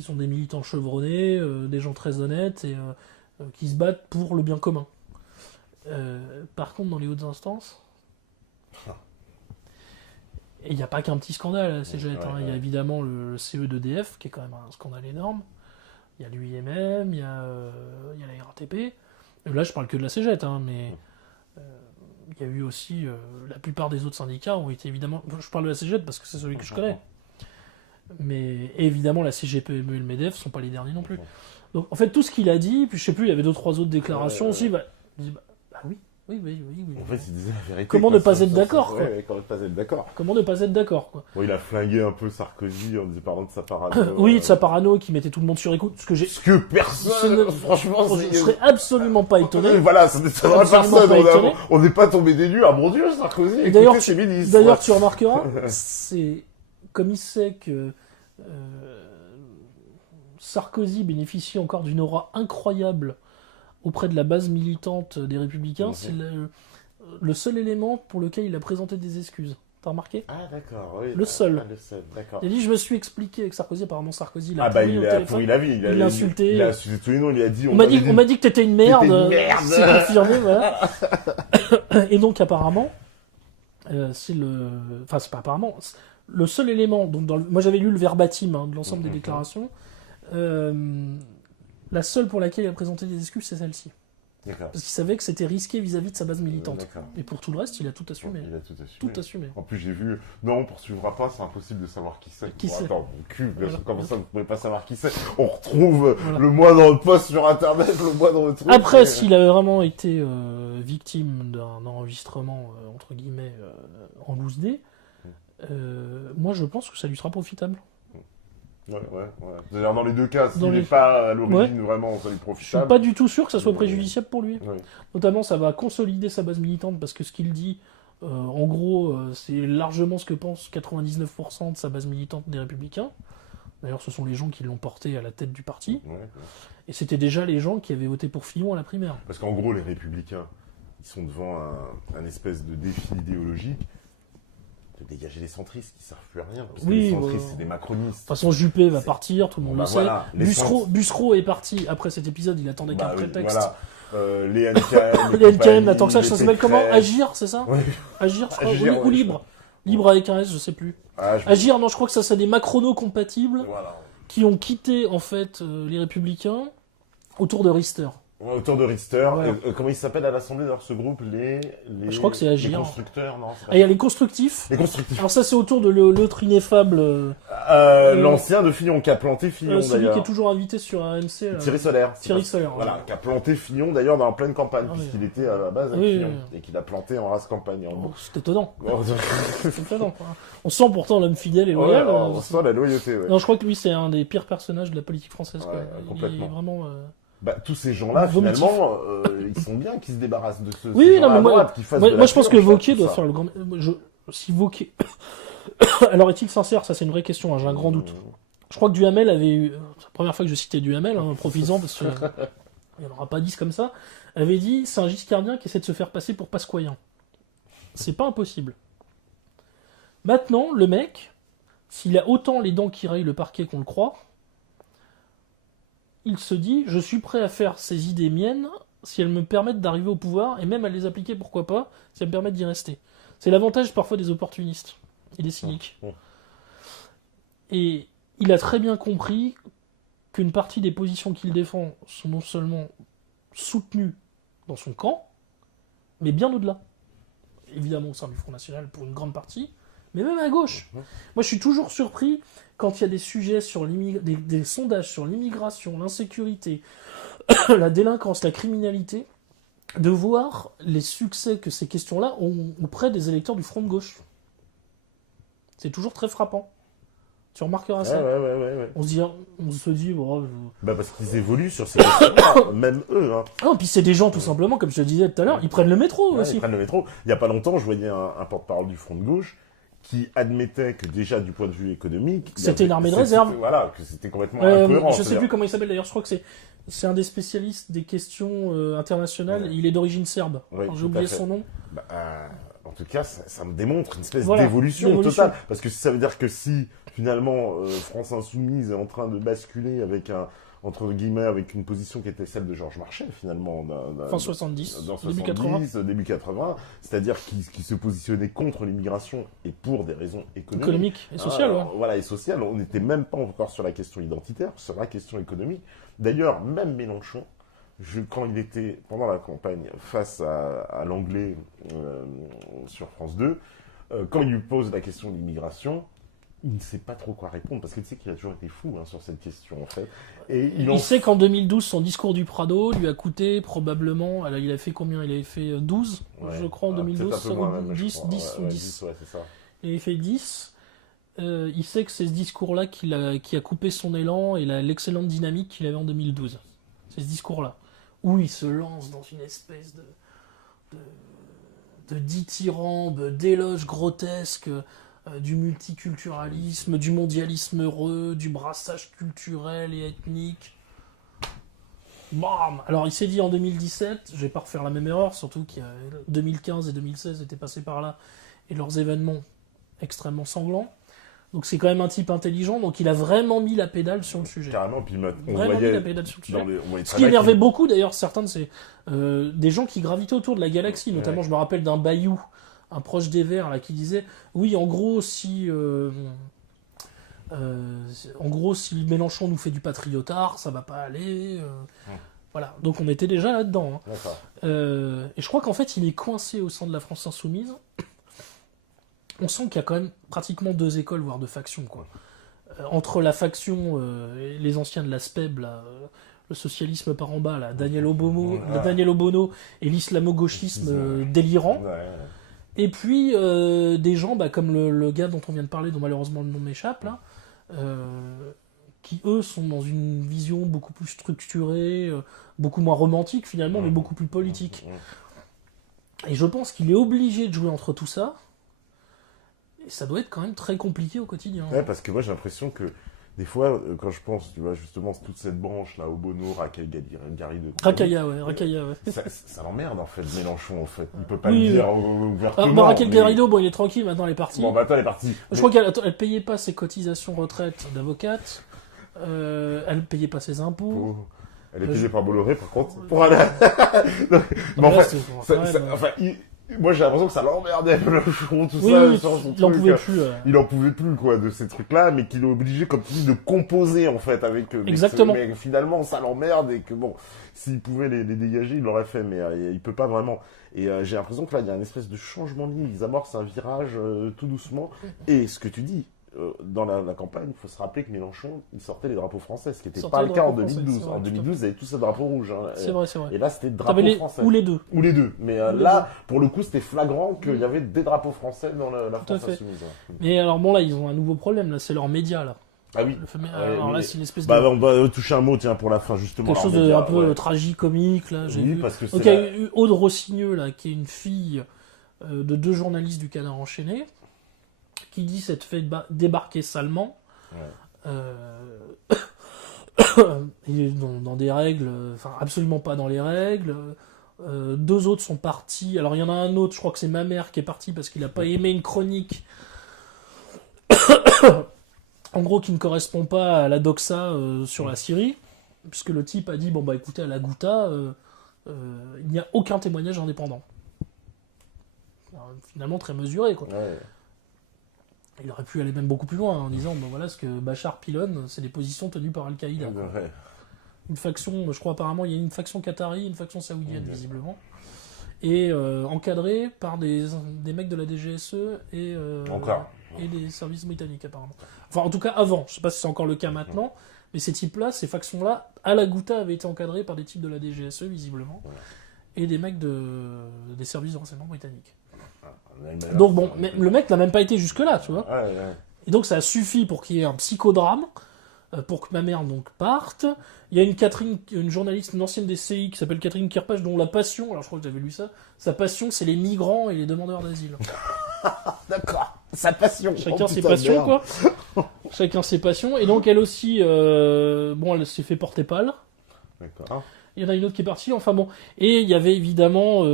sont des militants chevronnés, des gens très honnêtes et qui se battent pour le bien commun. Par contre, dans les hautes instances, et il n'y a pas qu'un petit scandale à la CGT. Il y a évidemment le CE d'EDF, qui est quand même un scandale énorme. Il y a l'UIMM, il y a la RATP. Là, je parle que de la CGT, mais il y a eu aussi... la plupart des autres syndicats ont été évidemment... Je parle de la CGT parce que c'est celui que je connais. Mais évidemment, la CGPME et le MEDEF sont pas les derniers non plus. Donc, en fait, tout ce qu'il a dit, puis je sais plus, il y avait 2-3 autres déclarations aussi, il dit, oui. En fait, il disait la vérité. Comment quoi. ne pas être d'accord, quoi. Ouais, comment ne pas être d'accord. Comment ne pas être d'accord, quoi. Bon, il a flingué un peu Sarkozy en disant parlant de sa parano. Oui, de sa parano qui mettait tout le monde sur écoute, ce que j'ai... Ce que personne, franchement, Je serais absolument pas étonné. Voilà, ça n'étonnerait Absolument personne. pas étonné. On n'est pas tombé des nues. Ah mon Dieu, Sarkozy, Et d'ailleurs, écoutez ses ministres. D'ailleurs, tu remarqueras, c'est comme il sait que Sarkozy bénéficie encore d'une aura incroyable auprès de la base militante des Républicains, c'est le seul élément pour lequel il a présenté des excuses. T'as remarqué ? Ah d'accord, oui. Le seul. Le seul, d'accord. Il a dit, je me suis expliqué avec Sarkozy, apparemment Sarkozy l'a Ah bah pourri au il a téléphone. pourri la vie. Il l'a insulté. Il a insulté tous les noms, il a dit... On m'a dit que t'étais une merde. T'étais une merde. C'est confirmé, voilà. Et donc apparemment, c'est pas apparemment, le seul élément, donc moi j'avais lu le verbatim de l'ensemble des déclarations, la seule pour laquelle il a présenté des excuses, c'est celle-ci. D'accord. Parce qu'il savait que c'était risqué vis-à-vis de sa base militante. D'accord. Et pour tout le reste, il a tout assumé. Il a tout assumé. Tout assumé. En plus, j'ai vu, non, on poursuivra pas, c'est impossible de savoir qui c'est. Qui c'est. Attends, mon cul, Voilà. comment ça, vous pouvez pas savoir qui c'est? On retrouve Voilà. le moindre post sur Internet, le moindre truc. Après, s'il avait vraiment été victime d'un enregistrement, entre guillemets, en loose day, moi je pense que ça lui sera profitable. Ouais. C'est-à-dire, dans les deux cas, s'il Dans n'est les- pas à l'origine vraiment, ça lui Je suis profitable. pas du tout sûr que ça soit préjudiciable pour lui. Ouais. Notamment, ça va consolider sa base militante parce que ce qu'il dit, en gros, c'est largement ce que pensent 99% de sa base militante des Républicains. D'ailleurs, ce sont les gens qui l'ont porté à la tête du parti. Ouais. Et c'était déjà les gens qui avaient voté pour Fillon à la primaire. Parce qu'en gros, les Républicains, ils sont devant un espèce de défi idéologique de dégager les centristes qui servent plus à rien. Parce que Oui, les centristes, bah, c'est des De macronistes. toute façon, Juppé va partir, tout le monde Bah le sait. voilà, les Bussereau est parti après cet épisode, il attendait qu'un prétexte. Voilà. Les NKM. Les NKM, attends que ça s'appelle comment? Pécresse. Agir, c'est ça? Ouais. Agir, je crois, Agir, ou ouais, Libre. Libre avec un S, je sais plus. Ah, Agir, non, je crois que ça, c'est des macrono-compatibles Voilà. qui ont quitté, en fait, les Républicains autour de Rister. Ouais, autour de Rister. Voilà. Comment il s'appelle à l'Assemblée dans ce groupe Je crois que c'est Agir. Les constructeurs, non c'est pas Ah, il y a les constructifs. Les constructifs. Alors ça, c'est autour de l'autre ineffable, L'ancien de Fillon, qui a planté Fillon celui d'ailleurs. qui est toujours invité sur AMC. Thierry Solaire. Thierry Solaire. Voilà, qui a planté Fillon d'ailleurs dans la pleine campagne, Ah, oui. puisqu'il était à la base avec Oui, Fillon, oui. et qu'il a planté en race campagne. Oh, c'est étonnant. Bon, C'est étonnant. Quoi. On sent pourtant l'homme fidèle et loyal. ouais, on sent la loyauté, ouais. Non, je crois que lui, c'est un des pires personnages de la politique française. Quoi. Ouais, Il complètement. est vraiment... Bah, tous ces gens-là, Vomitif. finalement, ils sont bien qu'ils se débarrassent de Oui, ces non, gens-là mais à moi, droite, qu'ils fassent moi, de moi, la je pense que purge, Wauquiez tout doit ça. faire le grand... Si Wauquiez... Alors, est-il sincère? Ça, c'est une vraie question, hein, j'ai un grand doute. Je crois que Duhamel avait eu... C'est la première fois que je citais Duhamel, hein, profitant, parce que... il n'y en aura pas 10 comme ça. Avait dit, c'est un giscardien qui essaie de se faire passer pour pasquoyen. C'est pas impossible. Maintenant, le mec, s'il a autant les dents qui rayent le parquet qu'on le croit, il se dit, je suis prêt à faire ces idées miennes si elles me permettent d'arriver au pouvoir, et même à les appliquer, pourquoi pas, si elles me permettent d'y rester. C'est l'avantage parfois des opportunistes et des cyniques. Ouais. Et il a très bien compris qu'une partie des positions qu'il défend sont non seulement soutenues dans son camp, mais bien au-delà. Évidemment au sein du Front National pour une grande partie, mais même à gauche. Moi, je suis toujours surpris quand il y a des sujets sur des sondages sur l'immigration, l'insécurité, la délinquance, la criminalité, de voir les succès que ces questions-là ont auprès des électeurs du Front de gauche. C'est toujours très frappant. Tu remarqueras ça. Ouais. On se dit, bon, Bah, parce qu'ils évoluent sur ces questions-là, même eux, hein. ah, puis c'est des gens, tout simplement, comme je te disais tout à l'heure, ils prennent le métro Ouais, aussi. ils prennent le métro. Il y a pas longtemps, je voyais un porte-parole du Front de gauche qui admettait que déjà du point de vue économique, il y C'était avait- une armée de c'était- réserve. Voilà, que c'était complètement incohérent. Je sais c'est-à-dire- plus comment il s'appelle d'ailleurs, je crois que c'est un des spécialistes des questions internationales, Ouais. il est d'origine serbe. Ouais, Alors, j'ai tout oublié à fait. son nom. Bah, en tout cas, ça me démontre une espèce Voilà, d'évolution d'évolution. totale. Parce que ça veut dire que si, finalement, France Insoumise est en train de basculer avec entre guillemets, avec une position qui était celle de Georges Marchais, finalement. Fin 70, dans début 80. début 80. C'est-à-dire qui se positionnait contre l'immigration et pour des raisons économiques. Économique et social, ouais. Voilà, et social. On n'était même pas encore sur la question identitaire, sur la question économique. D'ailleurs, même Mélenchon, quand il était pendant la campagne face à l'anglais sur France 2, quand il lui pose la question de l'immigration, il ne sait pas trop quoi répondre, parce que tu sais qu'il a toujours été fou sur cette question, en fait. Et Il sait qu'en 2012, son discours du Prado lui a coûté probablement, alors il a fait combien? Il avait fait 12, je crois, en 2012, peut-être un peu moins même, je 10, crois. 10 ou Ouais, 10. ouais, c'est ça. Il avait fait 10. Il sait que c'est ce discours-là qui a coupé son élan et l'excellente dynamique qu'il avait en 2012. C'est ce discours-là. Où il se lance dans une espèce de dithyrambe, d'éloge grotesque du multiculturalisme, du mondialisme heureux, du brassage culturel et ethnique. Bam! Alors il s'est dit en 2017, je vais pas refaire la même erreur, surtout qu'il y a 2015 et 2016 étaient passés par là, et leurs événements extrêmement sanglants. Donc c'est quand même un type intelligent, donc il a vraiment mis la pédale sur le sujet. Carrément, puis on Vraiment mis la voyait pédale sur le sujet. on voyait Ce très qui bien énervait qu'il- beaucoup d'ailleurs certains de ces des gens qui gravitaient autour de la galaxie, notamment Ouais. je me rappelle d'un Bayou, un proche des Verts là, qui disait oui en gros si Mélenchon nous fait du patriotard, ça va pas aller. Voilà, donc on était déjà là-dedans. Hein. D'accord. Et je crois qu'en fait, il est coincé au sein de la France Insoumise. On sent qu'il y a quand même pratiquement 2 écoles, voire 2 factions, quoi. Entre la faction, les anciens de la SPEB, là, le socialisme par en bas, là, Daniel Obono et l'islamo-gauchisme délirant. Ouais. Et puis des gens comme le gars dont on vient de parler, dont malheureusement le nom m'échappe, là, qui eux sont dans une vision beaucoup plus structurée, beaucoup moins romantique finalement, mais beaucoup plus politique. Et je pense qu'il est obligé de jouer entre tout ça. Et ça doit être quand même très compliqué au quotidien. Ouais, parce que moi j'ai l'impression que des fois, quand je pense, tu vois, justement, toute cette branche là, Obono, Garrido. Rakaya, ouais. Ça l'emmerde en fait, Mélenchon en fait. Il peut pas Oui, le dire ouvertement. Raquel mais- Garrido, bon, il est tranquille, maintenant elle est partie. Bon, bah attends, elle est partie. Je crois qu'elle payait pas ses cotisations retraite d'avocate, elle payait pas ses impôts. Oh. Elle est payée par Bolloré, par contre. Pour aller. Mais en Là, fait, c'est quand même, enfin, moi j'ai l'impression que ça l'emmerdait, Mélenchon, tout oui, ça. oui, sur son il en truc. pouvait plus. Il en pouvait plus, quoi, de ces trucs-là, mais qu'il est obligé, comme tu dis, de composer, en fait, avec eux. Exactement. Mais finalement, ça l'emmerde et que bon, s'il pouvait les dégager, il l'aurait fait, mais il peut pas vraiment. Et j'ai l'impression que là, il y a une espèce de changement de ligne. Ils amorcent un virage tout doucement. Et ce que tu dis, dans la campagne, il faut se rappeler que Mélenchon, il sortait les drapeaux français, ce qui n'était Sortait pas les le cas en drapeaux français, 2012. c'est vrai, En tout à 2012, ils avaient tous un drapeau rouge. Hein. C'est vrai, c'est vrai. Et là, c'était T'avais drapeau les... français. Ou les deux. Ou les deux. Mais Ou les là, pour le coup, c'était flagrant qu'il y avait des drapeaux français dans la Tout à France fait. insoumise. Ouais. Mais alors bon, là, ils ont un nouveau problème, là, c'est leurs médias, là. Ah oui. Alors oui. là, c'est une espèce de... Bah, on va toucher un mot, tiens, pour la fin, justement. quelque chose Alors, de médias, un peu ouais. tragicomique, là. J'ai Oui, vu. parce que Donc, c'est. il y a eu Aude Rossigneux, là, qui est une fille de 2 journalistes du Canard enchaîné, qui dit s'être fait débarquer salement. Ouais. Et dans des règles, enfin absolument pas dans les règles. 2 autres sont partis. Alors il y en a un autre, je crois que c'est ma mère qui est parti parce qu'il a pas aimé une chronique. En gros, qui ne correspond pas à la doxa sur la Syrie, puisque le type a dit bon bah écoutez, à la Ghouta, il n'y a aucun témoignage indépendant. Alors, finalement très mesuré quoi. Ouais. Il aurait pu aller même beaucoup plus loin en disant bon voilà ce que Bachar pilonne, c'est des positions tenues par Al-Qaïda. quoi. Ouais. Une faction, je crois apparemment il y a une faction qatari, une faction saoudienne visiblement, et encadrée par des mecs de la DGSE Encore. et des services britanniques apparemment. Enfin en tout cas avant, je sais pas si c'est encore le cas maintenant, mais ces types-là, ces factions-là, à la Ghouta avaient été encadrées par des types de la DGSE visiblement, et des mecs des services de renseignement britanniques. Donc bon, mais le mec n'a même pas été jusque-là, tu vois. Ouais, ouais. Et donc ça a suffi pour qu'il y ait un psychodrame, pour que ma mère donc parte. Il y a une journaliste, une ancienne des CI qui s'appelle Catherine Kirpach, dont la passion, alors je crois que j'avais lu ça, sa passion c'est les migrants et les demandeurs d'asile. D'accord. Sa passion. Chacun Oh, ses putain, passions merde. quoi. Chacun ses passions. Et donc elle aussi, bon elle s'est fait porter pâle. D'accord. Il y en a une autre qui est partie, enfin bon. Et il y avait évidemment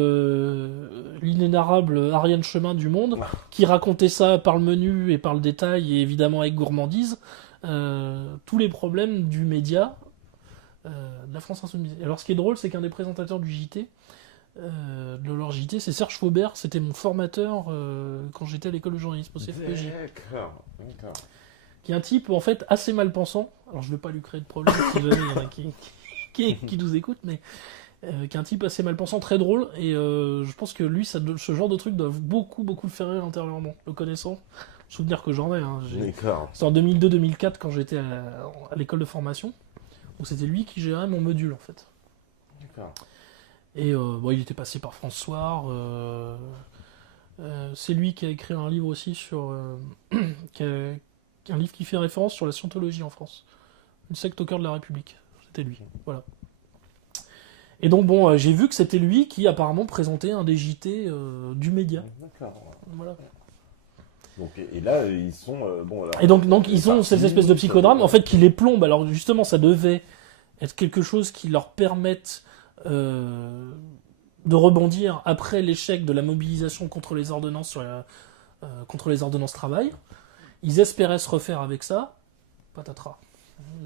l'inénarrable Ariane Chemin du Monde, qui racontait ça par le menu et par le détail, et évidemment avec gourmandise, tous les problèmes du média de la France Insoumise. Alors ce qui est drôle, c'est qu'un des présentateurs du JT, de leur JT, c'est Serge Faubert, c'était mon formateur quand j'étais à l'école de journalisme au CFPJ. D'accord. Qui est un type en fait assez mal pensant. Alors je ne vais pas lui créer de problème si jamais il y en a qui nous écoute, mais qui est un type assez mal pensant, très drôle, et je pense que lui, ce genre de truc doit beaucoup le faire rire intérieurement, le connaissant. Souvenir que j'en ai. Hein, D'accord. c'était en 2002-2004 quand j'étais à l'école de formation, donc c'était lui qui gérait mon module en fait. D'accord. Et bon, il était passé par France Soir. C'est lui qui a écrit un livre aussi sur un livre qui fait référence sur la scientologie en France, une secte au cœur de la République. C'était lui, voilà. Et donc bon, j'ai vu que c'était lui qui apparemment présentait un des JT du média. D'accord. Voilà. Donc, et là, ils sont. Bon, alors, Et donc ils ont cette espèce de psychodrame, en fait, qui les plombe. Alors justement, ça devait être quelque chose qui leur permette de rebondir après l'échec de la mobilisation contre les ordonnances contre les ordonnances travail. Ils espéraient se refaire avec ça. Patatras.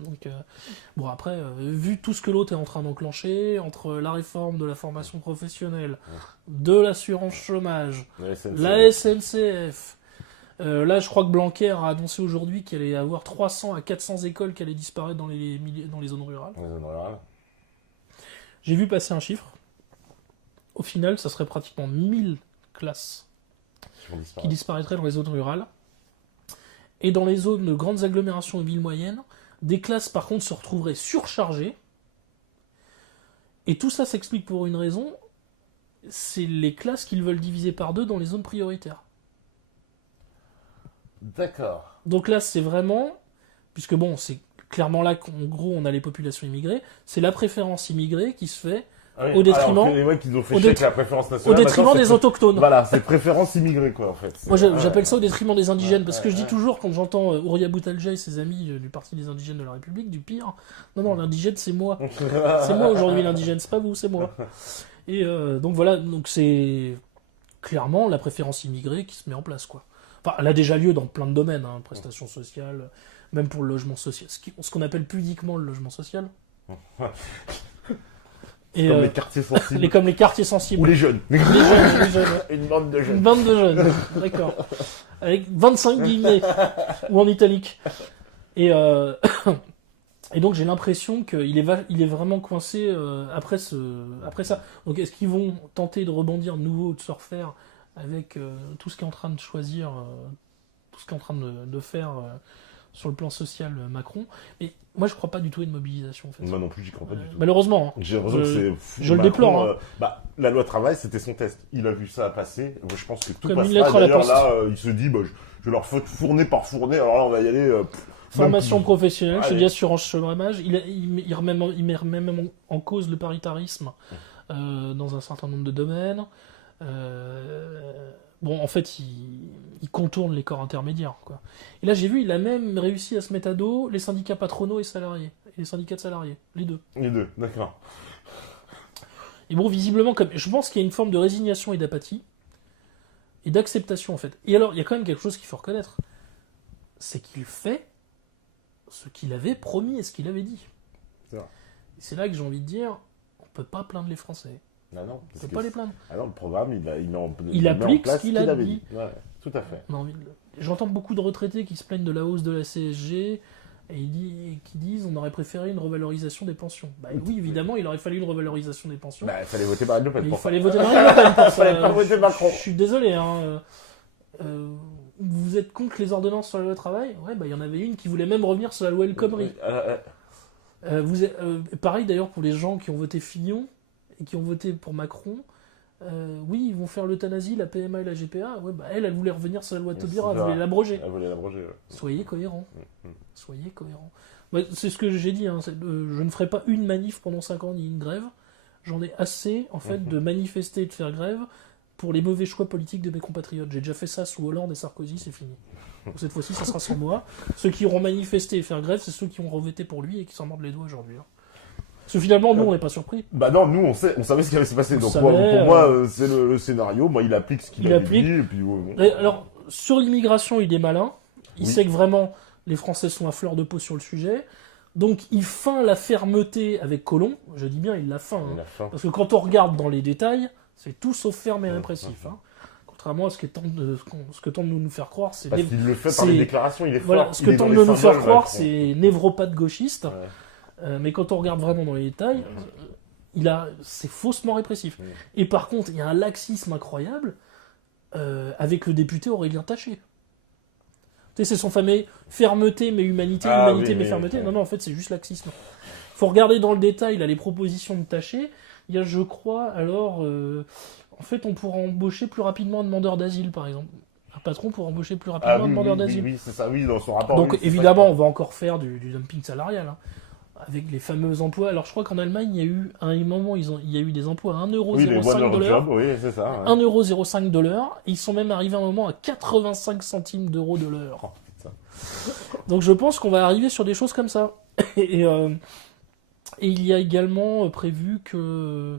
Donc, bon après, vu tout ce que l'autre est en train d'enclencher, entre la réforme de la formation professionnelle, de l'assurance chômage, la SNCF, là je crois que Blanquer a annoncé aujourd'hui qu'il allait avoir 300 à 400 écoles qui allaient disparaître dans les zones rurales. J'ai vu passer un chiffre. Au final, ça serait pratiquement 1000 classes qui disparaîtraient dans les zones rurales. Et dans les zones de grandes agglomérations et villes moyennes, des classes par contre se retrouveraient surchargées. Et tout ça s'explique pour une raison, c'est les classes qu'ils veulent diviser par 2 dans les zones prioritaires. D'accord. Donc là, c'est vraiment, puisque bon, c'est clairement là qu'en gros on a les populations immigrées, c'est la préférence immigrée qui se fait au détriment, alors que les mecs, ils ont fait chier avec la préférence nationale. au détriment des autochtones. Voilà, c'est préférence immigrée, quoi, en fait. Moi, j'appelle ça au détriment des indigènes, parce que je dis toujours, quand j'entends Ouria Boutalja et ses amis du Parti des indigènes de la République, du pire, non, l'indigène, c'est moi. C'est moi aujourd'hui l'indigène, c'est pas vous, c'est moi. Et donc voilà, donc c'est clairement la préférence immigrée qui se met en place, quoi. Enfin, elle a déjà lieu dans plein de domaines, hein, prestations sociales, même pour le logement social, ce qu'on appelle pudiquement le logement social. Et comme les quartiers sensibles. Comme les quartiers sensibles. Ou les jeunes. Les jeunes. Une bande de jeunes. Une bande de jeunes, d'accord. Avec 25 guillemets, ou en italique. Et donc j'ai l'impression qu'il est vraiment coincé après ça. Donc est-ce qu'ils vont tenter de rebondir de nouveau, de se refaire avec tout ce qu'est en train de choisir, tout ce qu'est en train de faire sur le plan social Macron. Mais moi je crois pas du tout à une mobilisation en fait. Moi non plus j'y crois pas du tout. Malheureusement. Hein. J'ai l'impression que c'est fou. Je le déplore. Hein. La loi travail c'était son test. Il a vu ça passer. Moi je pense que tout comme passera. Une lettre à la D'ailleurs poste. là il se dit je vais leur foutre fourner par fourner. Alors là on va y aller. Formation professionnelle, je te dis assurance chômage. Il remet même en cause le paritarisme dans un certain nombre de domaines. Bon, en fait, il contourne les corps intermédiaires, quoi. Et là, j'ai vu, il a même réussi à se mettre à dos les syndicats patronaux et salariés. Et les syndicats de salariés, les deux. Les deux, d'accord. Et bon, visiblement, je pense qu'il y a une forme de résignation et d'apathie. Et d'acceptation, en fait. Et alors, il y a quand même quelque chose qu'il faut reconnaître. C'est qu'il fait ce qu'il avait promis et ce qu'il avait dit. C'est vrai. Et c'est là que j'ai envie de dire, on peut pas plaindre les Français. Ah non, on peut pas les plaindre. Ah non, le programme, il applique ce qu'il a dit. Ouais, tout à fait. J'entends beaucoup de retraités qui se plaignent de la hausse de la CSG et qui disent on aurait préféré une revalorisation des pensions. Bah oui, évidemment, il aurait fallu une revalorisation des pensions. Bah, il fallait voter Marine Le Pen pour ça. Il fallait voter Marine Le Pen pour ça. Fallait pas voter Macron. Je suis désolé, hein. Vous êtes contre les ordonnances sur la loi travail ? Ouais, bah il y en avait une qui voulait même revenir sur la loi El Khomri. Pareil d'ailleurs pour les gens qui ont voté Fillon et qui ont voté pour Macron. Oui, ils vont faire l'euthanasie, la PMA et la GPA. Ouais, bah elle voulait revenir sur la loi Taubira, elle voulait l'abroger. Elle voulait l'abroger, ouais. Soyez cohérents. Soyez cohérents. Ouais, c'est ce que j'ai dit, hein, je ne ferai pas une manif pendant 5 ans ni une grève. J'en ai assez, en fait, de manifester et de faire grève pour les mauvais choix politiques de mes compatriotes. J'ai déjà fait ça sous Hollande et Sarkozy, c'est fini. Donc, cette fois-ci, ça sera sans moi. Ceux qui auront manifesté et faire grève, c'est ceux qui ont revoté pour lui et qui s'en mordent les doigts aujourd'hui. Hein. Parce que finalement, nous, on n'est pas surpris. Bah non, nous, on savait ce qui allait se passer. Donc, pour moi, c'est le scénario. Moi, il applique ce qu'il a dit. Et puis, bon. Alors, sur l'immigration, il est malin. Il sait que vraiment, les Français sont à fleur de peau sur le sujet. Donc, il feint la fermeté avec Collomb. Je dis bien, il l'a feint. Hein. Parce que quand on regarde dans les détails, c'est tout sauf ferme et répressif. Hein. Contrairement à ce que tente de nous faire croire, c'est... Parce qu'il le fait par les déclarations, il est fort. Voilà, ce que tente de nous faire croire, c'est névropathe gauchiste. Mais quand on regarde vraiment dans les détails, c'est faussement répressif. Et par contre, il y a un laxisme incroyable avec le député Aurélien Taché. Tu sais, c'est son fameux fermeté mais humanité, humanité mais fermeté. Non, en fait, c'est juste laxisme. Faut regarder dans le détail là, les propositions de Taché. Il y a, je crois, alors, en fait, on pourra embaucher plus rapidement un demandeur d'asile, par exemple. Un patron pour embaucher plus rapidement un demandeur d'asile. Oui, c'est ça, oui, dans son rapport. Donc, évidemment, on va encore faire du dumping salarial. Hein. Avec les fameux emplois. Alors, je crois qu'en Allemagne, il y a eu, à un moment, il y a eu des emplois à 1,05 $. Oui, c'est ça. Ouais. 1,05 $. Et ils sont même arrivés à un moment à 85 centimes d'euros de l'heure. Oh, putain. Donc, je pense qu'on va arriver sur des choses comme ça. Et il y a également prévu que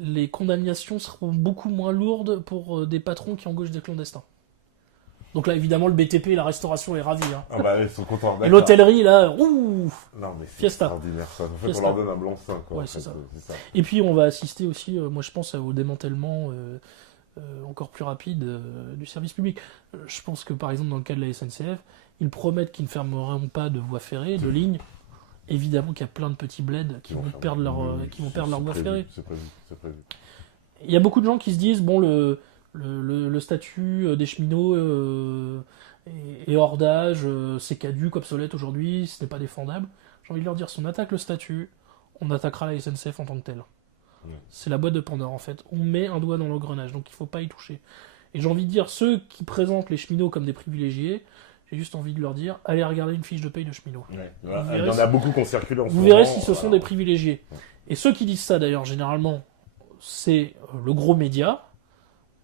les condamnations seront beaucoup moins lourdes pour des patrons qui embauchent des clandestins. Donc là, évidemment, le BTP et la restauration est ravi. Hein. Ah bah, ils sont contents. Et l'hôtellerie, là, ouh. Non, mais c'est Fiesta. extraordinaire, ça. En fait, on leur donne un blanc-seing, quoi. Ouais, c'est ça. Et puis, on va assister aussi, moi, je pense, au démantèlement encore plus rapide du service public. Je pense que, par exemple, dans le cas de la SNCF, ils promettent qu'ils ne fermeront pas de voies ferrées, de lignes. évidemment qu'il y a plein de petits bleds qui vont perdre leur voie ferrée. C'est prévu. Il y a beaucoup de gens qui se disent, bon, le statut des cheminots est hors d'âge, c'est caduc, obsolète aujourd'hui, ce n'est pas défendable. J'ai envie de leur dire, si on attaque le statut, on attaquera la SNCF en tant que telle. Ouais. C'est la boîte de Pandore, en fait. On met un doigt dans l'engrenage, donc il ne faut pas y toucher. Et j'ai envie de dire, ceux qui présentent les cheminots comme des privilégiés, j'ai juste envie de leur dire, allez regarder une fiche de paye de cheminot. Ouais. Voilà. Il y en a beaucoup qui ont circulé en ce moment. Vous verrez si ce sont des privilégiés. Ouais. Et ceux qui disent ça, d'ailleurs, généralement, c'est le gros média.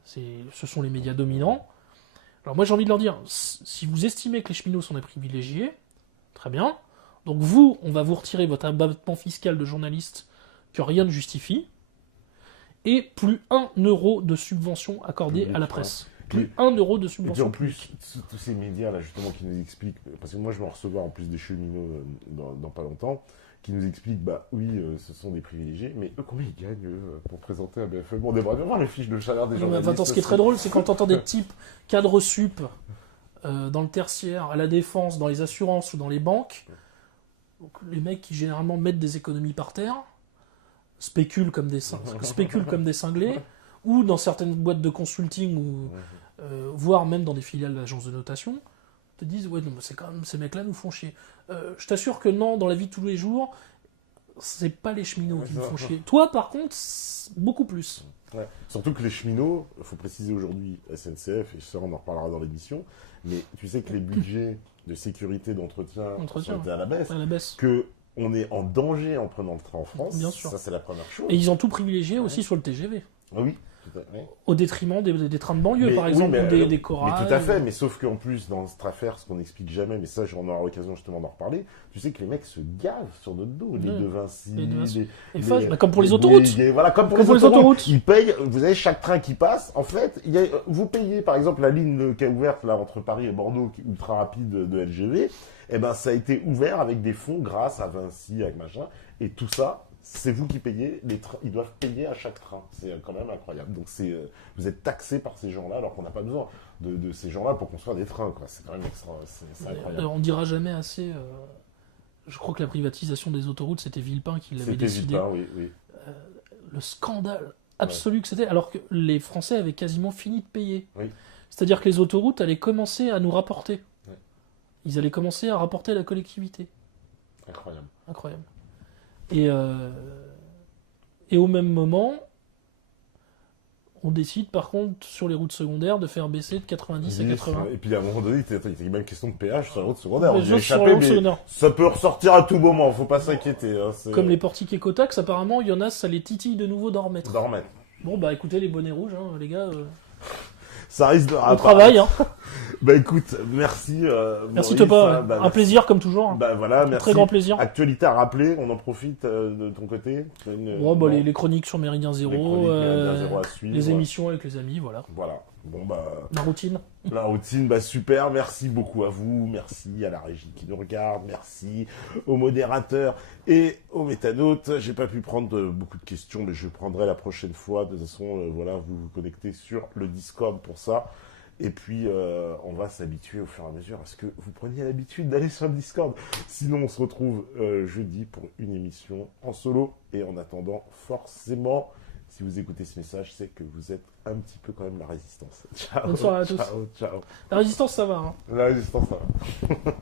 Ce sont les médias dominants. Alors moi, j'ai envie de leur dire, si vous estimez que les cheminots sont des privilégiés, très bien. Donc vous, on va vous retirer votre abattement fiscal de journaliste que rien ne justifie, et plus 1 euro de subvention accordée à la presse. Plus 1 euro de subvention. Et puis en plus, tous ces médias-là, justement, qui nous expliquent, parce que moi, je vais en recevoir en plus des cheminots dans pas longtemps, qui nous expliquent, bah oui, ce sont des privilégiés, mais eux, combien ils gagnent pour présenter un BFM? Bon, on devrait bien voir les fiches de salaire des journalistes. Attends, ce qui est très drôle, c'est quand tu entends des types cadres sup dans le tertiaire, à la défense, dans les assurances ou dans les banques, donc, les mecs qui généralement mettent des économies par terre, spéculent comme des cinglés, ou dans certaines boîtes de consulting, ou voire même dans des filiales d'agences de notation, te disent ouais non, c'est quand même ces mecs-là nous font chier. Je t'assure que non, dans la vie de tous les jours, c'est pas les cheminots qui nous font chier. Toi par contre, beaucoup plus. Ouais. Surtout que les cheminots, il faut préciser aujourd'hui SNCF, et ça on en reparlera dans l'émission, mais tu sais que les budgets de sécurité d'entretien sont à la baisse, que on est en danger en prenant le train en France. Bien sûr. Ça c'est la première chose. Et ils ont tout privilégié aussi sur le TGV. Ah oui. Tout à fait. Au détriment des trains de banlieue, par exemple, ou des chorales. Mais tout à fait, mais sauf qu'en plus, dans cette affaire, ce qu'on n'explique jamais, mais ça, on aura l'occasion justement d'en reparler, tu sais que les mecs se gavent sur notre dos, les De Vinci, comme pour les autoroutes. Voilà, comme pour les autoroutes. Ils payent, vous avez chaque train qui passe, en fait, vous payez, par exemple, la ligne qui est ouverte, là, entre Paris et Bordeaux, ultra rapide de LGV, eh ben, ça a été ouvert avec des fonds grâce à Vinci, avec machin, et tout ça, c'est vous qui payez, ils doivent payer à chaque train. C'est quand même incroyable. Donc vous êtes taxé par ces gens-là alors qu'on n'a pas besoin de ces gens-là pour construire des trains, quoi. C'est quand même c'est incroyable. On dira jamais assez. Je crois que la privatisation des autoroutes, c'était Villepin qui l'avait décidé. Villepin, oui. Le scandale absolu que c'était, alors que les Français avaient quasiment fini de payer. Oui. C'est-à-dire que les autoroutes allaient commencer à nous rapporter. Oui. Ils allaient commencer à rapporter à la collectivité. Incroyable. Et au même moment, on décide par contre sur les routes secondaires de faire baisser de 90 à 80. Et puis à un moment donné, il y a même question de péage sur les routes secondaires. Mais ça peut ressortir à tout moment, faut pas s'inquiéter. Hein, comme les portiques écotax, apparemment, il y en a, ça les titille de nouveau d'en remettre. Bon bah écoutez les bonnets rouges, hein, les gars. Ça risque de on travaille, hein. Bah écoute, merci. Merci Topa, un plaisir comme toujours. Bah voilà, merci. Très grand plaisir. Actualité à rappeler, on en profite de ton côté. Les chroniques sur Méridien Zéro, à suivre. Les émissions avec les amis, voilà. Bon la routine. La routine, super. Merci beaucoup à vous, merci à la régie qui nous regarde, merci aux modérateurs et aux métanautes. J'ai pas pu prendre beaucoup de questions, mais je prendrai la prochaine fois. De toute façon, vous vous connectez sur le Discord pour ça. Et puis, on va s'habituer au fur et à mesure à ce que vous preniez l'habitude d'aller sur le Discord. Sinon, on se retrouve jeudi pour une émission en solo. Et en attendant, forcément, si vous écoutez ce message, c'est que vous êtes un petit peu quand même la résistance. Ciao. Bonne soirée à tous. Ciao. La résistance, ça va. Hein. La résistance, ça va.